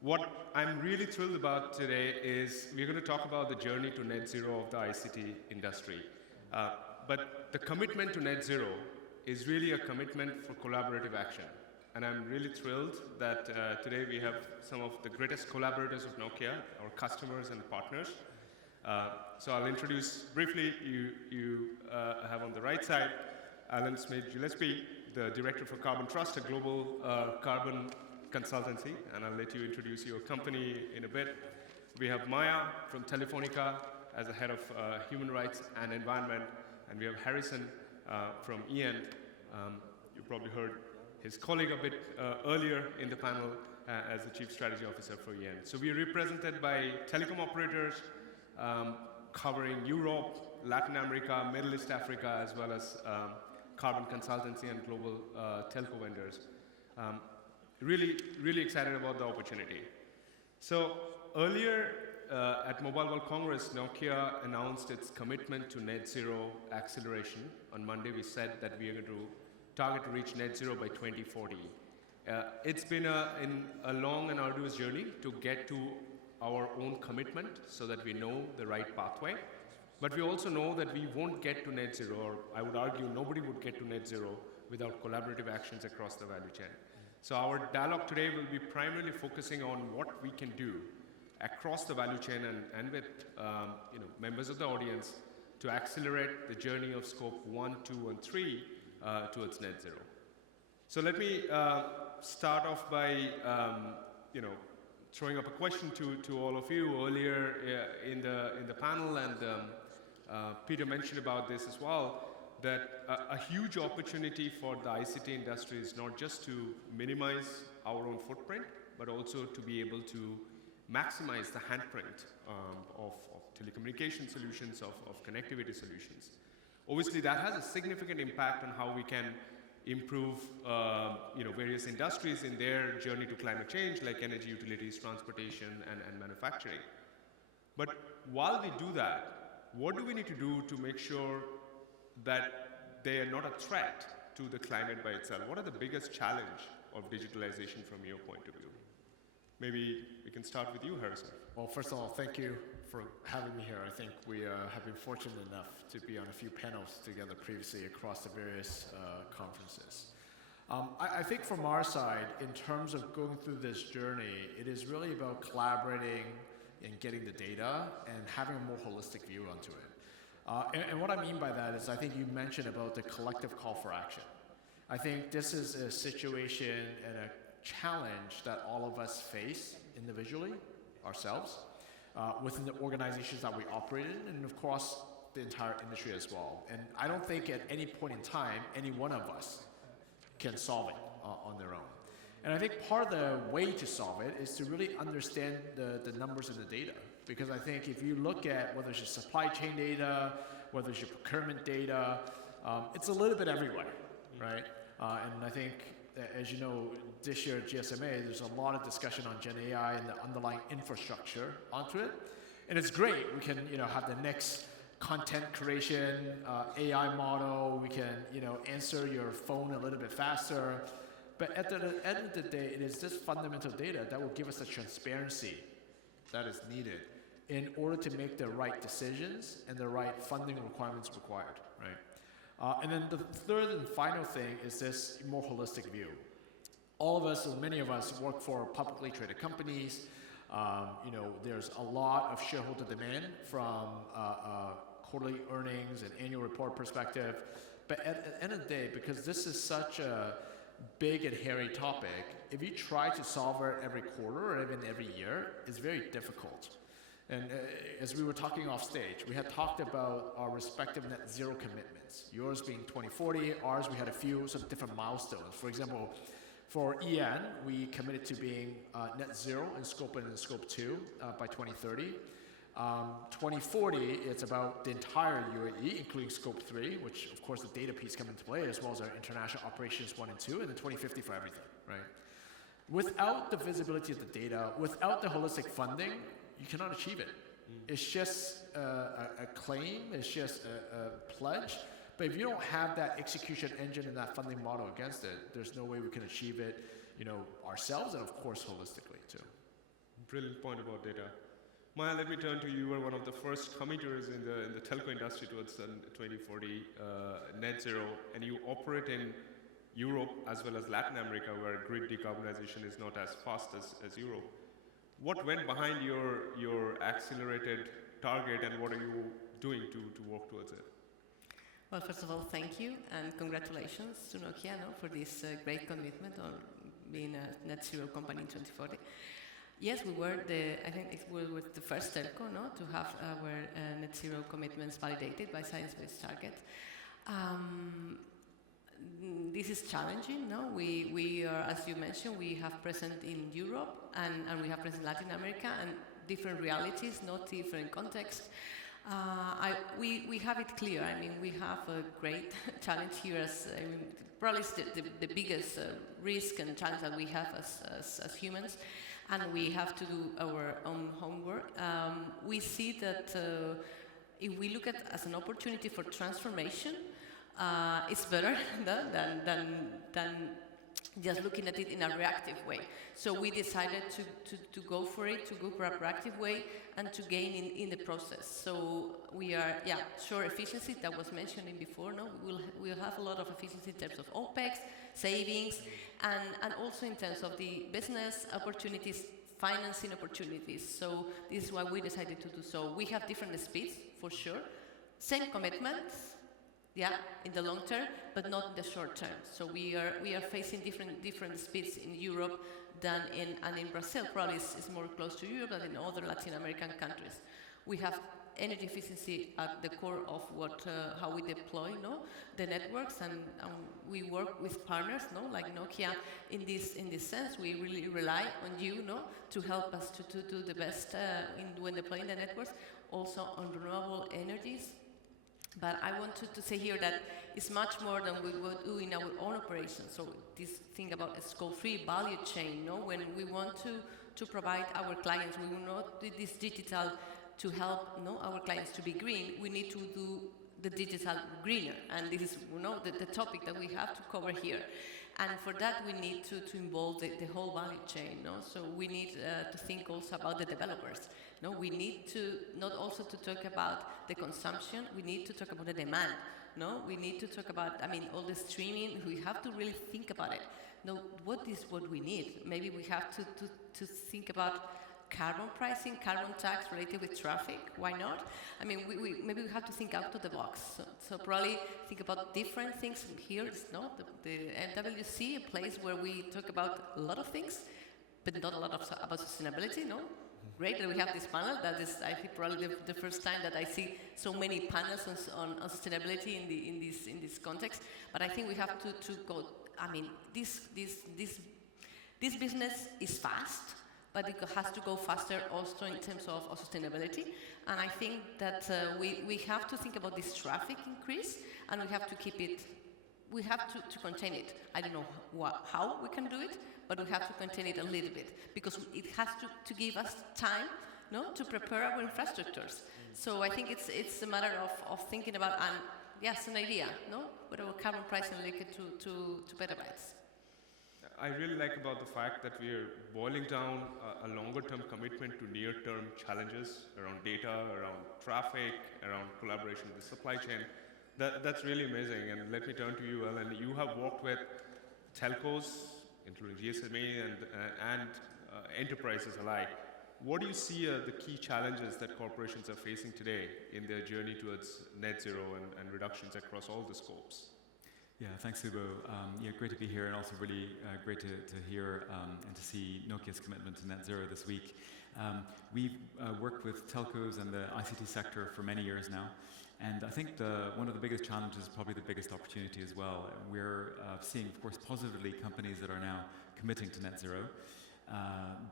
What I'm really thrilled about today is we're going to talk about the journey to net zero of the ICT industry. But the commitment to net zero is really a commitment for collaborative action. And I'm really thrilled that today we have some of the greatest collaborators of Nokia, our customers and partners. So I'll introduce briefly, you have on the right side, Alan Smith-Gillespie, the Director for Carbon Trust, a global carbon consultancy, and I'll let you introduce your company in a bit. We have Maya from Telefonica as the Head of Human Rights and Environment, and we have Harrison from EN. You probably heard his colleague a bit earlier in the panel as the Chief Strategy Officer for EN. So we are represented by telecom operators, covering Europe, Latin America, Middle East Africa, as well as carbon consultancy and global telco vendors. Really excited about the opportunity. So earlier at Mobile World Congress, Nokia announced its commitment to net zero acceleration. On Monday, we said that we are going to target to reach net zero by 2040. It's been a long and arduous journey to get to our own commitment so that we know the right pathway. But we also know that we won't get to net zero, or I would argue nobody would get to net zero without collaborative actions across the value chain. So our dialogue today will be primarily focusing on what we can do across the value chain and with members of the audience to accelerate the journey of scope 1, 2, and 3 towards net zero. So let me start off by throwing up a question to all of you earlier in the panel, and Peter mentioned about this as well, that a huge opportunity for the ICT industry is not just to minimize our own footprint, but also to be able to maximize the handprint of telecommunication solutions, of connectivity solutions. Obviously, that has a significant impact on how we can improve various industries in their journey to climate change, like energy, utilities, transportation, and manufacturing. But while we do that, what do we need to do to make sure that they are not a threat to the climate by itself? What are the biggest challenge of digitalization from your point of view? Maybe we can start with you, Harrison. Well, first of all, thank you for having me here. I think we have been fortunate enough to be on a few panels together previously across the various conferences. I think from our side, in terms of going through this journey, it is really about collaborating and getting the data and having a more holistic view onto it. And what I mean by that is I think you mentioned about the collective call for action. I think this is a situation and a challenge that all of us face individually, ourselves, within the organizations that we operate in, and of course, the entire industry as well. And I don't think at any point in time, any one of us can solve it on their own. And I think part of the way to solve it is to really understand the numbers and the data. Because I think if you look at whether it's your supply chain data, whether it's your procurement data, it's a little bit everywhere, right? And I think, as you know, this year at GSMA, there's a lot of discussion on Gen AI and the underlying infrastructure onto it. And it's great. We can, have the next content creation, AI model. We can, answer your phone a little bit faster. But at the end of the day, it is this fundamental data that will give us the transparency that is needed in order to make the right decisions and the right funding requirements required, right? And then the third and final thing is this more holistic view. All of us, or many of us, work for publicly traded companies. There's a lot of shareholder demand from quarterly earnings and annual report perspective. But at the end of the day, because this is such a big and hairy topic, if you try to solve it every quarter or even every year, it's very difficult. And as we were talking off stage, we had talked about our respective net zero commitments. Yours being 2040, ours we had a few sort of different milestones. For example, for EN, we committed to being net zero in scope 1 and scope 2 by 2030. 2040, it's about the entire UAE, including scope 3, which of course the data piece comes into play, as well as our international operations 1 and 2, and then 2050 for everything, right? Without the visibility of the data, without the holistic funding, you cannot achieve it. It's just a claim, it's just a pledge. But if you don't have that execution engine and that funding model against it, there's no way we can achieve it, ourselves and of course holistically too. Brilliant point about data. Maya, let me turn to you. You were one of the first committers in the telco industry towards 2040 net zero, and you operate in Europe as well as Latin America, where grid decarbonization is not as fast as Europe. What went behind your accelerated target, and what are you doing to work towards it? Well, first of all, thank you and congratulations to Nokia for this great commitment on being a net zero company in 2040. Yes, we were the first telco to have our net zero commitments validated by science-based targets. This is challenging. We are, as you mentioned, we have present in Europe and we have present in Latin America, and different realities, not different contexts. We have it clear. I mean, we have a great challenge here probably the biggest risk and challenge that we have as humans, and we have to do our own homework. We see that if we look at as an opportunity for transformation, it's better than just looking at it in a reactive way. So we decided to go for it, to go for a proactive way, and to gain in the process. So we are, sure, efficiency that was mentioned before. We'll have a lot of efficiency in terms of OPEX, savings, and also in terms of the business opportunities, financing opportunities. So this is why we decided to do so. We have different speeds, for sure. Same commitments, in the long term, but not in the short term. So we are facing different speeds in Europe than in Brazil. Probably is more close to Europe than in other Latin American countries. We have energy efficiency at the core of how we deploy the networks, and we work with partners like Nokia in this sense. We really rely on you to help us to do the best when deploying the networks, also on renewable energies. But I want to say here that it's much more than we would do in our own operations. So this thing about a scope 3 value chain, when we want to provide our clients, we will not do this digital to help our clients to be green. We need to do the digital greener, and this is the topic that we have to cover here. And for that, we need to involve the whole value chain. So we need to think also about the developers. We need to not also to talk about the consumption. We need to talk about the demand. We need to talk about, all the streaming. We have to really think about it. What is what we need? Maybe we have to think about carbon pricing, carbon tax related with traffic. Why not? Maybe we have to think out of the box. So probably think about different things. Here it's not the MWC, a place where we talk about a lot of things, but not a lot about sustainability. Great that we have this panel. That is, I think, probably the first time that I see so many panels on sustainability in this context. But I think we have to go. This business is fast, but it has to go faster also in terms of sustainability. And I think that we have to think about this traffic increase, and we have to keep it. We have to contain it. I don't know how we can do it, but we have to contain it a little bit, because it has to give us time to prepare our infrastructures. So I think it's a matter of thinking about, and yes, an idea, what our carbon pricing linked to petabytes. I really like about the fact that we are boiling down a longer-term commitment to near-term challenges around data, around traffic, around collaboration with the supply chain. That's really amazing. And let me turn to you, Ellen. You have worked with telcos, including GSMA and enterprises alike. what do you see the key challenges that corporations are facing today in their journey towards net zero and reductions across all the scopes? Yeah, thanks, Subho. Yeah, great to be here, and also really great to hear and to see Nokia's commitment to net zero this week. We've worked with telcos and the ICT sector for many years now, and I think one of the biggest challenges is probably the biggest opportunity as well. We're seeing, of course, positively companies that are now committing to net zero.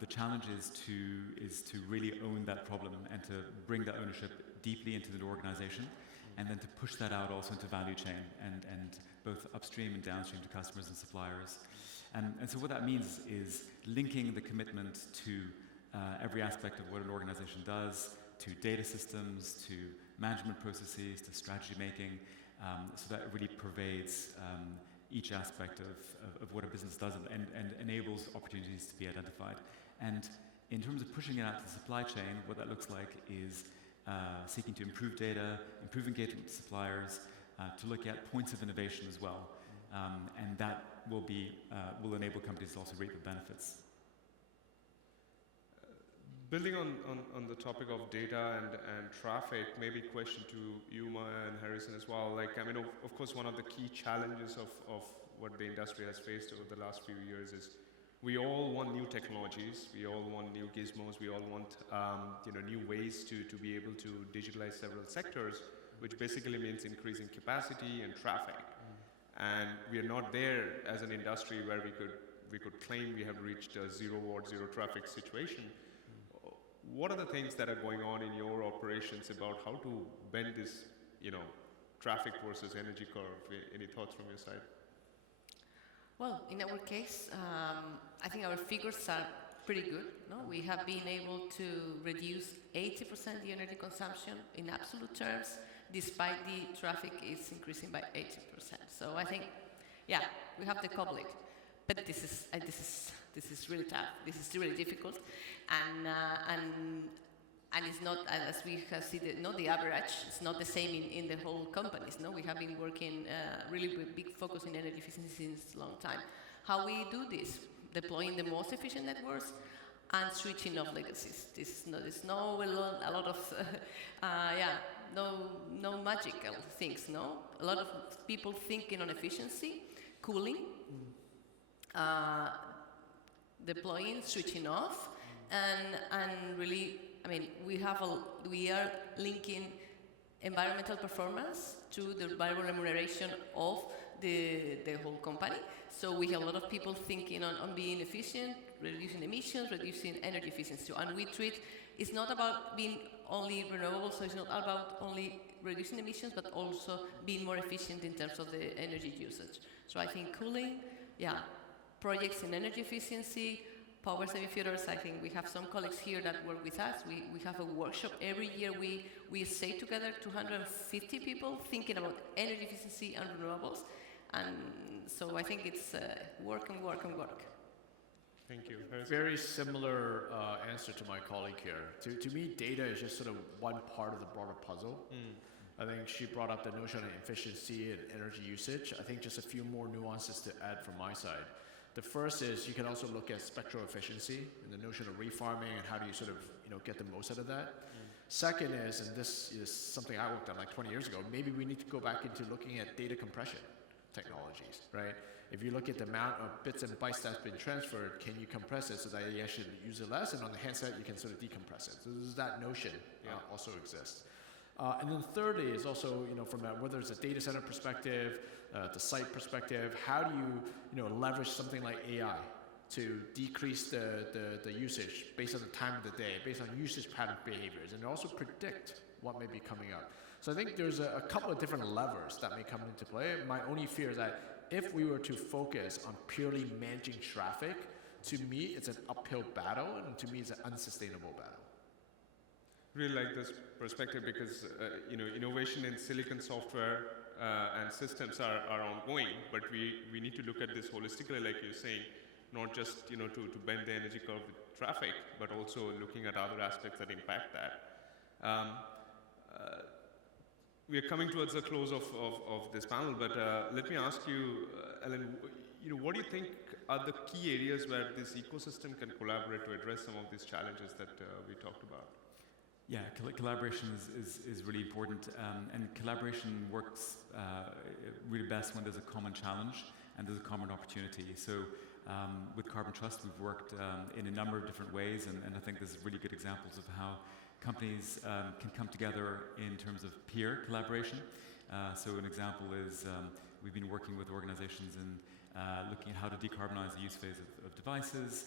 The challenge is to really own that problem and to bring that ownership deeply into the organization, and then to push that out also into value chain and both upstream and downstream to customers and suppliers. And so what that means is linking the commitment to every aspect of what an organization does, to data systems, to management processes, to strategy making, so that it really pervades each aspect of what a business does and enables opportunities to be identified. And in terms of pushing it out to the supply chain, what that looks like is seeking to improve data, improve engagement with suppliers, to look at points of innovation as well. And that will enable companies to also reap the benefits. Building on the topic of data and traffic, maybe a question to you, Maya, and Harrison as well. Like, I mean, of course, one of the key challenges of what the industry has faced over the last few years is we all want new technologies, we all want new gizmos, we all want new ways to be able to digitalize several sectors, which basically means increasing capacity and traffic. And we are not there as an industry where we could claim we have reached a zero watt, zero traffic situation. What are the things that are going on in your operations about how to bend this, traffic versus energy curve? Any thoughts from your side? Well, in our case, I think our figures are pretty good. No? We have been able to reduce 80% the energy consumption in absolute terms, despite the traffic is increasing by 80%. So I think, yeah, we have to couple it. But this is really tough. This is really difficult, and it's not, as we have seen, the average. It's not the same in the whole companies. No, we have been working really with big focus in energy efficiency since a long time. How we do this? Deploying the most efficient networks and switching off legacies. There's no a lot of no magical things. No, a lot of people thinking on efficiency, cooling. Deploying, switching off, and really, I mean, we are linking environmental performance to the variable remuneration of the whole company. So we have a lot of people thinking on being efficient, reducing emissions, reducing energy efficiency, and we treat. It's not about being only renewable, so it's not about only reducing emissions, but also being more efficient in terms of the energy usage. So I think cooling, yeah. Projects in energy efficiency, power saving filters. I think we have some colleagues here that work with us. We have a workshop every year. We stay together, 250 people, thinking about energy efficiency and renewables. And so I think it's work and work and work. Thank you. Very similar answer to my colleague here. To me, data is just sort of one part of the broader puzzle. I think she brought up the notion of efficiency and energy usage. I think just a few more nuances to add from my side. The first is you can also look at spectral efficiency and the notion of refarming and how do you sort of get the most out of that. Second is, and this is something I worked on like 20 years ago, maybe we need to go back into looking at data compression technologies, right? If you look at the amount of bits and bytes that's been transferred, can you compress it so that you actually use it less, and on the handset you can sort of decompress it. So that notion also exists. And then thirdly is also, from whether it's a data center perspective, the site perspective, how do you, leverage something like AI to decrease the usage based on the time of the day, based on usage pattern behaviors, and also predict what may be coming up. So I think there's a couple of different levers that may come into play. My only fear is that if we were to focus on purely managing traffic, to me it's an uphill battle, and to me it's an unsustainable battle. Really like this perspective because innovation in silicon software and systems are ongoing, but we need to look at this holistically, like you're saying, not just to bend the energy curve with traffic, but also looking at other aspects that impact that. We are coming towards the close of this panel, but let me ask you, Ellen, what do you think are the key areas where this ecosystem can collaborate to address some of these challenges that we talked about? Yeah, collaboration is really important, and collaboration works really best when there's a common challenge and there's a common opportunity. So with Carbon Trust, we've worked in a number of different ways, and I think there's really good examples of how companies can come together in terms of peer collaboration. So an example is we've been working with organizations in looking at how to decarbonize the use phase of devices,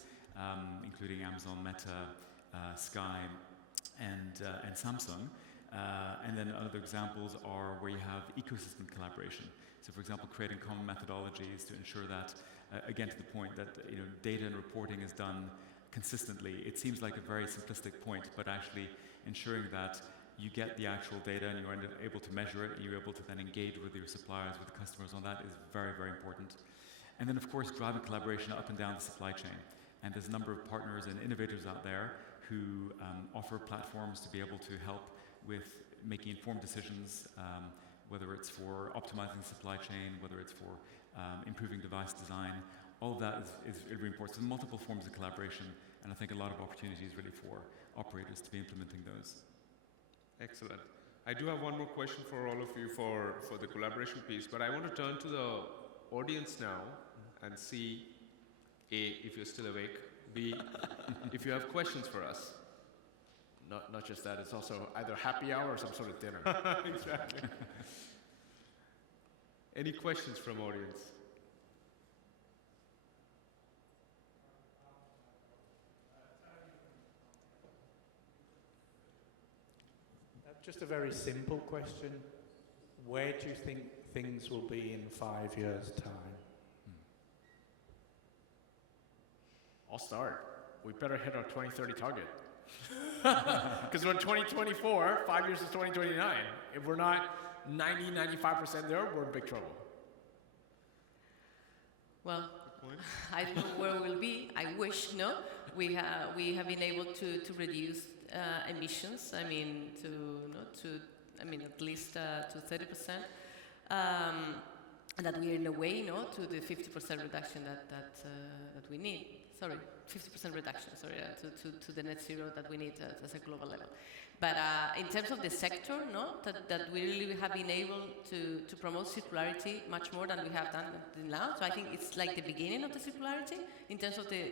including Amazon, Meta, Sky, and Samsung. And then other examples are where you have ecosystem collaboration. So for example, creating common methodologies to ensure that, again to the point that data and reporting is done consistently. It seems like a very simplistic point, but actually ensuring that you get the actual data and you're able to measure it, and you're able to then engage with your suppliers, with the customers on that is very, very important. And then of course driving collaboration up and down the supply chain. And there's a number of partners and innovators out there who offer platforms to be able to help with making informed decisions, whether it's for optimizing the supply chain, whether it's for improving device design. All of that is really important. So multiple forms of collaboration, and I think a lot of opportunities really for operators to be implementing those. Excellent. I do have one more question for all of you for the collaboration piece, but I want to turn to the audience now and see, A, if you're still awake, B, if you have questions for us. Not just that, it's also either happy hour or some sort of dinner. Exactly. Any questions from audience? Just a very simple question. Where do you think things will be in 5 years' time? I'll start. We better hit our 2030 target. Because we're in 2024, 5 years is 2029. If we're not 95% there, we're in big trouble. Well, I don't know where we'll be. I wish, no. We have been able to reduce emissions. I mean, at least to 30%. That we are in a way, to the 50% reduction that we need. Sorry, 50% reduction. Sorry, to the net zero that we need as a global level. But in terms of the sector, that we really have been able to promote circularity much more than we have done until now. So I think it's like the beginning of the circularity in terms of the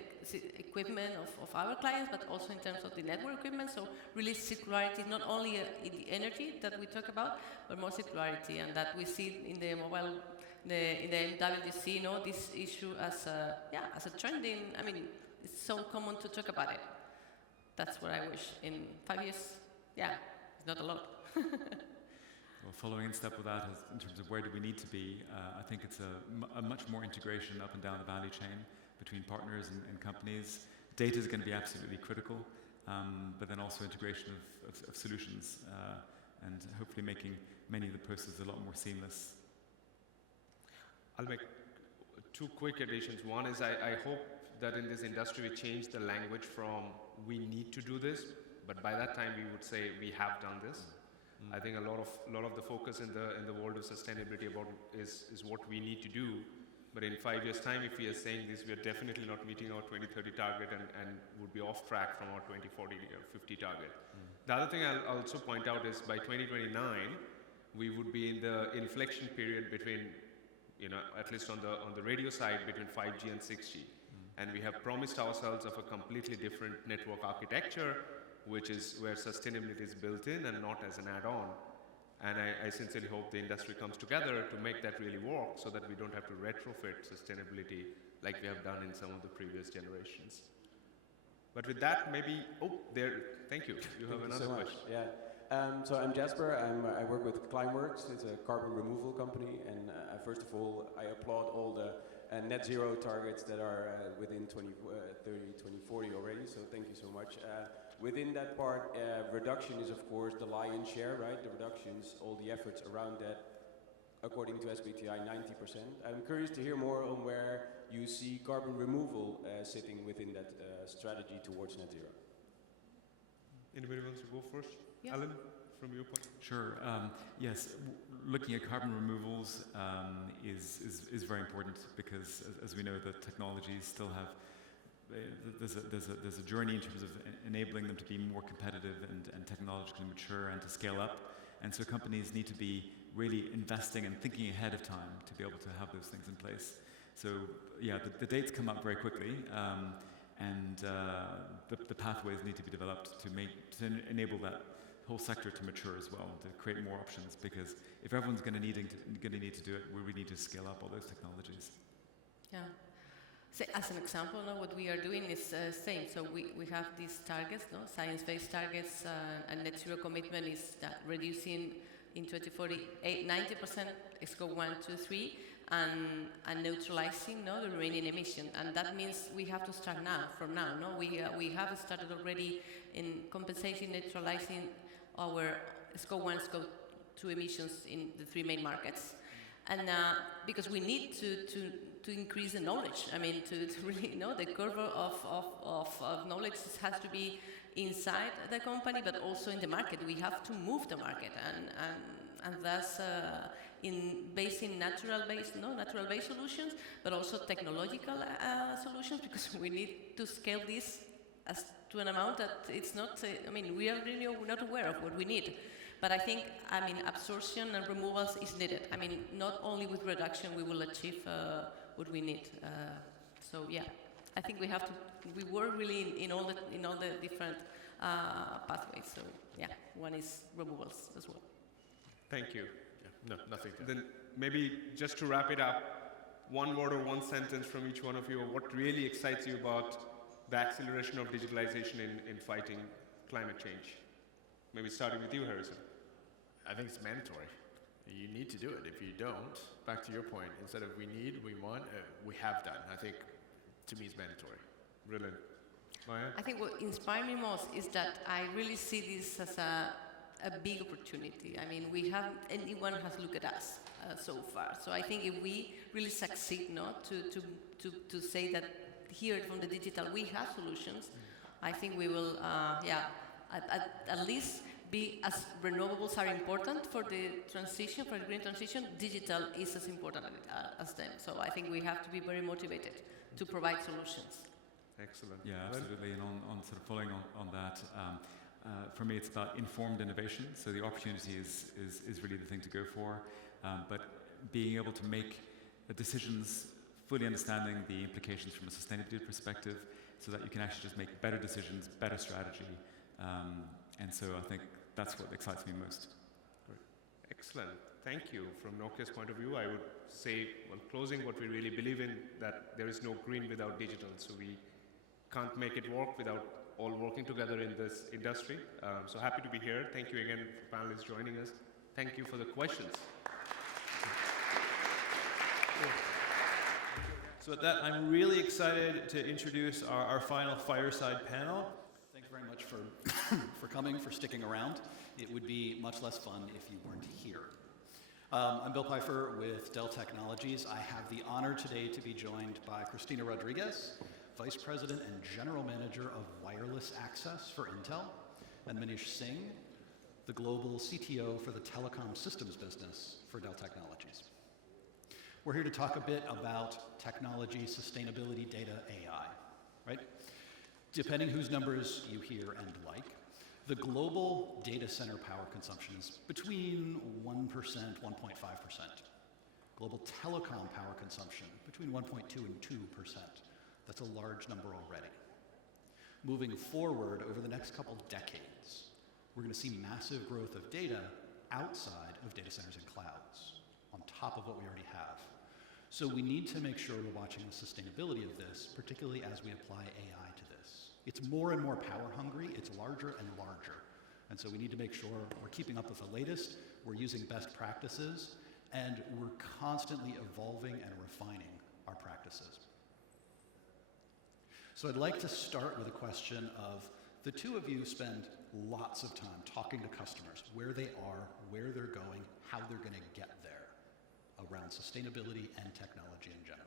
equipment of our clients, but also in terms of the network equipment. So really circularity, not only in the energy that we talk about, but more circularity, and that we see in the mobile, in the MWC, this issue as a trending. I mean, it's so common to talk about it. That's what I wish in 5 years. Yeah, it's not a lot. Well, following in step with that, in terms of where do we need to be, I think it's a much more integration up and down the value chain between partners and companies. Data is going to be absolutely critical, but then also integration of solutions and hopefully making many of the processes a lot more seamless. I'll make two quick additions. One is I hope that in this industry we change the language from we need to do this, but by that time we would say we have done this. I think a lot of the focus in the world of sustainability is what we need to do. But in 5 years' time, if we are saying this, we are definitely not meeting our 2030 target and would be off track from our 2040 or 50 target. The other thing I'll also point out is by 2029, we would be in the inflection period between, at least on the radio side, between 5G and 6G. And we have promised ourselves of a completely different network architecture, which is where sustainability is built in and not as an add-on. And I sincerely hope the industry comes together to make that really work so that we don't have to retrofit sustainability like we have done in some of the previous generations. But with that, maybe, thank you. You have another question. Yeah. So I'm Jasper. I work with Climeworks. It's a carbon removal company. And first of all, I applaud all the net zero targets that are within 2030, 2040 already. So thank you so much. Within that part, reduction is of course the lion's share, right? The reductions, all the efforts around that, according to SBTi, 90%. I'm curious to hear more on where you see carbon removal sitting within that strategy towards net zero. Anybody wants to go first? Yeah. Alan, from your point? Sure. Yes. looking at carbon removals is very important because, as we know, the technologies still have there's a journey in terms of enabling them to be more competitive and technologically mature and to scale up. And so companies need to be really investing and thinking ahead of time to be able to have those things in place. So yeah, the dates come up very quickly, and the pathways need to be developed to enable that whole sector to mature as well, to create more options. Because if everyone's going to need to do it, we really need to scale up all those technologies. Yeah. So as an example, what we are doing is same. So we have these targets, science-based targets, and net zero commitment is that reducing in 2040 90% scope 1, 2, 3, and neutralizing the remaining emission. And that means we have to start now, from now. We have started already in compensating, neutralizing our scope 1, scope 2 emissions in the 3 main markets. And because we need to increase the knowledge. I mean, to really know the curve of knowledge has to be inside the company, but also in the market. We have to move the market, and thus based in natural-based solutions, but also technological solutions, because we need to scale this to an amount that it's not. We are really not aware of what we need. But I think, absorption and removals is needed. Not only with reduction we will achieve what we need. So yeah, I think we have to. We work really in all the different pathways. So yeah, one is removals as well. Thank you. Yeah, no, nothing. Then maybe just to wrap it up, one word or one sentence from each one of you. What really excites you about the acceleration of digitalization in fighting climate change? Maybe starting with you, Harrison. I think it's mandatory. You need to do it. If you don't, back to your point, instead of we need, we want, we have done. I think, to me, it's mandatory. Brilliant. Maya? I think what inspires me most is that I really see this as a big opportunity. Anyone has looked at us so far. So I think if we really succeed to say that here from the digital we have solutions, I think we will, at least be as renewables are important for the transition, for the green transition, digital is as important as them. So I think we have to be very motivated to provide solutions. Excellent. Yeah, absolutely. And on sort of following on that, for me it's about informed innovation. So the opportunity is really the thing to go for. But being able to make decisions, fully understanding the implications from a sustainability perspective, so that you can actually just make better decisions, better strategy. And so I think that's what excites me most. Great. Excellent. Thank you. From Nokia's point of view, I would say, when closing, what we really believe in, that there is no green without digital. So we can't make it work without all working together in this industry. So happy to be here. Thank you again for panelists joining us. Thank you for the questions. So with that, I'm really excited to introduce our final Fireside panel. Thanks very much for coming, for sticking around. It would be much less fun if you weren't here. I'm Bill Pfeiffer with Dell Technologies. I have the honor today to be joined by Cristina Rodriguez, Vice President and General Manager of Wireless Access for Intel, and Manish Singh, the Global CTO for the Telecom Systems business for Dell Technologies. We're here to talk a bit about technology, sustainability, data, AI, right? Depending whose numbers you hear and like, the global data center power consumption is between 1%, 1.5%. Global telecom power consumption between 1.2 and 2%. That's a large number already. Moving forward over the next couple decades, we're going to see massive growth of data outside of data centers and clouds, on top of what we already have. So we need to make sure we're watching the sustainability of this, particularly as we apply AI to this. It's more and more power hungry, it's larger and larger. And so we need to make sure we're keeping up with the latest, we're using best practices, and we're constantly evolving and refining our practices. So I'd like to start with a question of, the two of you spend lots of time talking to customers, where they are, where they're going, how they're going to get there, around sustainability and technology in general.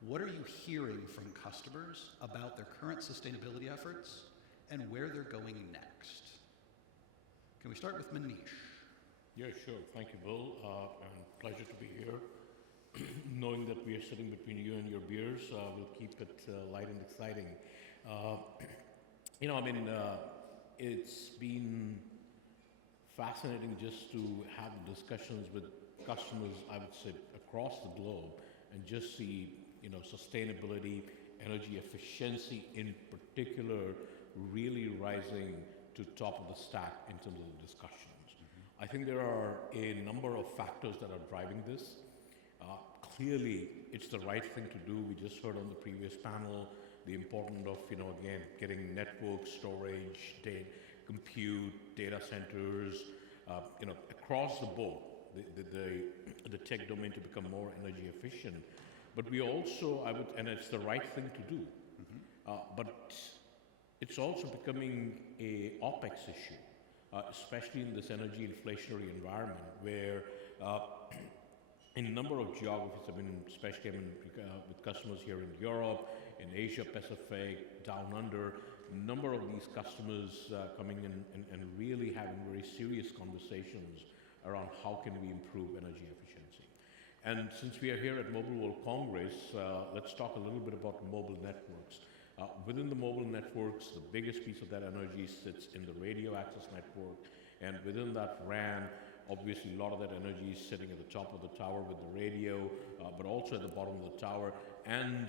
What are you hearing from customers about their current sustainability efforts and where they're going next? Can we start with Manish? Yeah, sure. Thank you, Bill. And pleasure to be here. Knowing that we are sitting between you and your beers, we'll keep it light and exciting. It's been fascinating just to have discussions with customers, I would say, across the globe, and just see, sustainability, energy efficiency in particular, really rising to top of the stack in terms of the discussions. I think there are a number of factors that are driving this. Clearly, it's the right thing to do. We just heard on the previous panel the importance of, again, getting network, storage, compute, data centers, across the board, the tech domain to become more energy efficient. But we also, and it's the right thing to do, but it's also becoming a OpEx issue, especially in this energy inflationary environment where in a number of geographies, especially with customers here in Europe, in Asia Pacific, down under, a number of these customers coming in and really having very serious conversations around how can we improve energy efficiency. And since we are here at Mobile World Congress, let's talk a little bit about mobile networks. Within the mobile networks, the biggest piece of that energy sits in the radio access network, and within that RAN, obviously, a lot of that energy is sitting at the top of the tower with the radio, but also at the bottom of the tower. And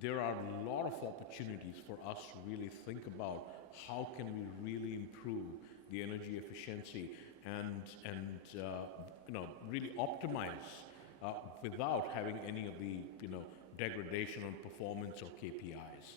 there are a lot of opportunities for us to really think about how can we really improve the energy efficiency and really optimize without having any of the degradation on performance or KPIs.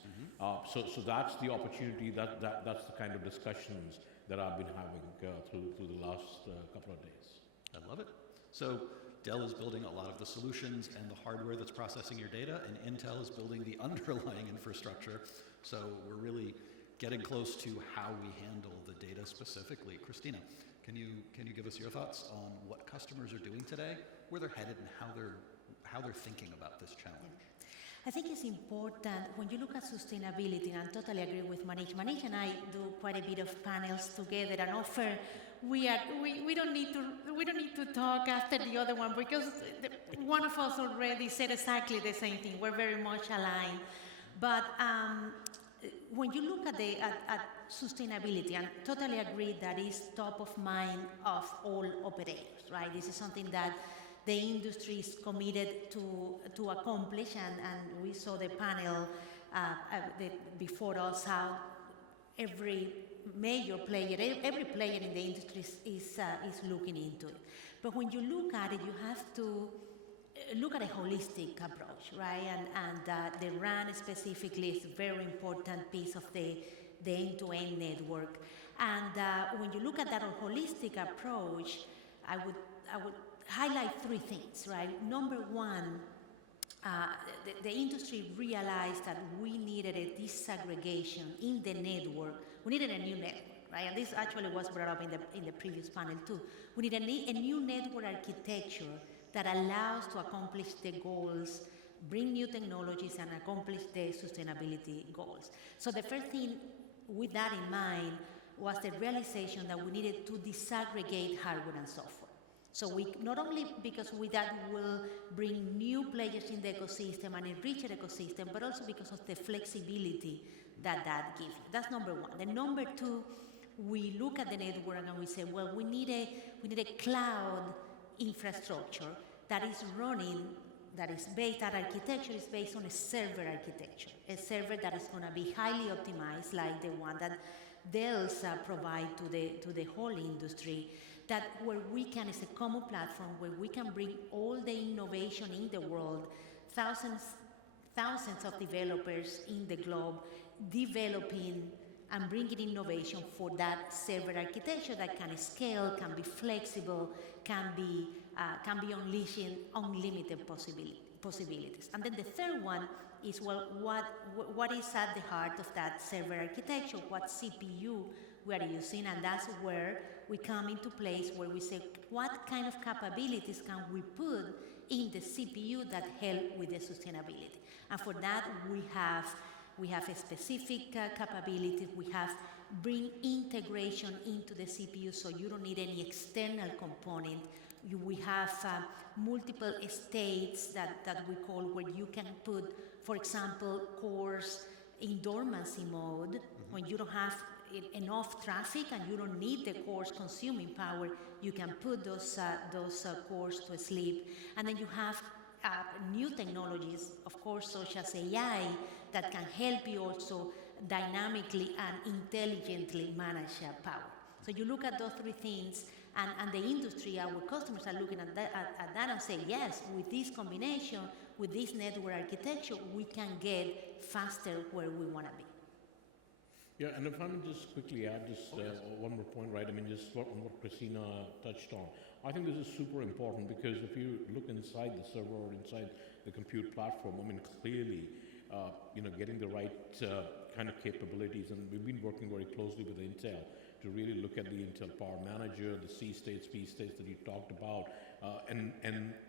So that's the opportunity. That's the kind of discussions that I've been having through the last couple of days. I love it. So Dell is building a lot of the solutions and the hardware that's processing your data, and Intel is building the underlying infrastructure. So we're really getting close to how we handle the data specifically. Christina, can you give us your thoughts on what customers are doing today, where they're headed, and how they're thinking about this challenge? I think it's important when you look at sustainability, and I totally agree with Manish. Manish and I do quite a bit of panels together and offer. We don't need to talk after the other one because one of us already said exactly the same thing. We're very much aligned. But when you look at sustainability, and totally agree that is top of mind of all operators, right? This is something that the industry is committed to accomplish, and we saw the panel before us how every major player, every player in the industry is looking into it. But when you look at it, you have to look at a holistic approach, right? And the RAN specifically is a very important piece of the end-to-end network. And when you look at that holistic approach, I would highlight three things, right? Number one, the industry realized that we needed a disaggregation in the network. We needed a new network, right? And this actually was brought up in the previous panel too. We need a new network architecture that allows to accomplish the goals, bring new technologies, and accomplish the sustainability goals. So the first thing with that in mind was the realization that we needed to disaggregate hardware and software. So we not only because that will bring new players in the ecosystem and a richer ecosystem, but also because of the flexibility that gives you. That's number one. Then number two, we look at the network and we say, well, we need a cloud infrastructure that is running, that architecture is based on a server architecture, a server that is going to be highly optimized, like the one that Dell's provide to the whole industry. That where we can, is a common platform where we can bring all the innovation in the world, thousands of developers in the globe developing and bringing innovation for that server architecture that can scale, can be flexible, can be unleashing unlimited possibilities. And then the third one is, well, what is at the heart of that server architecture? What CPU we are using? And that's where we come into place where we say, what kind of capabilities can we put in the CPU that help with the sustainability? And for that, we we have a specific capabilities, we have bring integration into the CPU, so you don't need any external component. We have multiple states that we call, where you can put, for example, cores in dormancy mode, when you don't have enough traffic and you don't need the cores consuming power, you can put those cores to sleep. And then you have new technologies, of course, such as AI, that can help you also dynamically and intelligently manage power. So you look at those three things, and the industry, our customers are looking at that and say, yes, with this combination, with this network architecture, we can get faster where we want to be. Yeah, and if I may just quickly add just one more point, right? I mean, just what Christina touched on. I think this is super important, because if you look inside the server or inside the compute platform, I mean, clearly, getting the right kind of capabilities, and we've been working very closely with Intel to really look at the Intel Power Manager, the C states, P states that you talked about, and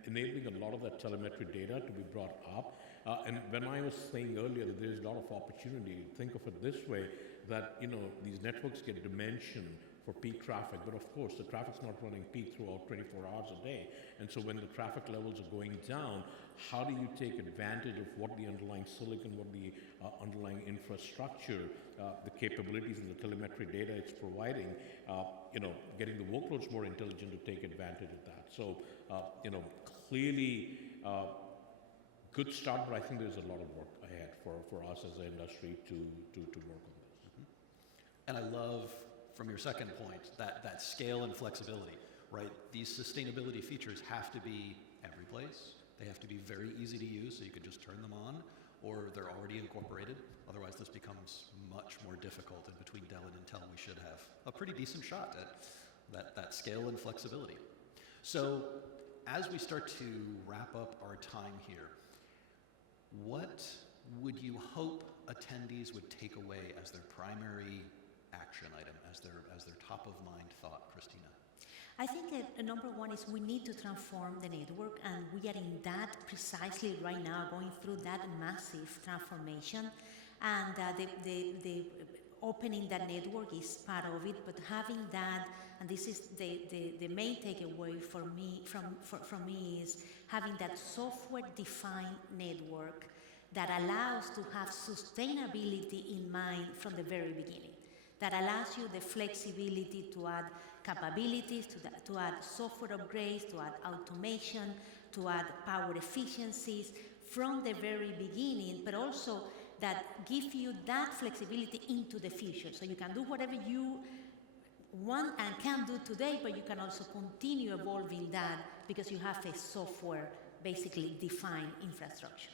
enabling a lot of that telemetry data to be brought up. And when I was saying earlier that there's a lot of opportunity, think of it this way, that these networks get dimension for peak traffic, but of course the traffic's not running peak throughout 24 hours a day. And so when the traffic levels are going down, how do you take advantage of what the underlying silicon, what the underlying infrastructure, the capabilities and the telemetry data it's providing, getting the workloads more intelligent to take advantage of that. So, clearly, good start, but I think there's a lot of work ahead for us as an industry to work on this. And I love, from your second point, that scale and flexibility, right? These sustainability features have to be every place. They have to be very easy to use, so you can just turn them on, or they're already incorporated. Otherwise, this becomes much more difficult, and between Dell and Intel, we should have a pretty decent shot at that scale and flexibility. So as we start to wrap up our time here, what would you hope attendees would take away as their primary action item, as their top of mind thought, Christina? I think number one is we need to transform the network, and we are in that precisely right now, going through that massive transformation. And the opening that network is part of it, but having that, and this is the main takeaway for me from me, is having that software-defined network that allows to have sustainability in mind from the very beginning, that allows you the flexibility to add capabilities, to add software upgrades, to add automation, to add power efficiencies from the very beginning, but also that give you that flexibility into the future. So you can do whatever you want and can do today, but you can also continue evolving that because you have a software basically defined infrastructure.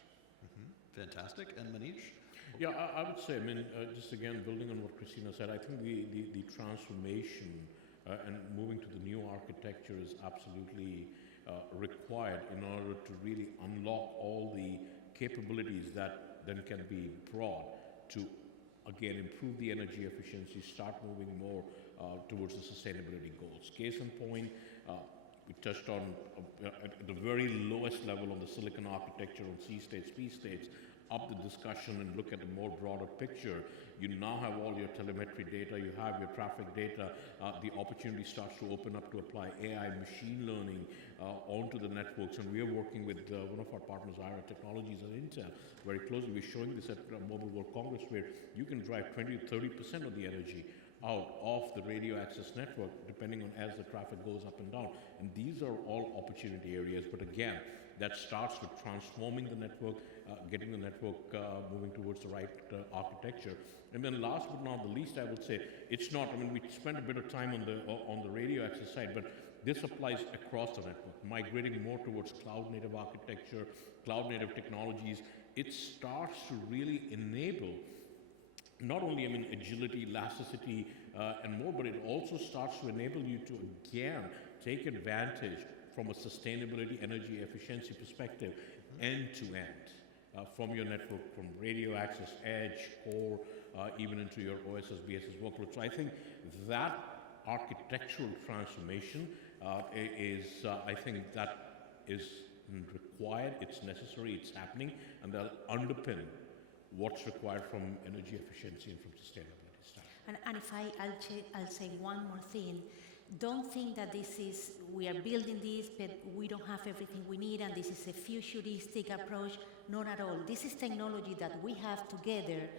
Fantastic. And Manish? Yeah, I would say, just again, building on what Christina said, I think the transformation and moving to the new architecture is absolutely required in order to really unlock all the capabilities that then can be brought to, again, improve the energy efficiency, start moving more towards the sustainability goals. Case in point, we touched on at the very lowest level on the silicon architecture on C states, P states, up the discussion and look at a more broader picture. You now have all your telemetry data, you have your traffic data, the opportunity starts to open up to apply AI, machine learning onto the networks, and we are working with one of our partners, Dell Technologies and Intel, very closely. We're showing this at Mobile World Congress, where you can drive 20 to 30% of the energy out of the radio access network, depending on as the traffic goes up and down. And these are all opportunity areas, but again, that starts with transforming the network, getting the network moving towards the right architecture. And then last but not the least, I would say, it's not, we spent a bit of time on the radio access side, but this applies across the network, migrating more towards cloud-native architecture, cloud-native technologies. It starts to really enable not only, agility, elasticity, and more, but it also starts to enable you to, again, take advantage from a sustainability, energy efficiency perspective, end to end, from your network, from radio access, edge, core, even into your OSS, BSS workload. So I think that architectural transformation I think that is required, it's necessary, it's happening, and that'll underpin what's required from energy efficiency and from sustainability standpoint. And if I'll say one more thing. Don't think that we are building this, but we don't have everything we need, and this is a futuristic approach. Not at all. This is technology that we have together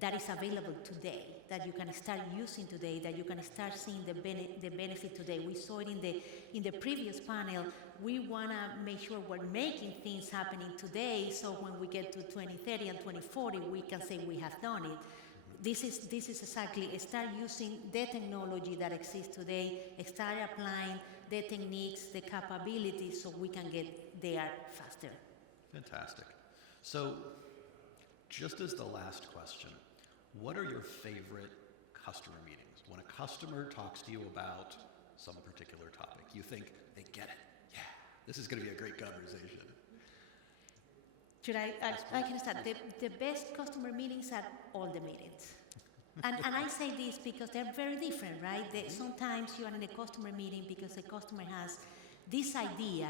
that is available today, that you can start using today, that you can start seeing the benefit today. We saw it in the previous panel. We want to make sure we're making things happening today, so when we get to 2030 and 2040, we can say we have done it. This is exactly, start using the technology that exists today, start applying the techniques, the capabilities, so we can get there faster. Fantastic. So, just as the last question, what are your favorite customer meetings? When a customer talks to you about some particular topic, you think, they get it. Yeah, this is going to be a great conversation. Should I can start. The best customer meetings are all the meetings. And I say this because they're very different, right? Sometimes you are in a customer meeting because the customer has this idea,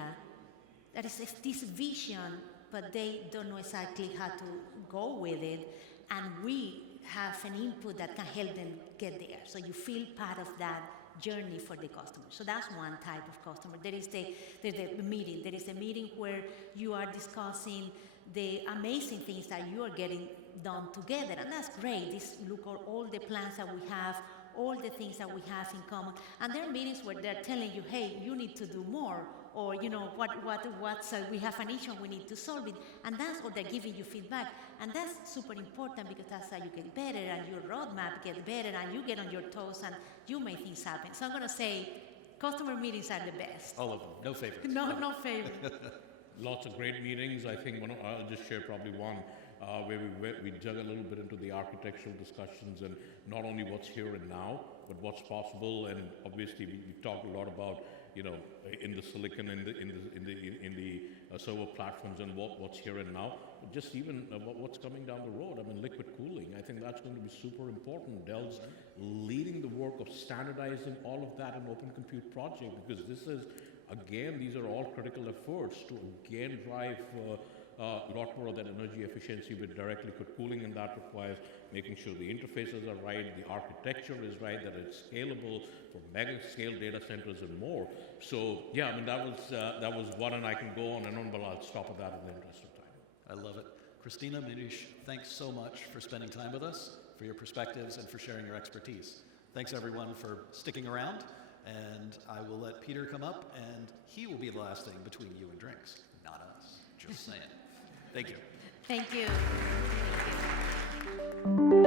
that is this vision, but they don't know exactly how to go with it. And we have an input that can help them get there. So you feel part of that journey for the customer. So that's one type of customer. There's the meeting. There is a meeting where you are discussing the amazing things that you are getting done together, and that's great. Look at all the plans that we have, all the things that we have in common, and there are meetings where they're telling you, hey, you need to do more, or we have an issue and we need to solve it, and or they're giving you feedback, and that's super important because that's how you get better, and your roadmap gets better, and you get on your toes, and you make things happen. So I'm going to say customer meetings are the best. All of them, no favorites. No favorites. Lots of great meetings. I think I'll just share probably one where we dug a little bit into the architectural discussions and not only what's here and now, but what's possible. And obviously, we talked a lot about in the silicon, in the server platforms, and what's here and now. But just even what's coming down the road. I mean, liquid cooling. I think that's going to be super important. Dell's leading the work of standardizing all of that in Open Compute Project, because this is. Again, these are all critical efforts to again drive a lot more of that energy efficiency with direct liquid cooling, and that requires making sure the interfaces are right, the architecture is right, that it's scalable for mega scale data centers and more. So yeah, I mean that was one, and I can go on and on, but I'll stop at that in the interest of time. I love it. Christina, Manish, thanks so much for spending time with us, for your perspectives, and for sharing your expertise. Thanks everyone for sticking around. And I will let Peter come up, and he will be the last thing between you and drinks. Not us. Just saying. Thank you. Thank you. Thank you.